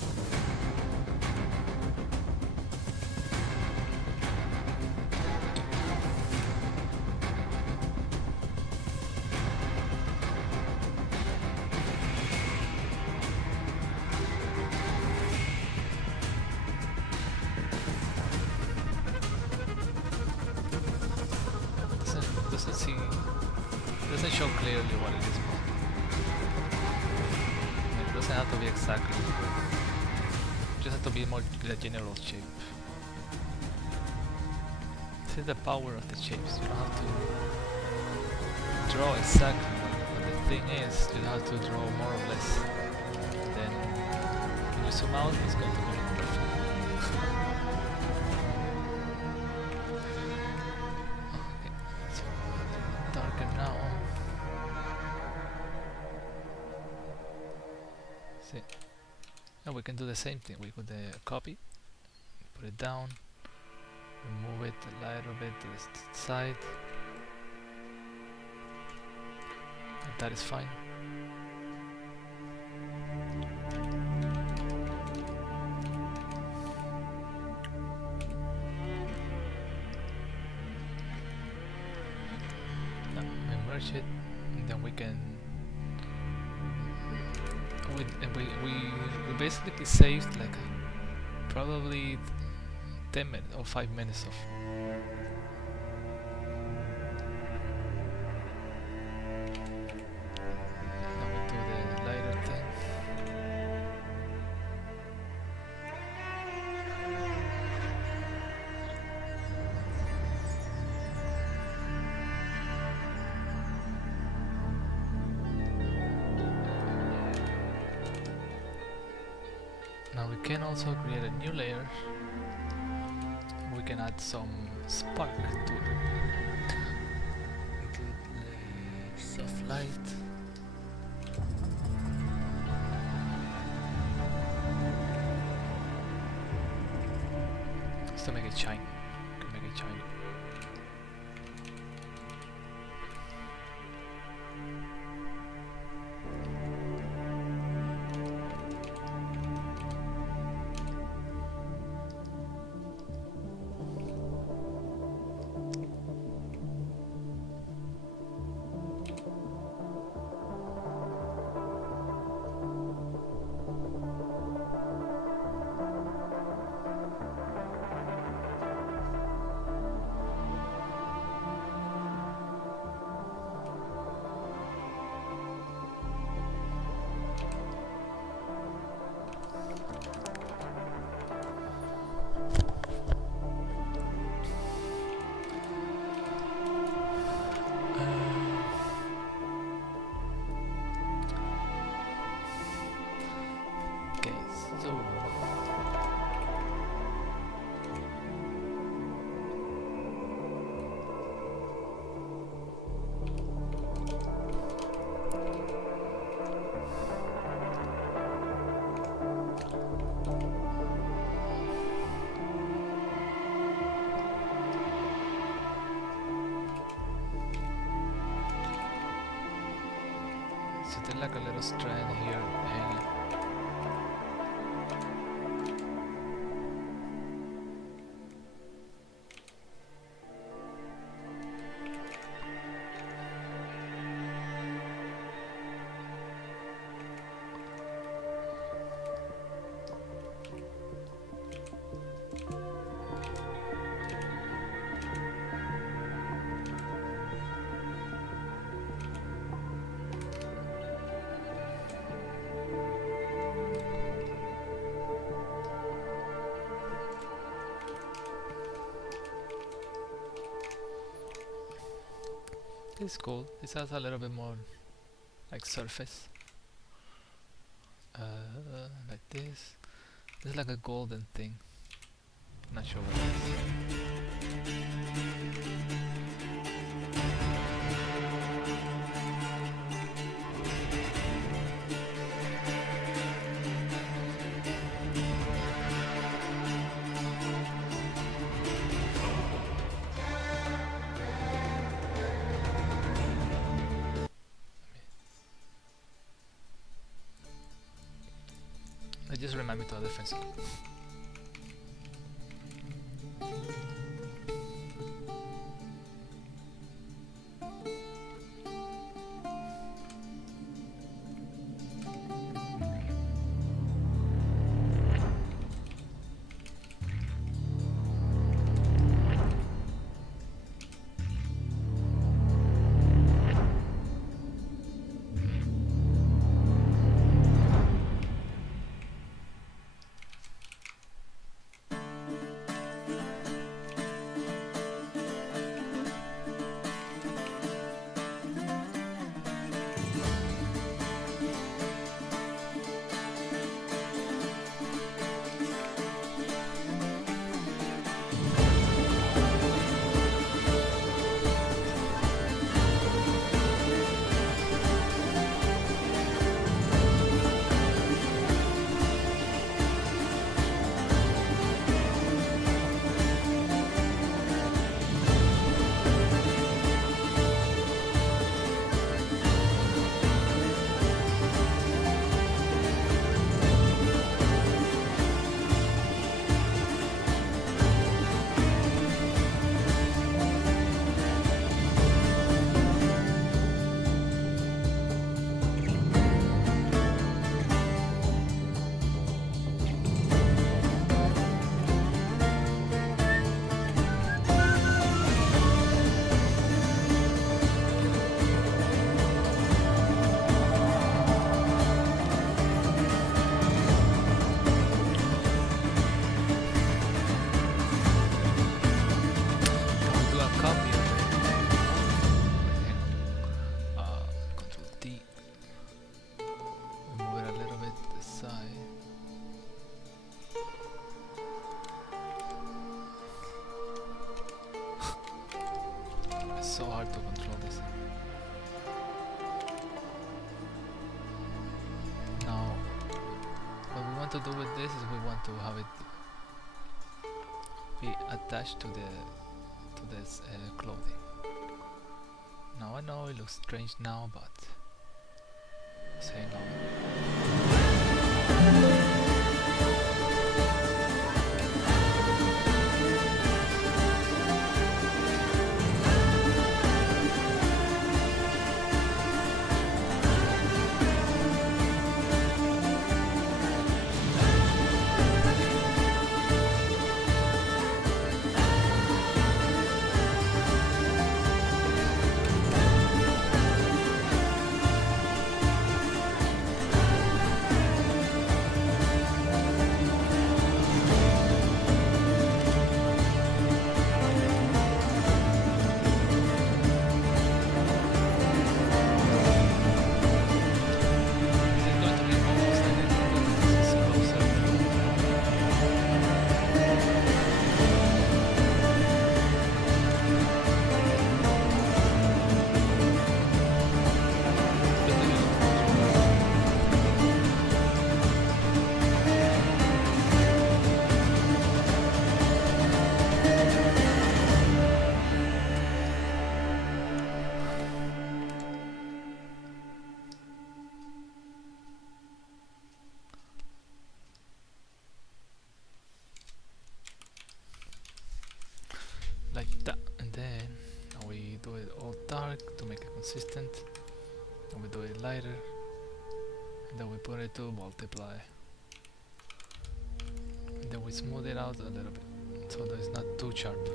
Doesn't show clearly what it is, but it doesn't have to be exactly. It just has to be more the general shape. This is the power of the shapes. You don't have to draw exactly, but the thing is, you have to draw more or less. Then when you zoom out, it's going to be perfect. Okay, so darker now. See, and we can do the same thing. We could copy, put it down, remove it a little bit to the side. And that is fine. Now we merge it, and then we can. We basically saved like probably 10 minutes or 5 minutes of now we do the lighter thing. Now we can also create a new layer. We can add some spark to it. Include the soft light. Just to make it shine. Can make it shiny. so there's like a little strand here hanging. It's cool. This has a little bit more like surface. Like this. This is like a golden thing. Not sure what it is. It just reminds me to other friends. So hard to control this. Now, what we want to do with this is we want to have it be attached to this clothing. Now I know it looks strange now, but say no. dark to make it consistent, and we do it lighter, and then we put it to multiply, and then we smooth it out a little bit so that it's not too sharp.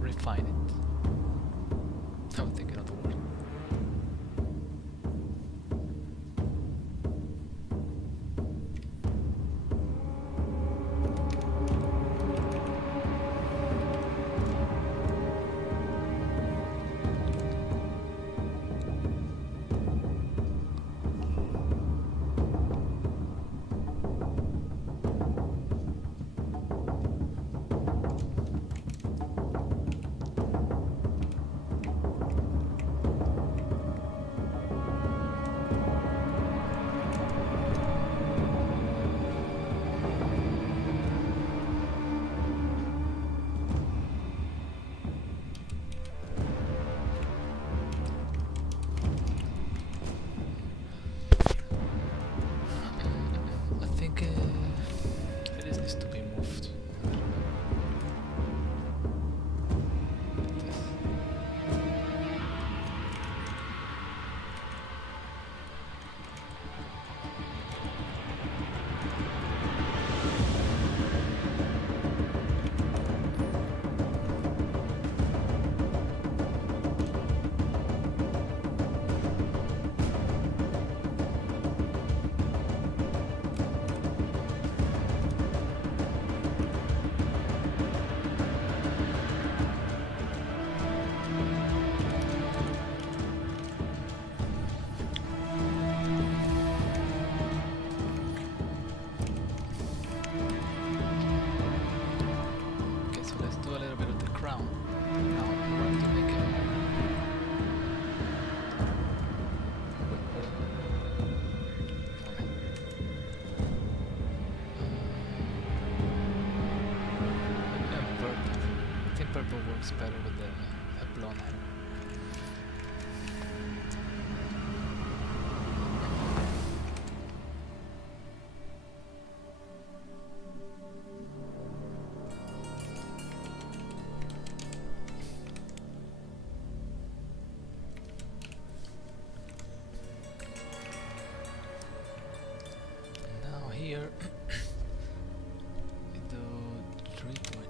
Refine it. I was thinking of the word. Works better with the blonde hair. Now here we do 320.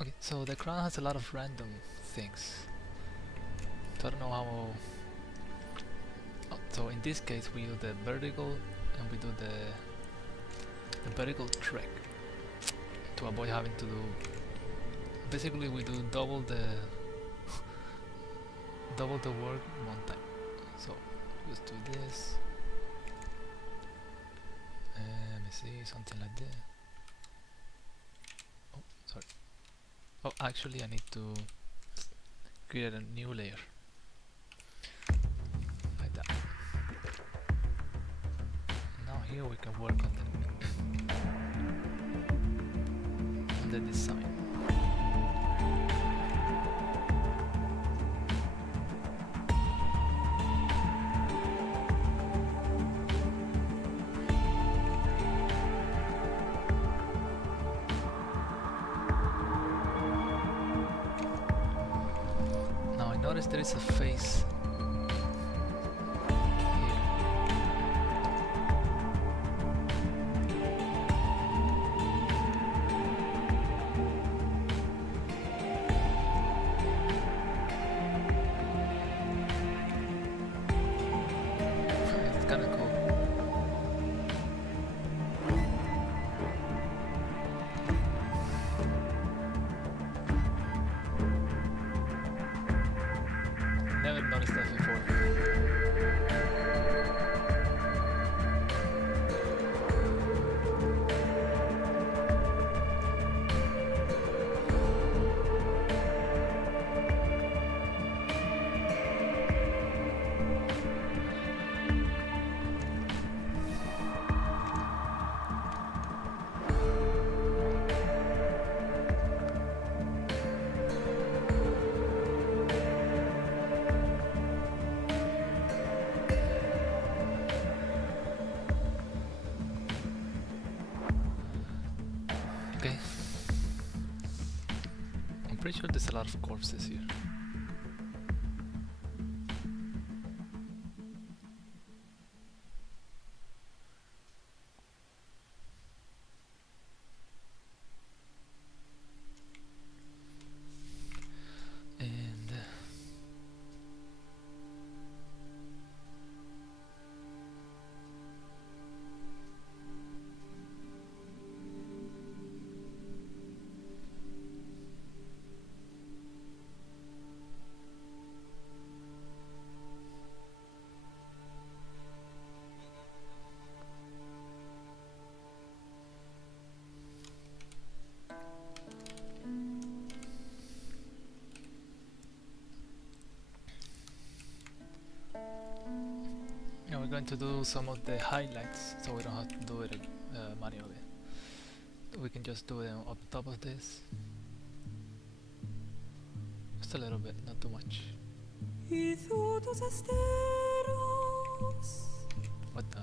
Okay, so the crown has a lot of random things. So I don't know how. Oh, so in this case, we do the vertical and we do the vertical trek to avoid having to do. Basically, we do double the work one time. So just do this. Let me see, something like that. Oh, sorry. Oh, actually I need to create a new layer. Like that. Now here we can work on the design. Notice there is a face here. kinda cool. Never noticed that before. Okay. I'm pretty sure there's a lot of corpses here. And yeah, we're going to do some of the highlights, so we don't have to do it manually. We can just do it on top of this. Just a little bit, not too much. What the?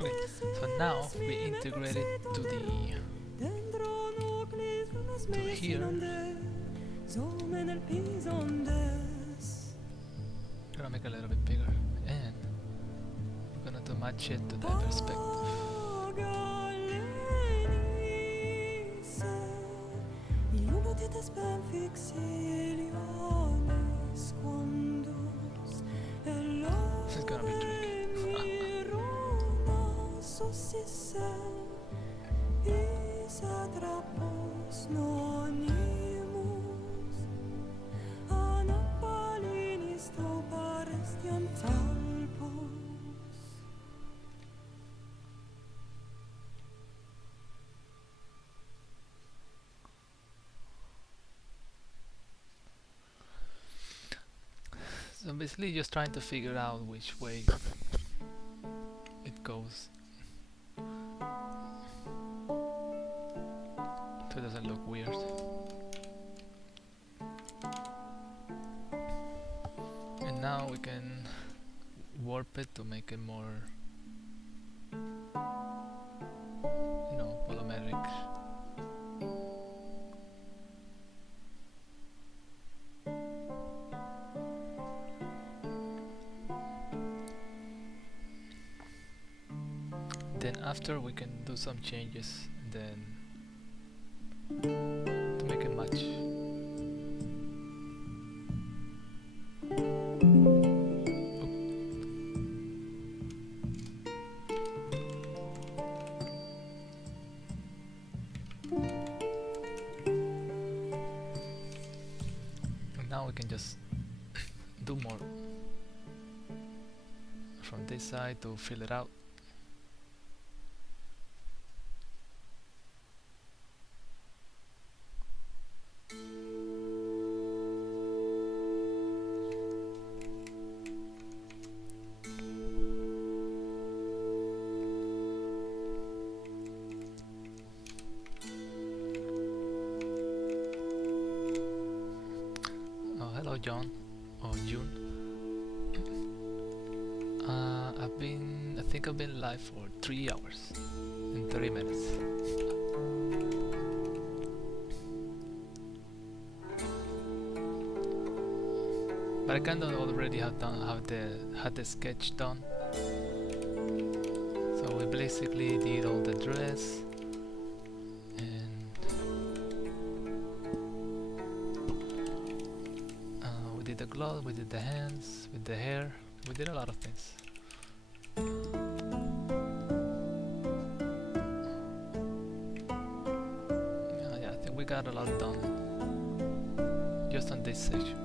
Okay, so now we integrate it to here. Gonna make it a little bit bigger, and we're gonna to match it to the perspective. This is gonna be tricky. So basically just trying to figure out which way it goes, so it doesn't look weird. And now we can warp it to make it more, you know, volumetric. Then after we can do some changes, and then to make it match. And now we can just do more from this side to fill it out. Oh, hello John, or June. I think I've been live for 3 hours and 30 minutes. But I kind of already had the sketch done. So we basically did all the dress and we did the gloves, we did the hands, with the hair, we did a lot of things. Yeah, I think we got a lot done just on this section.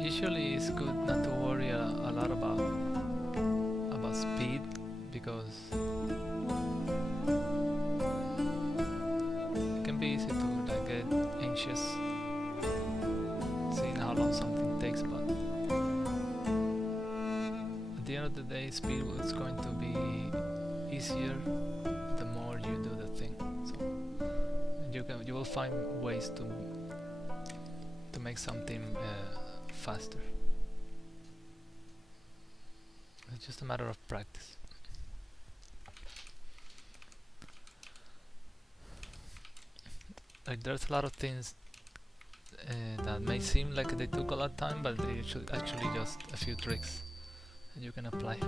Usually it's good not to worry a lot about speed, because it can be easy to like get anxious seeing how long something takes, but at the end of the day speed is going to be easier the more you do the thing. So you will find ways to make something faster. It's just a matter of practice. Like there's a lot of things that may seem like they took a lot of time, but they should actually just a few tricks that you can apply.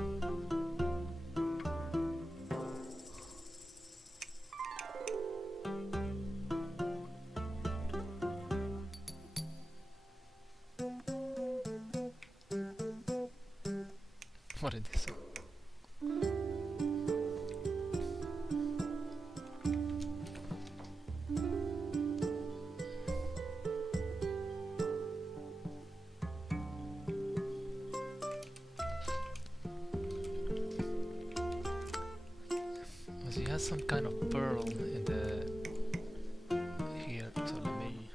What is this? She has some kind of pearl in the here, so let me.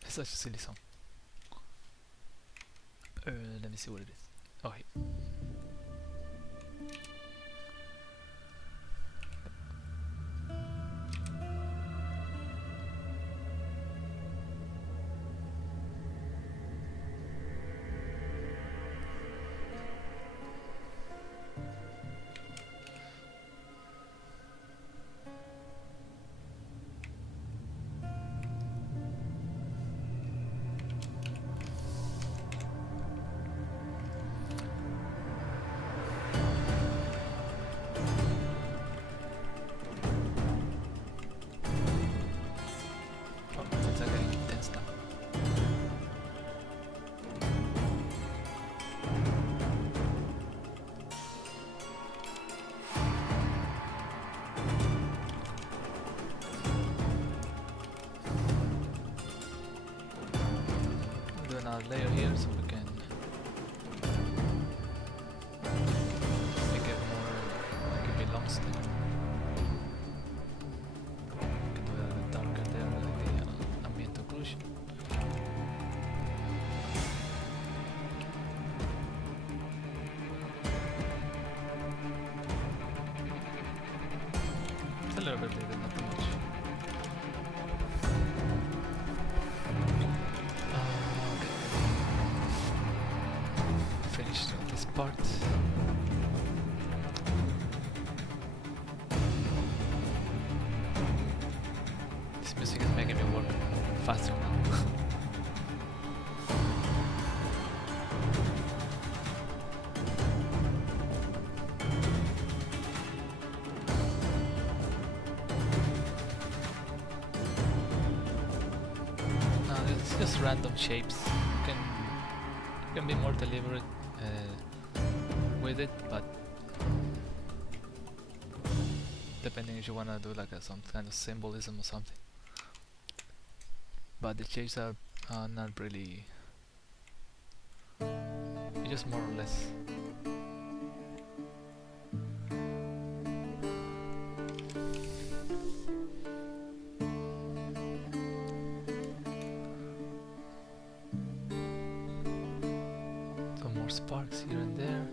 It's such a silly song. Let me see what it is. Oh, here. Layer here so we can make it more like a bit long stick. We can do a little darker there, like the ambient occlusion. It's a little bit bigger, not too much. Finished this part. This music is making me work faster now. just random shapes. You can be more deliberate with it, but depending if you wanna do like some kind of symbolism or something. But the shapes are not really, just more or less. Some more sparks here and there.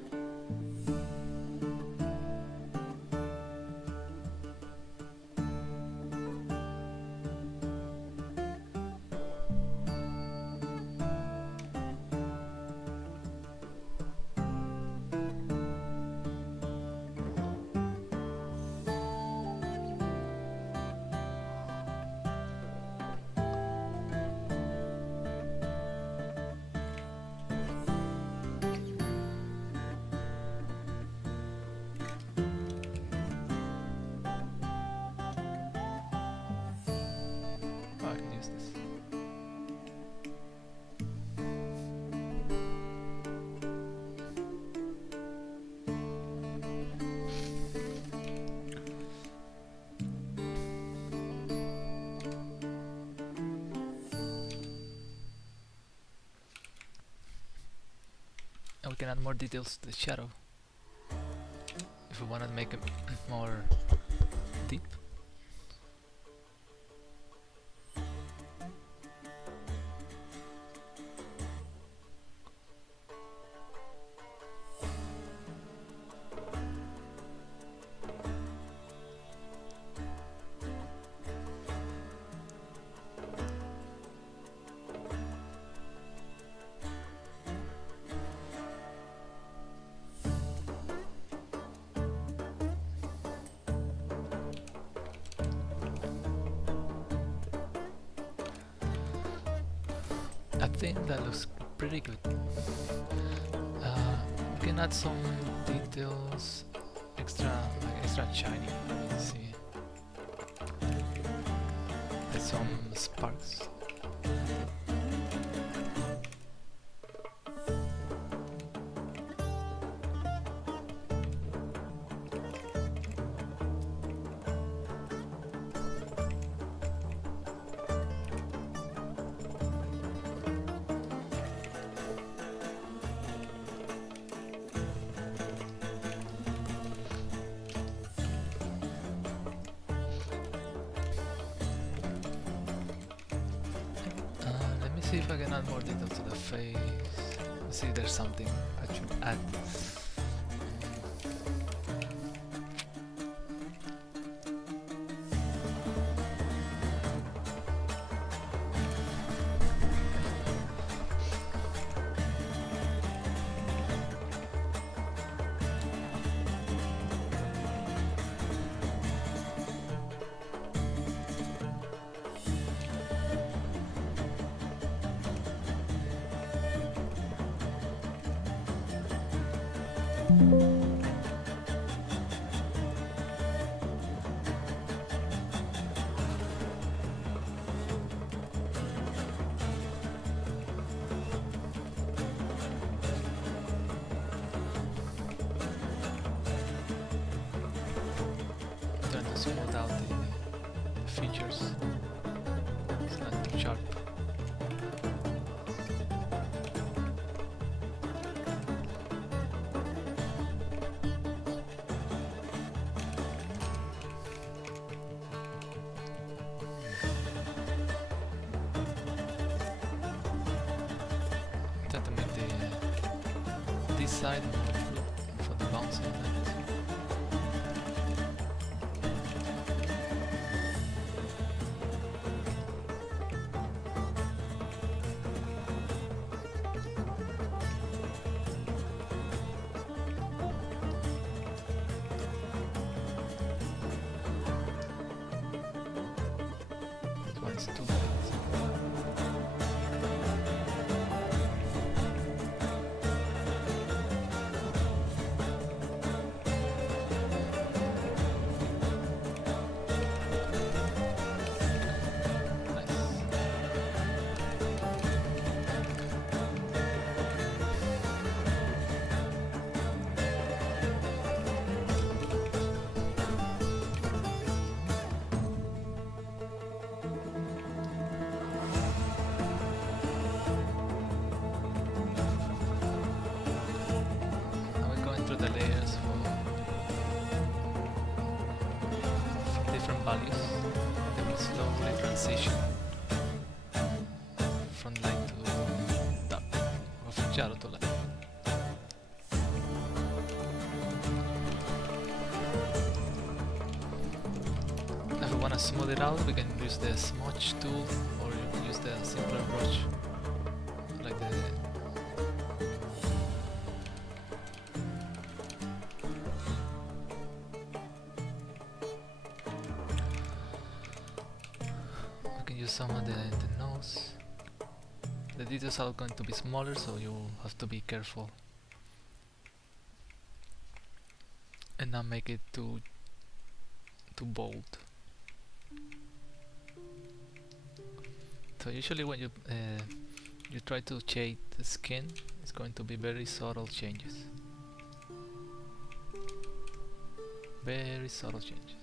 I can use this. And we can add more details to the shadow if we want to make it more deep. I think that looks pretty good. We can add some details, extra shiny. Let's see. There's some sparks. See if I can add more details to the face. Let's see if there's something I should add. Trying to smooth out the features. It's not too sharp. Try to make this side more fluid for the bouncing effect. It's too big. Nice. values, they will slowly transition from light to dark, or from shadow to light. If we want to smooth it out, we can use the smudge tool, or you can use the simpler brush, like the use some of the nose. The details are going to be smaller, so you have to be careful and not make it too bold. So usually when you try to shade the skin, it's going to be very subtle changes. Very subtle changes.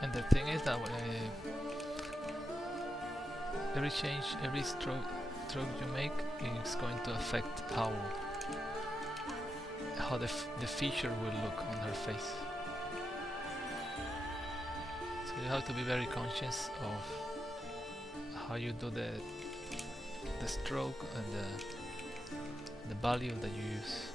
And the thing is that every change, every stroke you make is going to affect how the feature will look on her face. So you have to be very conscious of how you do the stroke and the value that you use.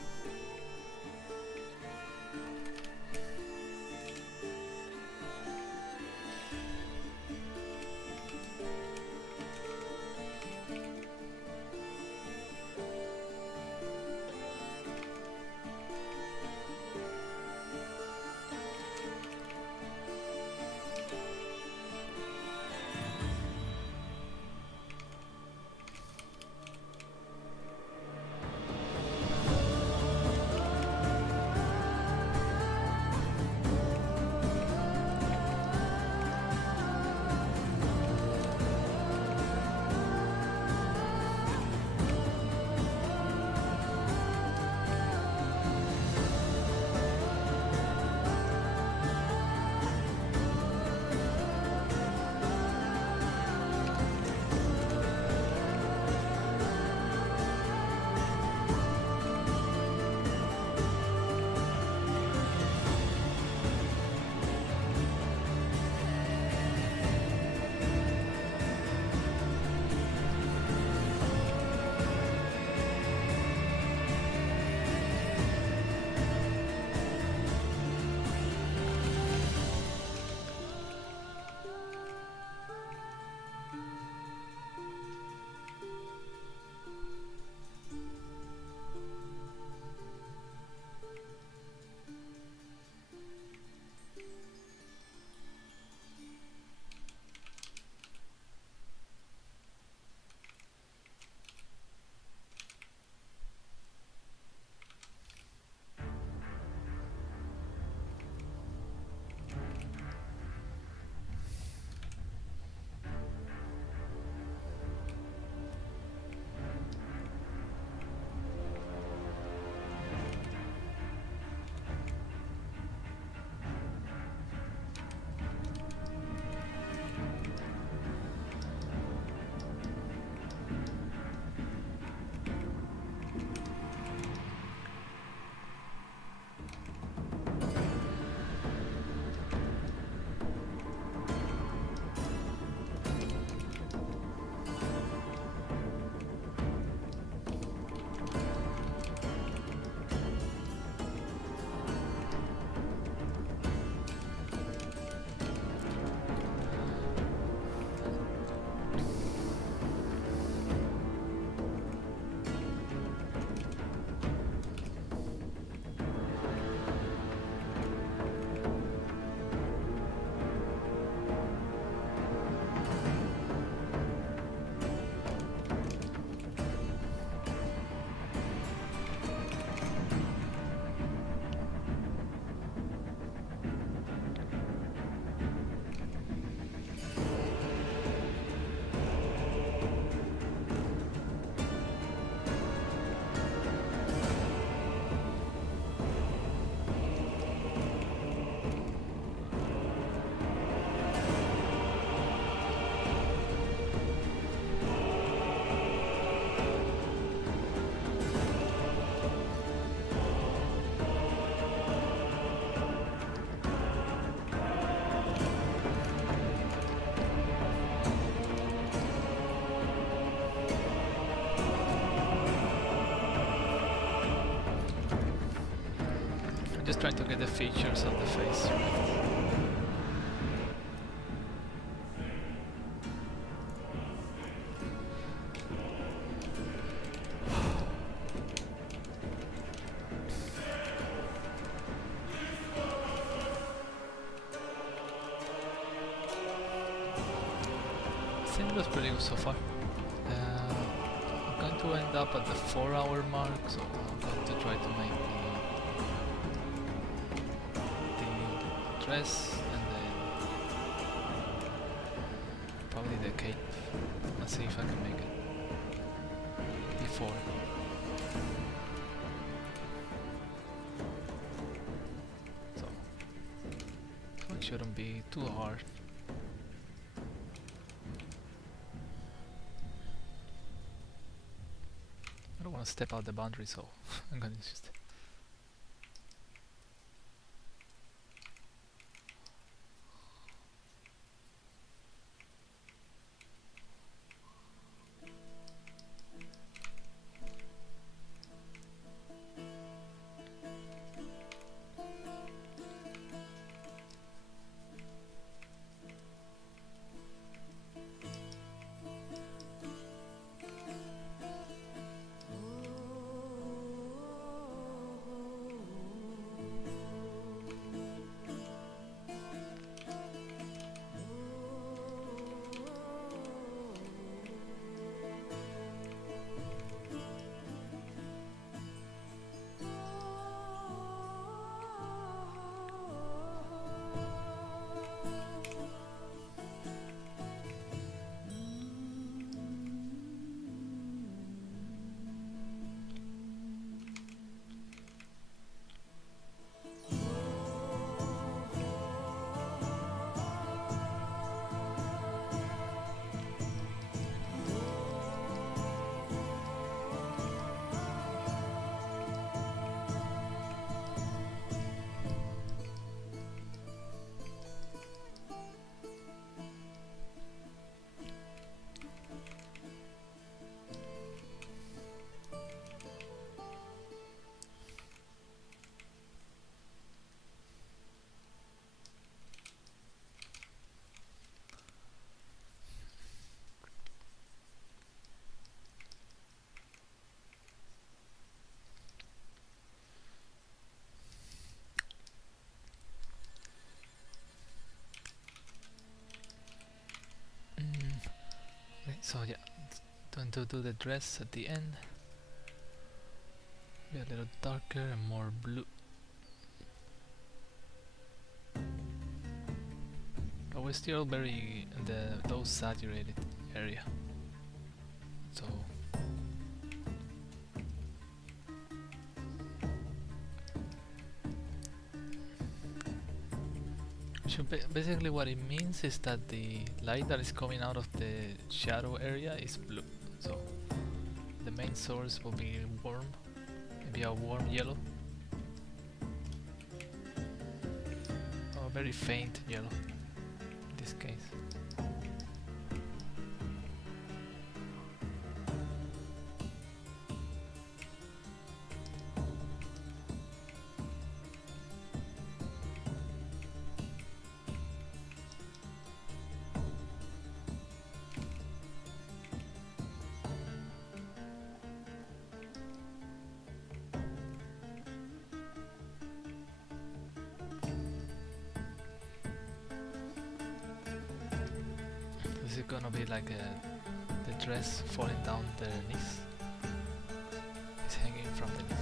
trying to get the features of the face right. I think it was pretty good so far. I'm going to end up at the 4-hour mark, so I'm going to try to make the dress and then probably the cape. Let's see if I can make it before. So it shouldn't be too hard. I don't want to step out the boundary, so I'm gonna just. So yeah, going to do the dress at the end. Be a little darker and more blue. But we're still very in the low saturated area. So basically what it means is that the light that is coming out of the shadow area is blue. So the main source will be warm, maybe a warm yellow. Or a very faint yellow in this case. Is it gonna be like the dress falling down the knees? It's hanging from the knees.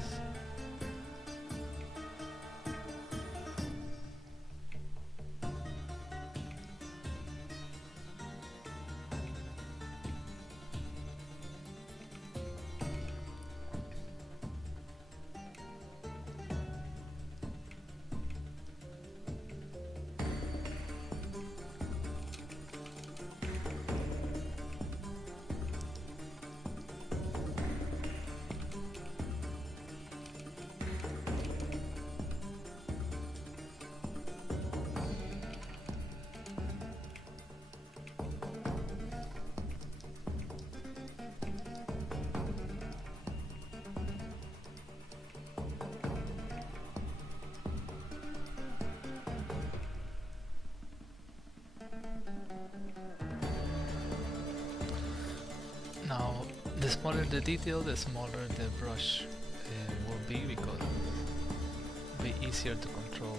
smaller the detail, the smaller the brush will be, because it'll be easier to control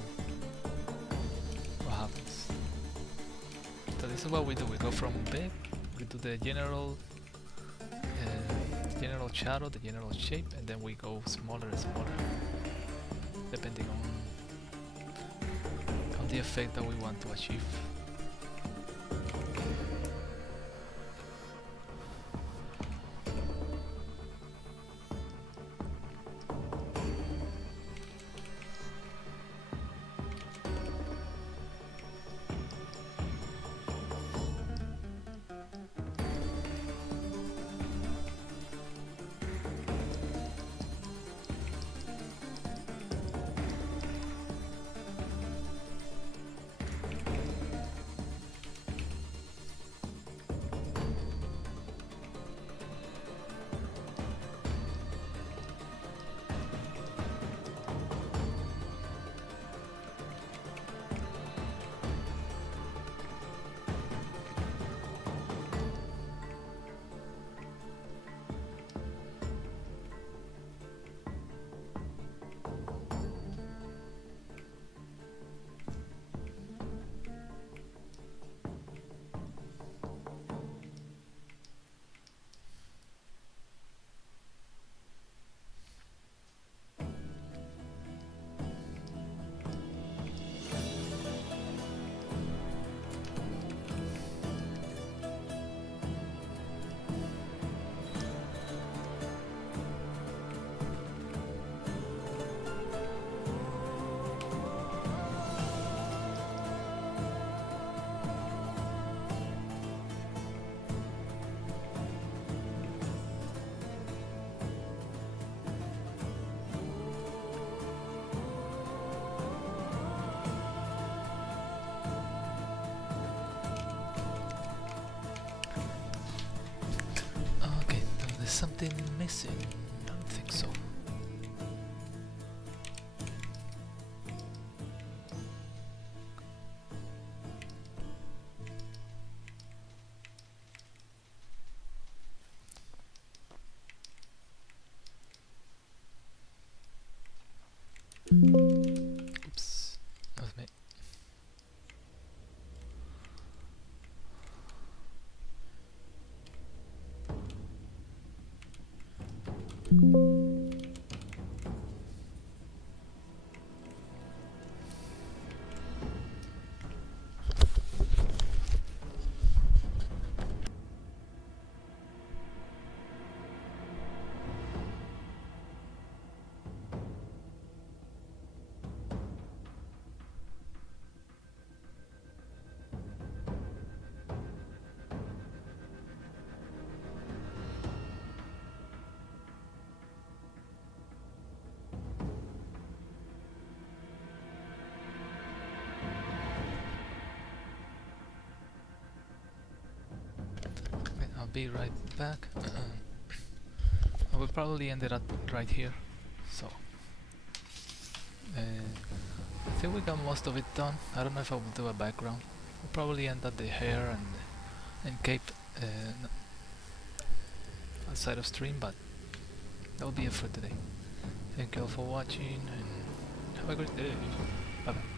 what happens. So this is what we do. We go from big, we do the general shadow, the general shape, and then we go smaller and smaller, depending on the effect that we want to achieve. Something missing? I don't think so. Oops, that was me. I'll be right back. I will probably end it up right here. So I think we got most of it done. I don't know if I will do a background. We'll probably end up the hair and cape outside of stream, but that will be it for today. Thank you all for watching and have a great day. Bye bye.